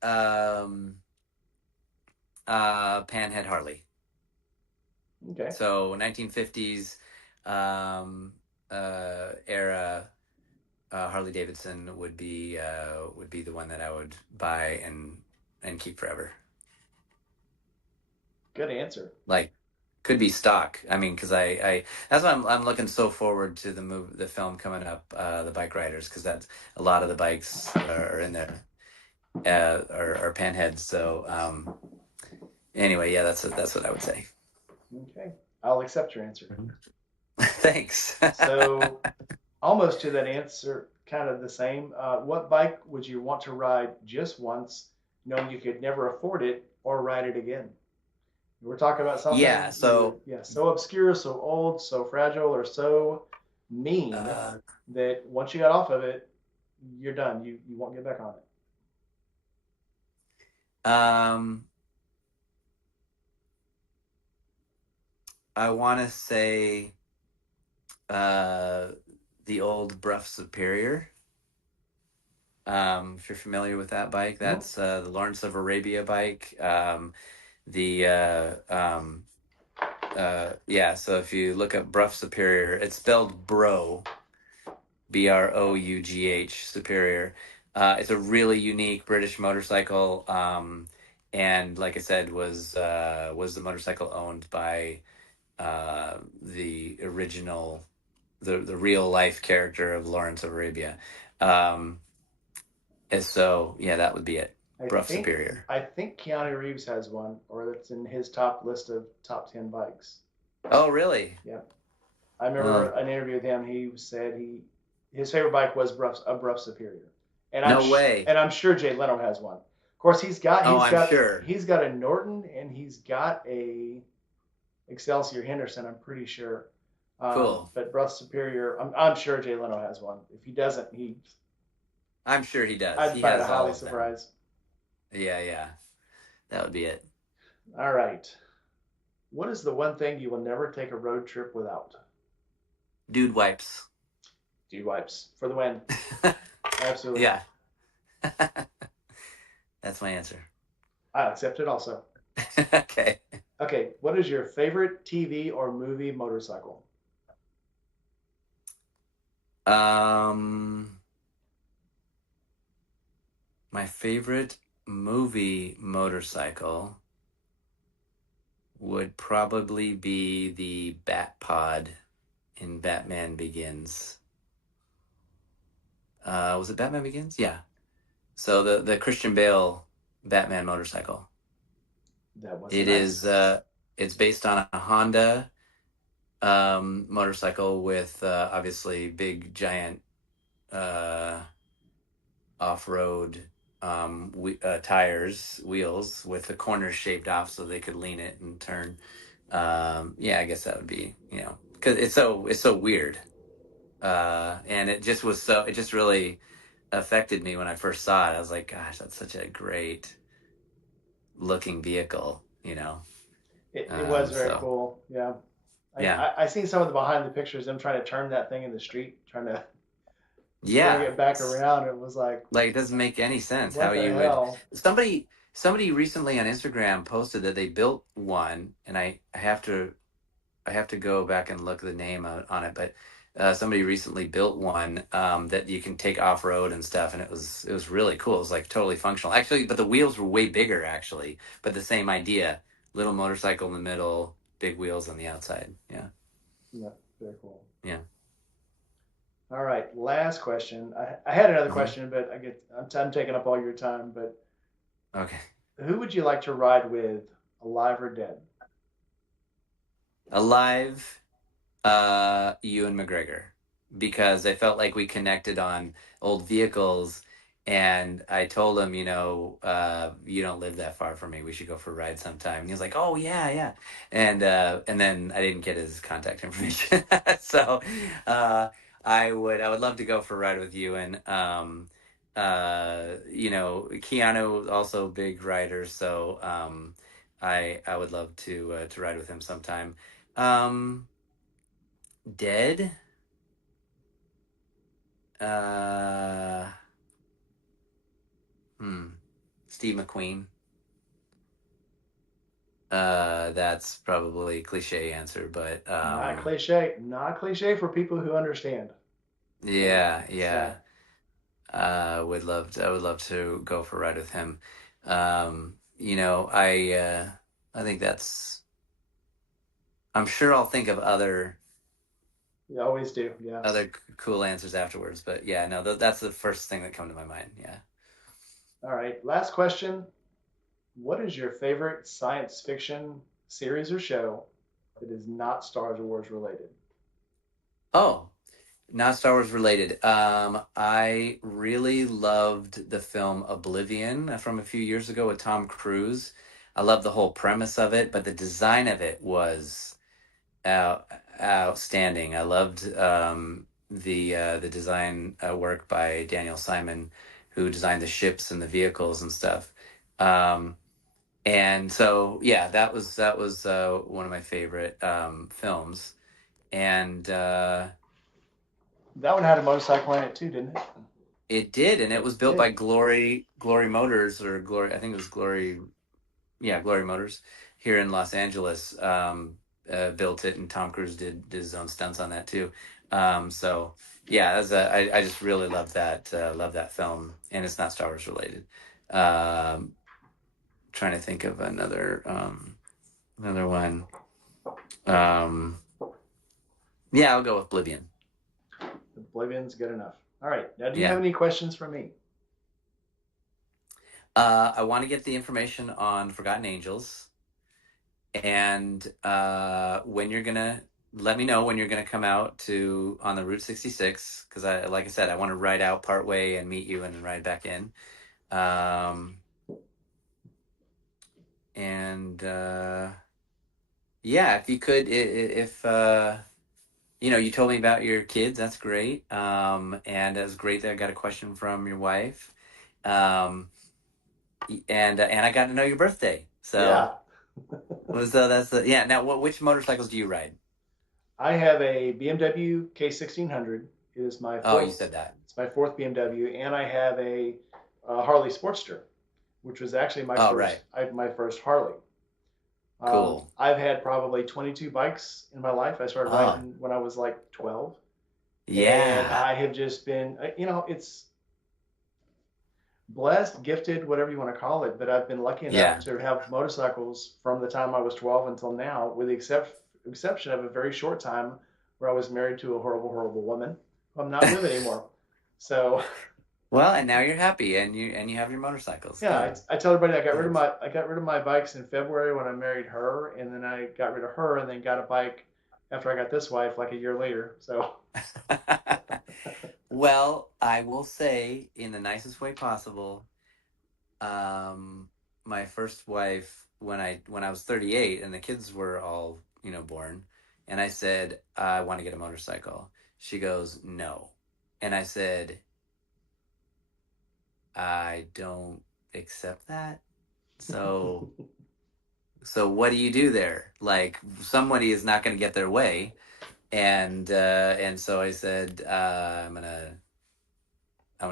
Panhead Harley. Okay. So 1950s era Harley Davidson would be the one that I would buy and keep forever. Good answer. Like, could be stock. I mean, because I that's why I'm looking so forward to the film coming up, the Bike Riders, because that's a lot of the bikes are in there, are panheads. So anyway, yeah, that's what I would say. Okay. I'll accept your answer. Thanks. So, almost to that answer, kind of the same. What bike would you want to ride just once, knowing you could never afford it or ride it again? We're talking about Yeah. something So so obscure, so old, so fragile, or so mean uh, that once you got off of it, you're done. You won't get back on um, I want to say uh, the old Bruff Superior. If you're familiar with that bike, it. that's the Lawrence of Arabia bike. The Yeah. So if you look up Bruff Superior, it's spelled Bro, Brough Superior. It's a really unique British motorcycle, and like I said, was the motorcycle owned by the original, the real life character of Lawrence of Arabia. Um, and so yeah, that would be it. I Bruff think Superior. I think Keanu Reeves has one, or it's in his top list of top 10 bikes. Oh, really? Yeah, I remember Oh, an interview with him. He said his favorite bike was a Bruff Superior, no way. and I'm sure Jay Leno has one. Of course, Oh, I'm sure. he's got a Norton and he's got a Excelsior Henderson. I'm pretty sure. Cool. But Bruff Superior, I'm sure Jay Leno has one. If he doesn't, I'm sure he does. I'd He find it has all highly of them. surprised. Yeah, yeah. That would be it. All right. What is the one thing you will never take a road trip without? Dude wipes. Dew wipes for the win. Absolutely. Yeah. That's my answer. I accept it also. Okay. Okay, what is your favorite TV or movie motorcycle? Um, my favorite movie motorcycle would probably be the Bat Pod in Batman Begins. Was it Batman Begins? Yeah. So the Christian Bale Batman motorcycle. That was It nice. is it's based on a Honda motorcycle with obviously big giant uh, off-road tires, wheels with the corners shaved off so they could lean it and turn. Yeah, I guess that would be, because it's so weird. And it just was so. It just really affected me when I first saw it. I was like, gosh, that's such a great looking vehicle, you know. It was very So cool. Yeah. yeah, I seen some of the behind the pictures, them trying to turn that thing in the street, trying to bring yeah. it back around. It was like, Like it doesn't make any sense how what the you would. hell? Somebody recently on Instagram posted that they built one, and I have to go back and look the name on it, but somebody recently built one that you can take off road and stuff, and it was really cool. It was like totally functional, actually, but the wheels were way bigger actually, but the same idea: little motorcycle in the middle, big wheels on the outside. Yeah, Yeah, very cool. yeah. All right, last question. I had another Hmm. question, but I'm taking up all your time. But Okay, who would you like to ride with, alive or dead? alive. Ewan McGregor, because I felt like we connected on old vehicles, and I told him, you don't live that far from me. We should go for a ride sometime. And he was like, "Oh yeah, yeah," and then I didn't get his contact information, so I would love to go for a ride with you. And Keanu also a big rider, so I would love to ride with him sometime. Um, Dead. Uh, hmm. Steve McQueen. That's probably a cliche answer, but Not cliche. Not cliche for people who understand. So yeah, sad. yeah. I would love to go for a ride with him. I think that's. I'm sure I'll think of You always do. Yes. cool answers afterwards, but yeah, no, that's the first thing that come to my mind. Yeah. All right. Last question. What is your favorite science fiction series or show that is not Star Wars related? Oh, not Star Wars related. I really loved the film Oblivion from a few years ago with Tom Cruise. I love the whole premise of it, but the design of it was outstanding. I loved the design work by Daniel Simon, who designed the ships and the vehicles and stuff. Um, and so yeah, that was one of my favorite films. And That one had a motorcycle in it too, didn't it? it did, and it was It built by did. Glory Motors, or Glory. I think it was Glory Motors here in Los Angeles. Built it, and Tom Cruise did his own stunts on that too. So yeah, I just really love that film, and it's not Star Wars related. Um, Trying to think of another one. Um, yeah, I'll go with Oblivion. Oblivion's good enough. All right. Now, do you have Yeah. any questions for me? I want to get the information on Forgotten Angels, and when you're gonna let me know when you're gonna come out to on the Route 66, because like I said, I want to ride out part way and meet you and then ride back in. Um, and yeah, if you could, if you told me about your kids, that's great. And it was great that I got a question from your wife. Um, and I got to know your birthday. So Yeah. that's the yeah. Now, which motorcycles do you ride? I have a BMW K1600. It is my Oh, you fourth. said that. It's my fourth BMW, and I have a Harley Sportster, which was actually Oh, right. my first Harley. Cool. I've had probably 22 bikes in my life. I started Oh, riding when I was like 12, and yeah. I have just been, it's blessed, gifted, whatever you want to call it. But I've been lucky enough Yeah. to have motorcycles from the time I was 12 until now, with the exception of a very short time where I was married to a horrible, horrible woman who I'm not with anymore. So Well, and now you're happy and you have your motorcycles. yeah, Good. I tell everybody Good. I got rid of my bikes in February when I married her, and then I got rid of her, and then got a bike after I got this wife like a year later. So Well, I will say in the nicest way possible, um, my first wife, when I was 38 and the kids were all, born, and I said, I want to get a motorcycle. She goes, no. And I said, I don't accept that. So, so what do you do there? Like somebody is not going to get their way. And so I said, I'm gonna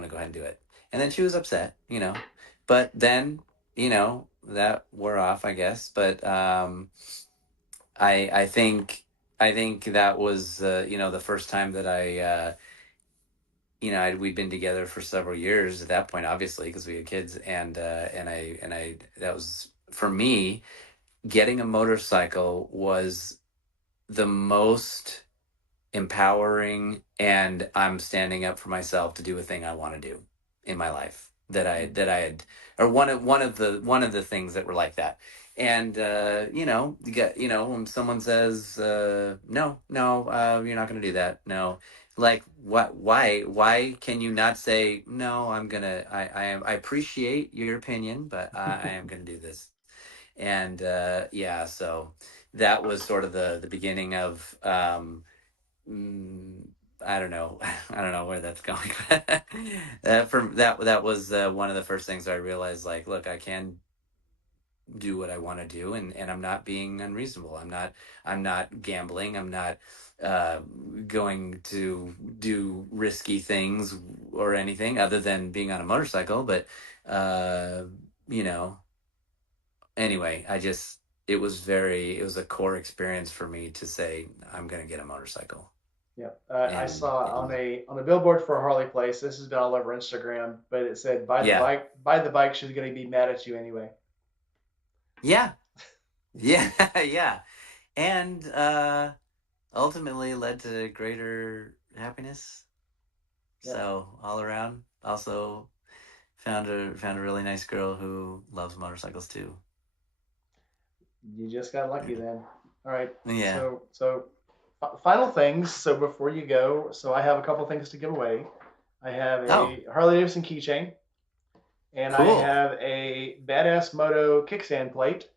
go ahead and do it. And then she was upset, but then, that wore off, I guess. But I think that was, the first time that we'd been together for several years at that point, obviously, because we had kids, and that was for me. Getting a motorcycle was the most empowering, and I'm standing up for myself to do a thing I want to do in my life that I had, or one of the things that were like that. And you get, when someone says no, no, you're not going to do that, no, like what, why can you not say no? I appreciate your opinion, but I am going to do this. And yeah, so that was sort of the beginning of Mm, I don't know. I don't know where that's going. That was one of the first things I realized. Like, look, I can do what I want to do, and I'm not being unreasonable. I'm not gambling. I'm not uh, going to do risky things or anything other than being on a motorcycle. But uh, you know, anyway, it was a core experience for me to say I'm going to get a motorcycle. Yeah, I and saw on and a billboard for a Harley place. This has been all over Instagram, but it said, "Buy the yeah, bike, buy the bike. She's going to be mad at you anyway." yeah, yeah, yeah, and ultimately led to greater happiness. Yeah, So all around, also found a really nice girl who loves motorcycles too. you just got lucky then. All right, Yeah. so final things. So before you go, so I have a couple things to give away. I have Oh, a Harley Davidson keychain, and I cool. have a Badass Moto kickstand plate.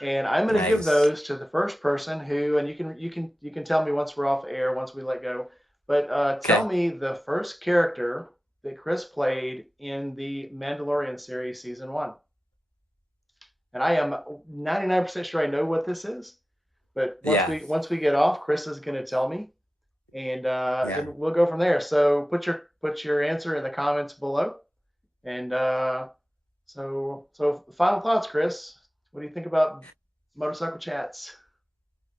And I'm going to give Nice. those to the first person who, and you can tell me once we're off air, once we let go. But tell Okay. me the first character that Chris played in the Mandalorian series, season one. And I am 99% sure I know what this is. But once Yeah. we once we get off, Chris is going to tell me, and Yeah. then we'll go from there. So put your answer in the comments below. And so final thoughts, Chris. What do you think about motorcycle chats?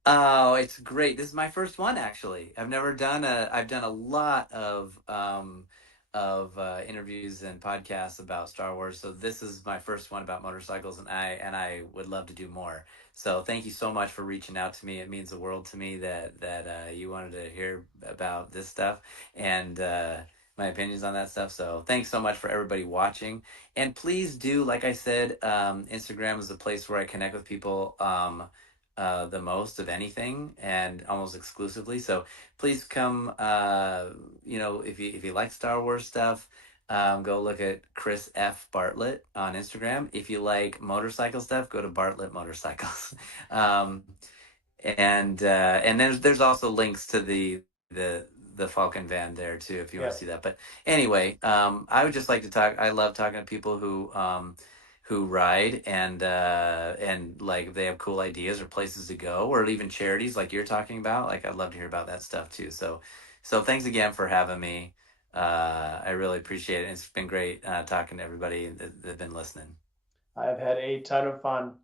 Oh, it's great. This is my first one actually. I've done a lot of interviews and podcasts about Star Wars. So this is my first one about motorcycles, and I would love to do more. So thank you so much for reaching out to me. It means the world to me that you wanted to hear about this stuff and my opinions on that stuff. So thanks so much for everybody watching. And please do, like I said, Instagram is the place where I connect with people. The most of anything and almost exclusively. So please come. If you like Star Wars stuff, go look at Chris F. Bartlett on Instagram. If you like motorcycle stuff, go to Bartlett Motorcycles. um, and there's also links to the the Falcon van there too if you want Yeah. to see that. But anyway, I would just like to talk. I love talking to people who ride and like they have cool ideas or places to go or even charities like you're talking about. Like I'd love to hear about that stuff too. So thanks again for having me. I really appreciate it. It's been great talking to everybody that's been listening. I've had a ton of fun.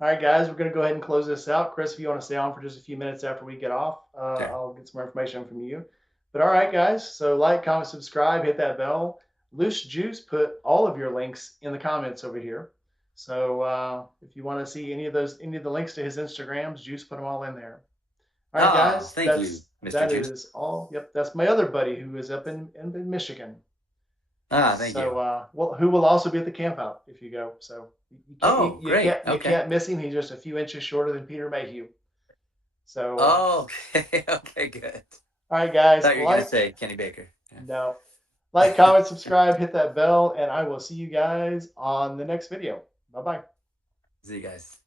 All right, guys, we're going to go ahead and close this out. Chris, if you want to stay on for just a few minutes after we get off, Sure. I'll get some more information from you. But all right, guys, so like, comment, subscribe, hit that bell. Loose Juice put all of your links in the comments over here. So if you want to see any of the links to his Instagrams, Juice put them all in there. All right, Oh, guys, thank you, that's Mr. that Juice. is all. Yep, that's my other buddy who is up in Michigan. Ah, thank you. So, well, who will also be at the camp out if you go. So you can't you, Oh, you great. can't you Okay. can't miss him. He's just a few inches shorter than Peter Mayhew. So, Oh, okay. Okay, good. all right, guys, Thought you were gonna say Kenny Baker. Yeah. no, like, comment, subscribe, hit that bell, and I will see you guys on the next video. Bye bye. See you guys.